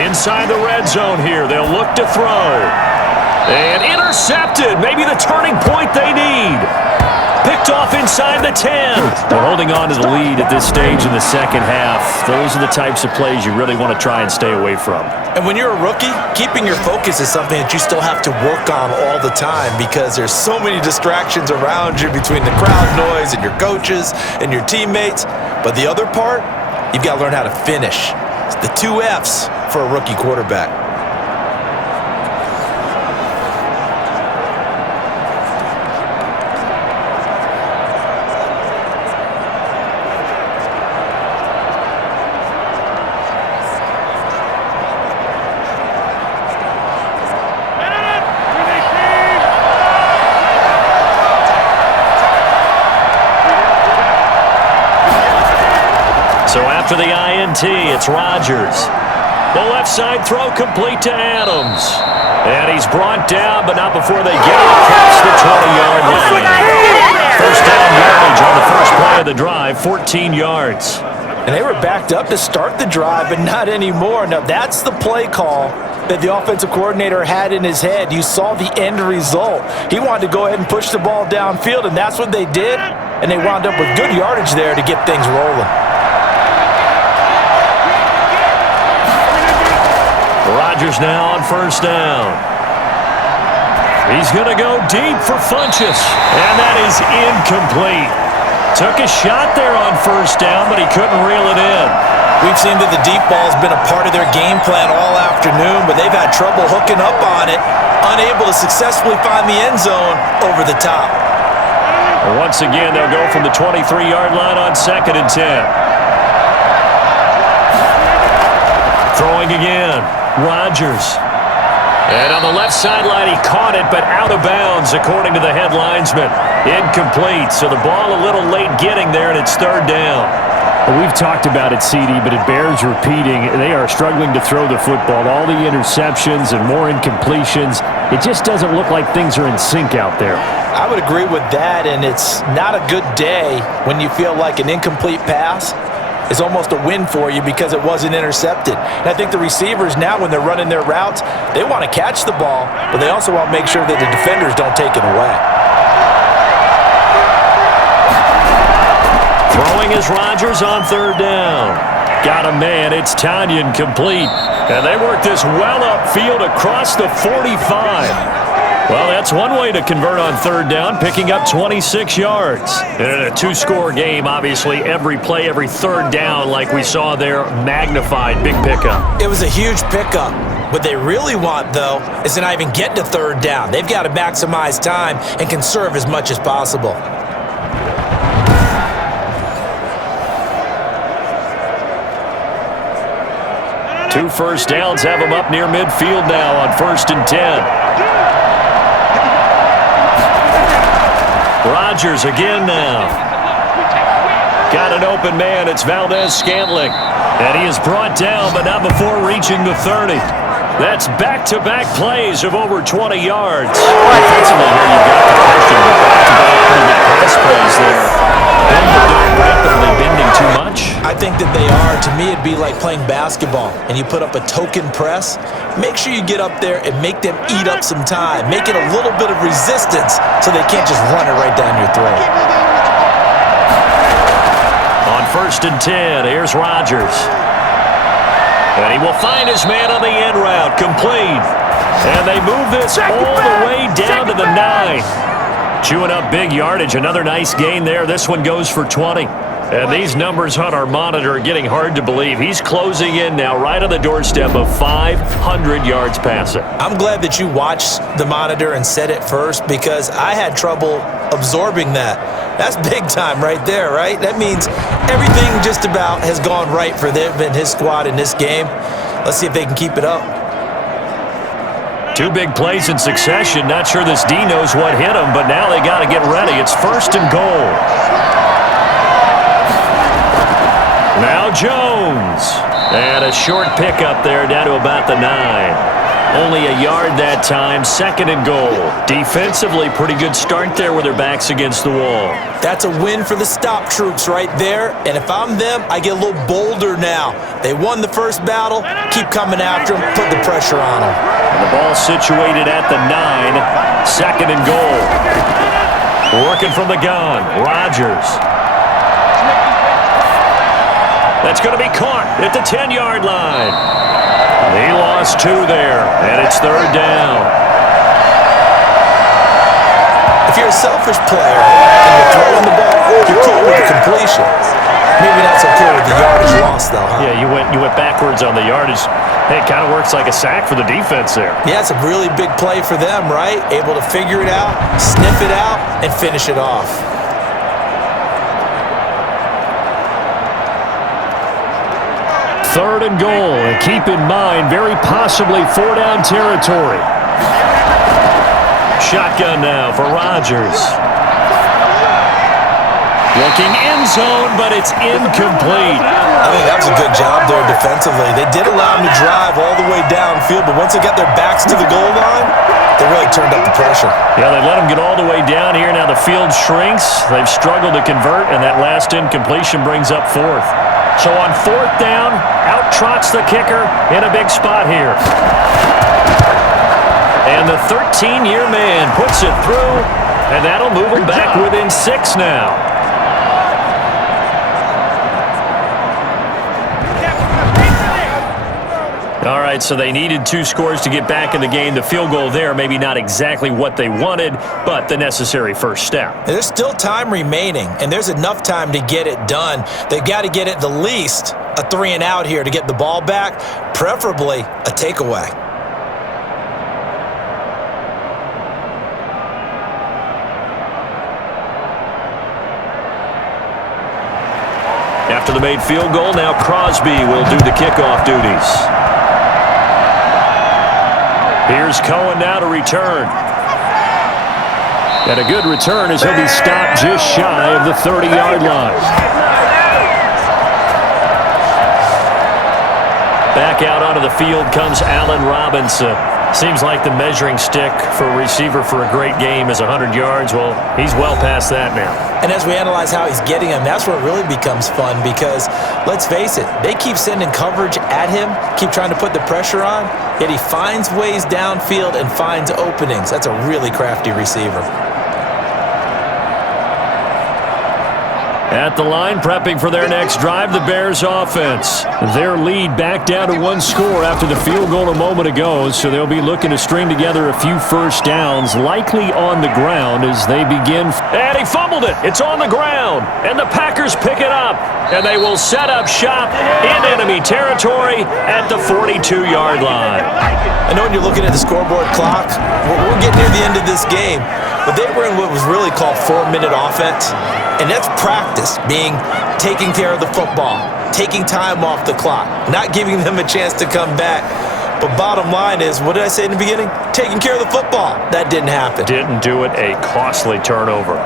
Inside the red zone here, they'll look to throw. And intercepted, maybe the turning point they need. Picked off inside the 10. They're holding on to the lead at this stage in the second half. Those are the types of plays you really want to try and stay away from. And when you're a rookie, keeping your focus is something that you still have to work on all the time because there's so many distractions around you between the crowd noise and your coaches and your teammates. But the other part, you've got to learn how to finish. It's the 2 F's for a rookie quarterback. So after the INT, it's Rodgers. The left side throw complete to Adams. And he's brought down, but not before they get it across the 20-yard line. First down yardage on the first play of the drive, 14 yards. And they were backed up to start the drive, but not anymore. Now, that's the play call that the offensive coordinator had in his head. You saw the end result. He wanted to go ahead and push the ball downfield, and that's what they did. And they wound up with good yardage there to get things rolling. Rodgers now on first down. He's going to go deep for Funchess, and that is incomplete. Took a shot there on first down, but he couldn't reel it in. We've seen that the deep ball has been a part of their game plan all afternoon, but they've had trouble hooking up on it, unable to successfully find the end zone over the top. And once again, they'll go from the 23-yard line on 2nd and 10. Throwing again. Rodgers. And on the left sideline, he caught it, but out of bounds, according to the head linesman. Incomplete, so the ball a little late getting there, and it's third down. Well, we've talked about it, CD, but it bears repeating. They are struggling to throw the football. All the interceptions and more incompletions. It just doesn't look like things are in sync out there. I would agree with that, and it's not a good day when you feel like an incomplete pass is almost a win for you because it wasn't intercepted. And I think the receivers now, when they're running their routes, they want to catch the ball, but they also want to make sure that the defenders don't take it away. Throwing is Rodgers on third down. Got a man. It's Tanyan complete. And they work this well upfield across the 45. Well, that's one way to convert on third down, picking up 26 yards. And in a 2-score game, obviously, every play, every third down, like we saw there, magnified. Big pickup. It was a huge pickup. What they really want, though, is to not even get to third down. They've got to maximize time and conserve as much as possible. Two first downs have him up near midfield now on 1st and 10. Rodgers again now. Got an open man. It's Valdez-Scantling. And he is brought down, but not before reaching the 30. That's back-to-back plays of over 20 yards. Defensively here, you've got the question of back-to-back pretty good pass plays there. Rapidly bending too much? I think that they are. To me, it'd be like playing basketball, and you put up a token press. Make sure you get up there and make them eat up some time. Make it a little bit of resistance so they can't just run it right down your throat. On 1st and 10, here's Rodgers. And he will find his man on the end route, complete. And they move this all the way down to the 9. Chewing up big yardage, another nice gain there. This one goes for 20. And these numbers on our monitor are getting hard to believe. He's closing in now right on the doorstep of 500 yards passing. I'm glad that you watched the monitor and said it first because I had trouble absorbing that. That's big time right there, right? That means everything just about has gone right for them and his squad in this game. Let's see if they can keep it up. Two big plays in succession. Not sure this D knows what hit him, but now they got to get ready. It's 1st and goal. Now Jones. And a short pickup there down to about the 9. Only a yard that time, 2nd and goal. Defensively, pretty good start there with their backs against the wall. That's a win for the stop troops right there. And if I'm them, I get a little bolder now. They won the first battle. Keep coming after them. Put the pressure on them. And the ball situated at the 9. 2nd and goal. Working from the gun. Rodgers. That's going to be caught at the 10-yard line. He lost 2 there, and it's 3rd down. If you're a selfish player and you're throwing the ball, you're cool with the completion. Maybe not so cool with the yardage loss, though, huh? Yeah, you went backwards on the yardage. Hey, it kind of works like a sack for the defense there. Yeah, it's a really big play for them, right? Able to figure it out, sniff it out, and finish it off. 3rd and goal, and keep in mind, very possibly 4-down territory. Shotgun now for Rodgers. Looking end zone, but it's incomplete. I think that was a good job there defensively. They did allow him to drive all the way downfield, but once they got their backs to the goal line, they really turned up the pressure. Yeah, they let him get all the way down here. Now the field shrinks. They've struggled to convert, and that last incompletion brings up 4th. So on 4th down, out trots the kicker in a big spot here. And the 13-year man puts it through, and that'll move him back within 6 now. All right, so they needed 2 scores to get back in the game. The field goal there, maybe not exactly what they wanted, but the necessary first step. There's still time remaining, and there's enough time to get it done. They've got to get at the least a 3 and out here to get the ball back, preferably a takeaway. After the made field goal, now Crosby will do the kickoff duties. Here's Cohen now to return. And a good return as he'll be stopped just shy of the 30-yard line. Back out onto the field comes Allen Robinson. Seems like the measuring stick for a receiver for a great game is 100 yards. Well, he's well past that now. And as we analyze how he's getting them, that's where it really becomes fun because, let's face it, they keep sending coverage at him, keep trying to put the pressure on, yet he finds ways downfield and finds openings. That's a really crafty receiver. At the line, prepping for their next drive, the Bears offense. Their lead back down to one score after the field goal a moment ago, so they'll be looking to string together a few first downs, likely on the ground as they begin. And he fumbled it. It's on the ground, and the Packers pick it up, and they will set up shop in enemy territory at the 42-yard line. I know when you're looking at the scoreboard clock, we're getting near the end of this game, but they were in what was really called 4-minute offense. And that's practice, being taking care of the football, taking time off the clock, not giving them a chance to come back. But bottom line is, what did I say in the beginning? Taking care of the football. That didn't happen. Didn't do it, a costly turnover.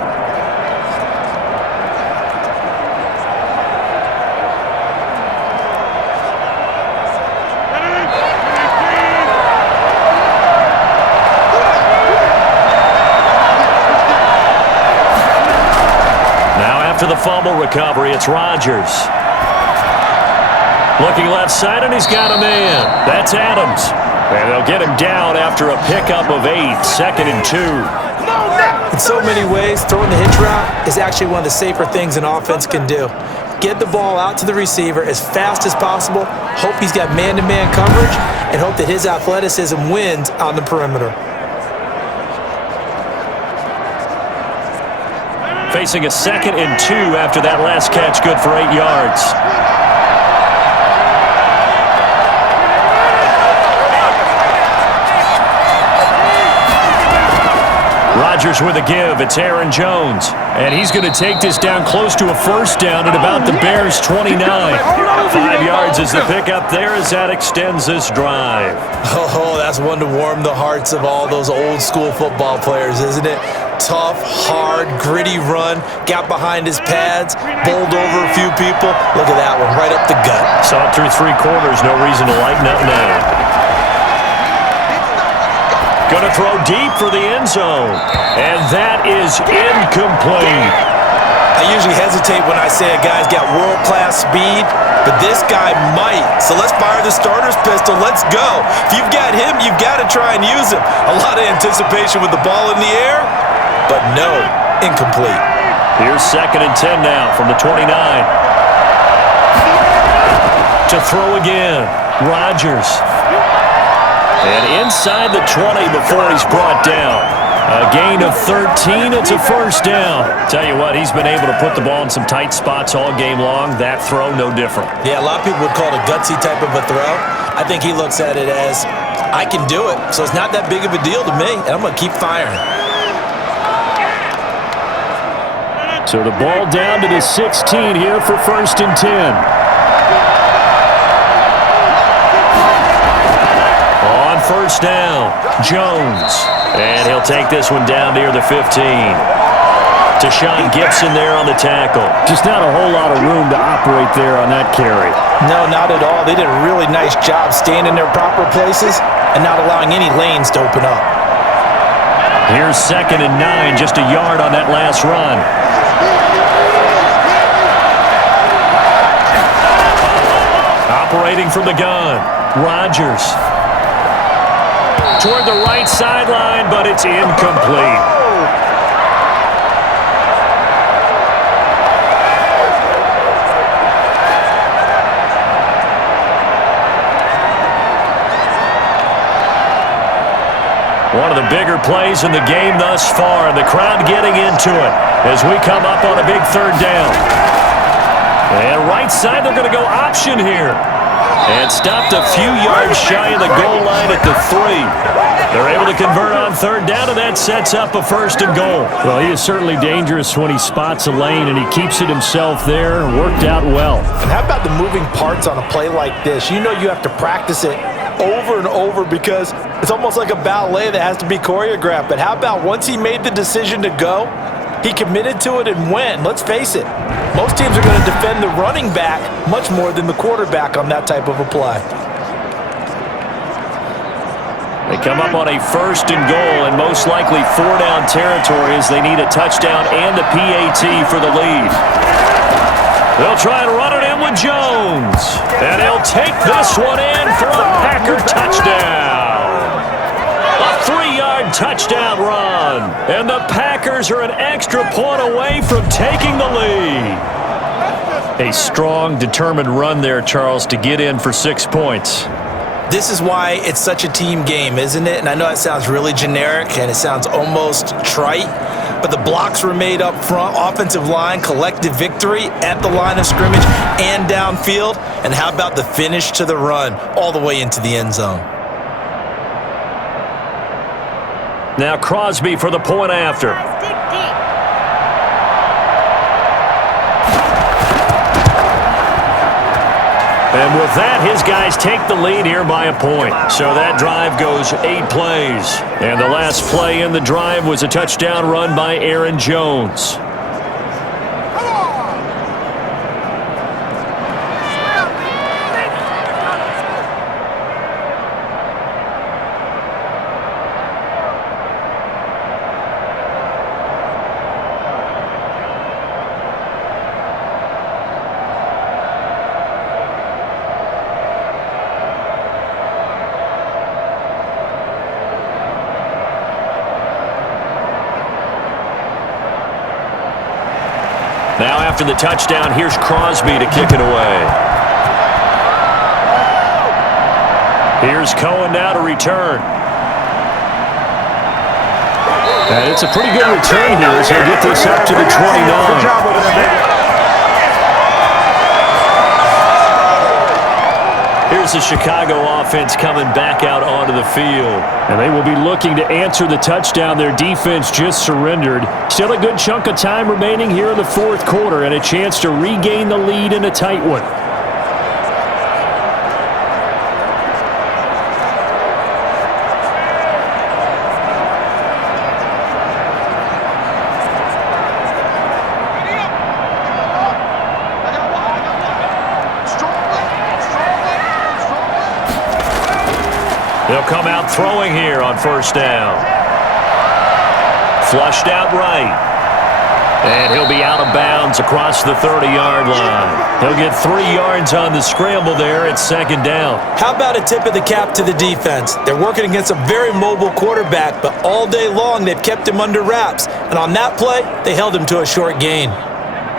To the fumble recovery, it's Rodgers. Looking left side, and he's got a man. That's Adams. And they'll get him down after a pickup of 8, 2nd and 2. In so many ways, throwing the hitch route is actually one of the safer things an offense can do. Get the ball out to the receiver as fast as possible, hope he's got man-to-man coverage, and hope that his athleticism wins on the perimeter. Facing a 2nd and 2 after that last catch, good for 8 yards. Rodgers with a give. It's Aaron Jones. And he's going to take this down close to a first down at about the Bears' 29. 5 yards is the pickup there as that extends this drive. Oh, that's one to warm the hearts of all those old-school football players, isn't it? Tough, hard, gritty run, got behind his pads, bowled over a few people. Look at that one, right up the gut. Saw it through 3 quarters, no reason to lighten up now. Going to throw deep for the end zone, and that is incomplete. I usually hesitate when I say a guy's got world-class speed, but this guy might. So let's fire the starter's pistol. Let's go. If you've got him, you've got to try and use him. A lot of anticipation with the ball in the air. But no, incomplete. Here's 2nd and 10 now from the 29. To throw again, Rodgers. And inside the 20 before he's brought down. A gain of 13, it's a first down. Tell you what, he's been able to put the ball in some tight spots all game long. That throw, no different. Yeah, a lot of people would call it a gutsy type of a throw. I think he looks at it as, I can do it, so it's not that big of a deal to me, and I'm going to keep firing. So the ball down to the 16 here for 1st and 10. On first down, Jones. And he'll take this one down near the 15. Deshaun Gibson there on the tackle. Just not a whole lot of room to operate there on that carry. No, not at all. They did a really nice job staying in their proper places and not allowing any lanes to open up. Here's 2nd and 9, just a yard on that last run. Operating from the gun, Rodgers. Toward the right sideline, but it's incomplete. One of the bigger plays in the game thus far, and the crowd getting into it as we come up on a big 3rd down. And right side, they're going to go option here. And stopped a few yards shy of the goal line at the 3. They're able to convert on 3rd down, and that sets up a 1st and goal. Well, he is certainly dangerous when he spots a lane, and he keeps it himself there. Worked out well. And how about the moving parts on a play like this? You know you have to practice it over and over because it's almost like a ballet that has to be choreographed. But how about once he made the decision to go, he committed to it and went. Let's face it, most teams are going to defend the running back much more than the quarterback on that type of a play. They come up on a 1st and goal, and most likely 4-down territory as they need a touchdown and the PAT for the lead. They'll try and run it in with Jones. And he'll take this one in for a Packer touchdown. A 3-yard touchdown run. And the Packers are an extra point away from taking the lead. A strong, determined run there, Charles, to get in for 6 points. This is why it's such a team game, isn't it? And I know it sounds really generic and it sounds almost trite, but the blocks were made up front, offensive line, collective victory at the line of scrimmage and downfield. And how about the finish to the run all the way into the end zone? Now Crosby for the point after. And with that, his guys take the lead here by a point. So that drive goes 8 plays. And the last play in the drive was a touchdown run by Aaron Jones. Now after the touchdown, here's Crosby to kick it away. Here's Cohen now to return. And it's a pretty good return here as he'll get this up to the 29. Here's the Chicago offense coming back out onto the field. And they will be looking to answer the touchdown their defense just surrendered. Still a good chunk of time remaining here in the fourth quarter and a chance to regain the lead in a tight one. They'll come out throwing here on first down. Flushed out right. And he'll be out of bounds across the 30-yard line. He'll get 3 yards on the scramble there at second down. How about a tip of the cap to the defense? They're working against a very mobile quarterback, but all day long they've kept him under wraps. And on that play, they held him to a short gain.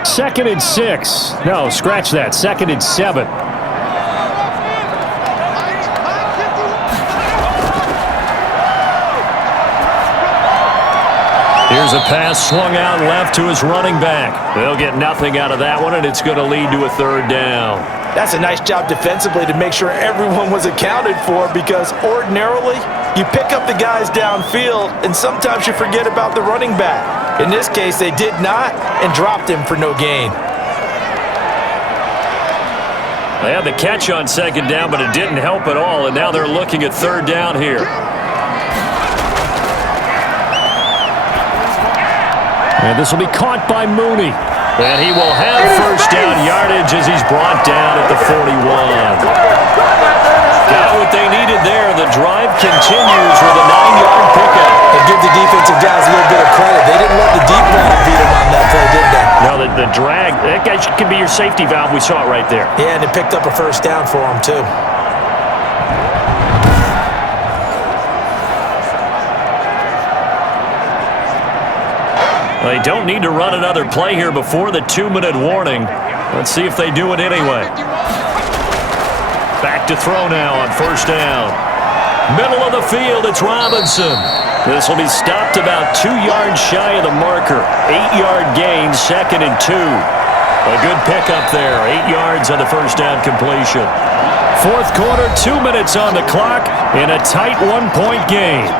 2nd and 6. No, scratch that. 2nd and 7. Here's a pass swung out left to his running back. They'll get nothing out of that one, and it's going to lead to a third down. That's a nice job defensively to make sure everyone was accounted for, because ordinarily you pick up the guys downfield and sometimes you forget about the running back. In this case, they did not and dropped him for no gain. They had the catch on second down, but it didn't help at all, and now they're looking at third down here. And this will be caught by Mooney. And he will have first down yardage as he's brought down at the 41. Got what they needed there. The drive continues with a 9-yard pickup. And give the defensive guys a little bit of credit. They didn't let the deep ball beat them on that play, did they? No, the drag, that guy can be your safety valve. We saw it right there. Yeah, and it picked up a first down for them, too. They don't need to run another play here before the 2-minute warning. Let's see if they do it anyway. Back to throw now on first down. Middle of the field, it's Robinson. This will be stopped about 2 yards shy of the marker. 8-yard gain, 2nd and 2. A good pickup there. 8 yards on the first down completion. Fourth quarter, 2 minutes on the clock in a tight 1-point game.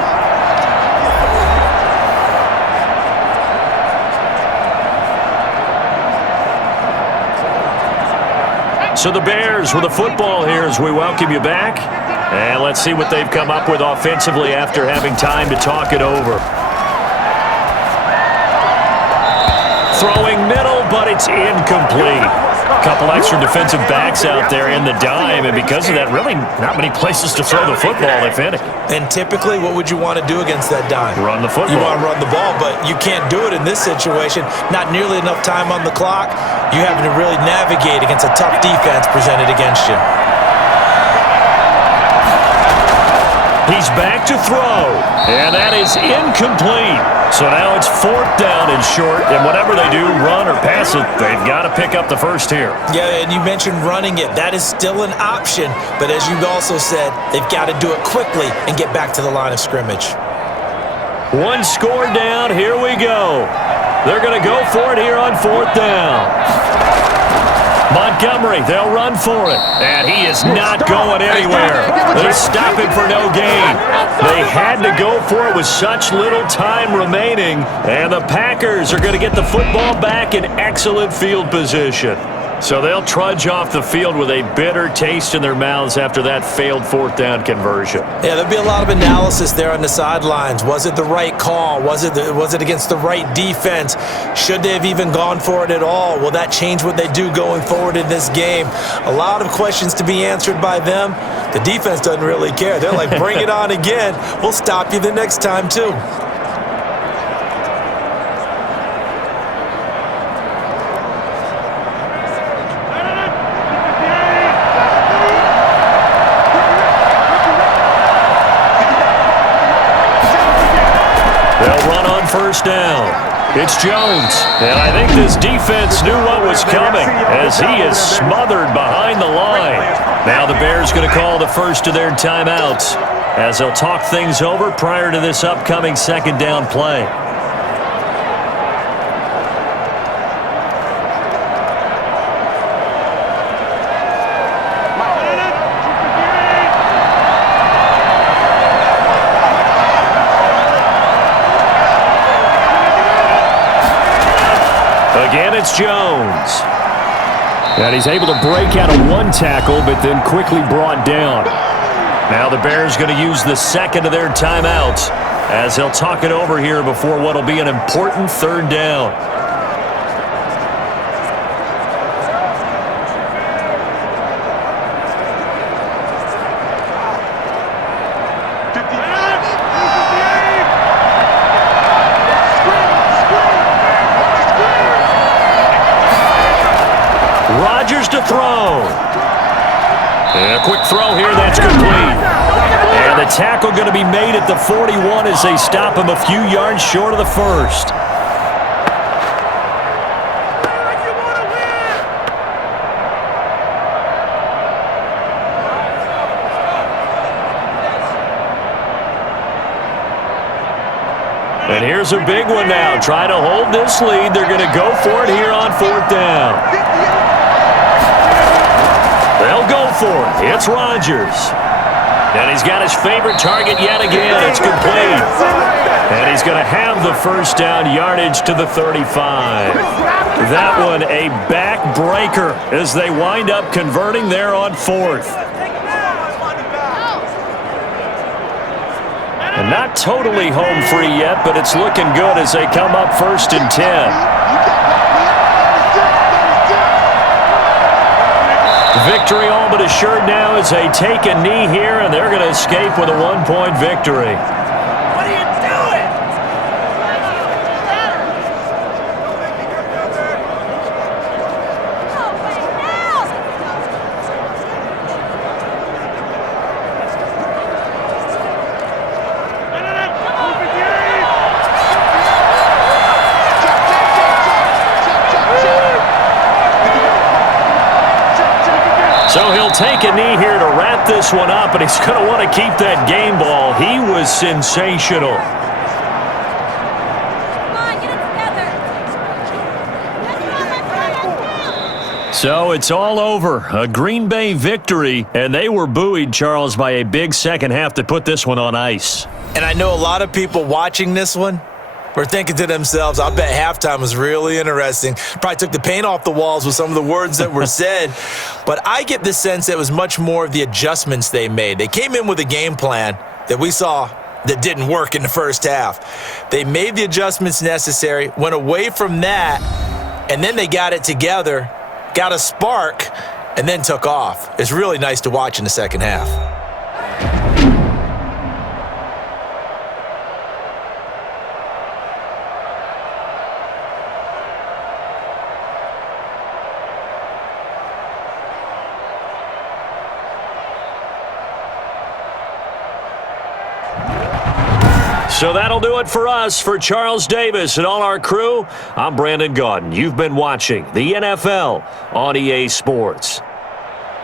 So the Bears with the football here as we welcome you back. And let's see what they've come up with offensively after having time to talk it over. Throwing middle, but it's incomplete. A couple extra defensive backs out there in the dime, and because of that, really not many places to throw the football, if any. And typically, what would you want to do against that dime? Run the football. You want to run the ball, but you can't do it in this situation. Not nearly enough time on the clock. You're having to really navigate against a tough defense presented against you. He's back to throw, and that is incomplete. So now it's 4th down and short, and whatever they do, run or pass it, they've got to pick up the first here. Yeah, and you mentioned running it. That is still an option, but as you also said, they've got to do it quickly and get back to the line of scrimmage. One score down, here we go. They're going to go for it here on 4th down. Montgomery, they'll run for it. And he is not going anywhere. They stop him for no gain. They had to go for it with such little time remaining. And the Packers are going to get the football back in excellent field position. So they'll trudge off the field with a bitter taste in their mouths after that failed 4th down conversion. Yeah, there'll be a lot of analysis there on the sidelines. Was it the right call? Was it against the right defense? Should they have even gone for it at all? Will that change what they do going forward in this game? A lot of questions to be answered by them. The defense doesn't really care. They're like, bring it on again. We'll stop you the next time, too. First down. It's Jones. And I think this defense knew what was coming as he is smothered behind the line. Now the Bears going to call the first of their timeouts as they'll talk things over prior to this upcoming 2nd down play. Again, it's Jones. And he's able to break out of one tackle, but then quickly brought down. Now the Bears going to use the 2nd of their timeouts as they'll talk it over here before what will be an important 3rd down. Rodgers to throw. And a quick throw here, that's complete. And the tackle going to be made at the 41 as they stop him a few yards short of the first. And here's a big one now. Try to hold this lead. They're going to go for it here on 4th down. They'll go for it. It's Rodgers. And he's got his favorite target yet again. It's complete. And he's going to have the first down, yardage to the 35. That one a backbreaker as they wind up converting there on 4th. And not totally home free yet, but it's looking good as they come up 1st and 10. Victory all but assured now as they take a knee here, and they're going to escape with a 1-point victory. What are you doing? So he'll take a knee here to wrap this one up, and he's going to want to keep that game ball. He was sensational. So it's all over. A Green Bay victory, and they were buoyed, Charles, by a big second half to put this one on ice. And I know a lot of people watching this one were thinking to themselves, I bet halftime was really interesting. Probably took the paint off the walls with some of the words that were said. But I get the sense it was much more of the adjustments they made. They came in with a game plan that we saw that didn't work in the first half. They made the adjustments necessary, went away from that, and then they got it together, got a spark, and then took off. It's really nice to watch in the second half. So that'll do it for us. For Charles Davis and all our crew, I'm Brandon Gaudin. You've been watching the NFL on EA Sports.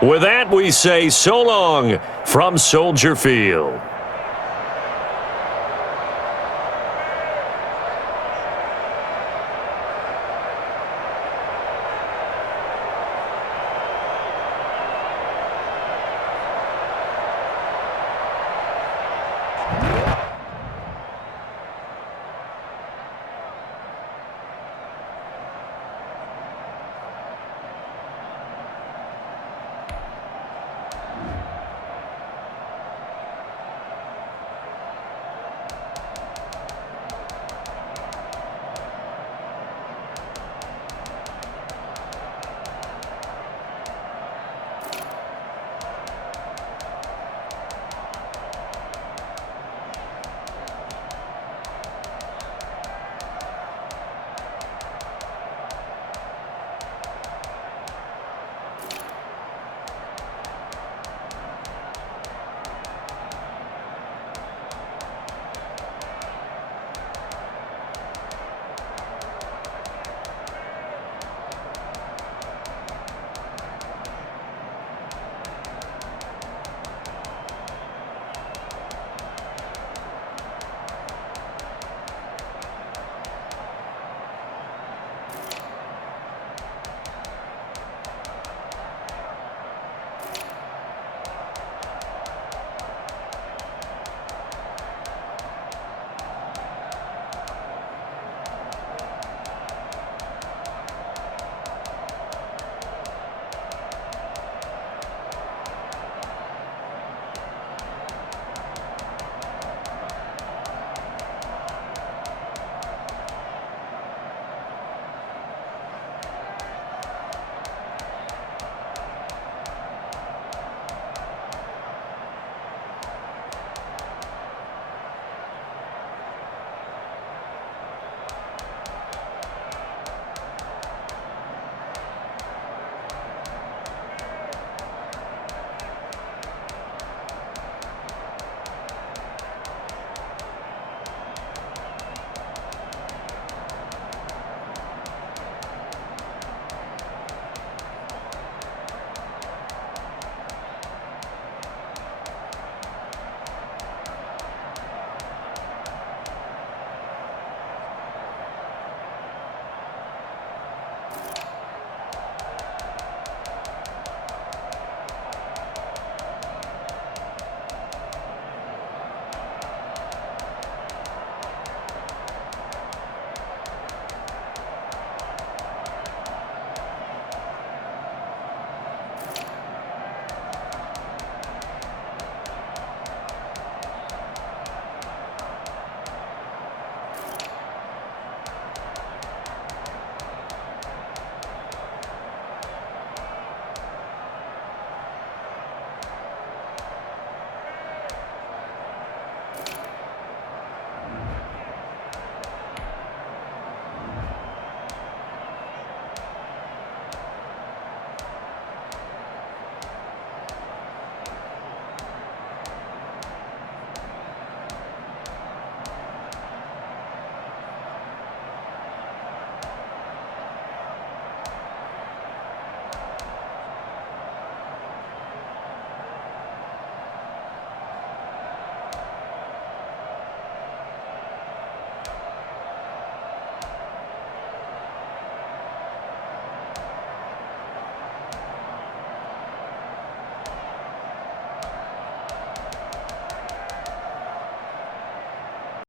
With that, we say so long from Soldier Field.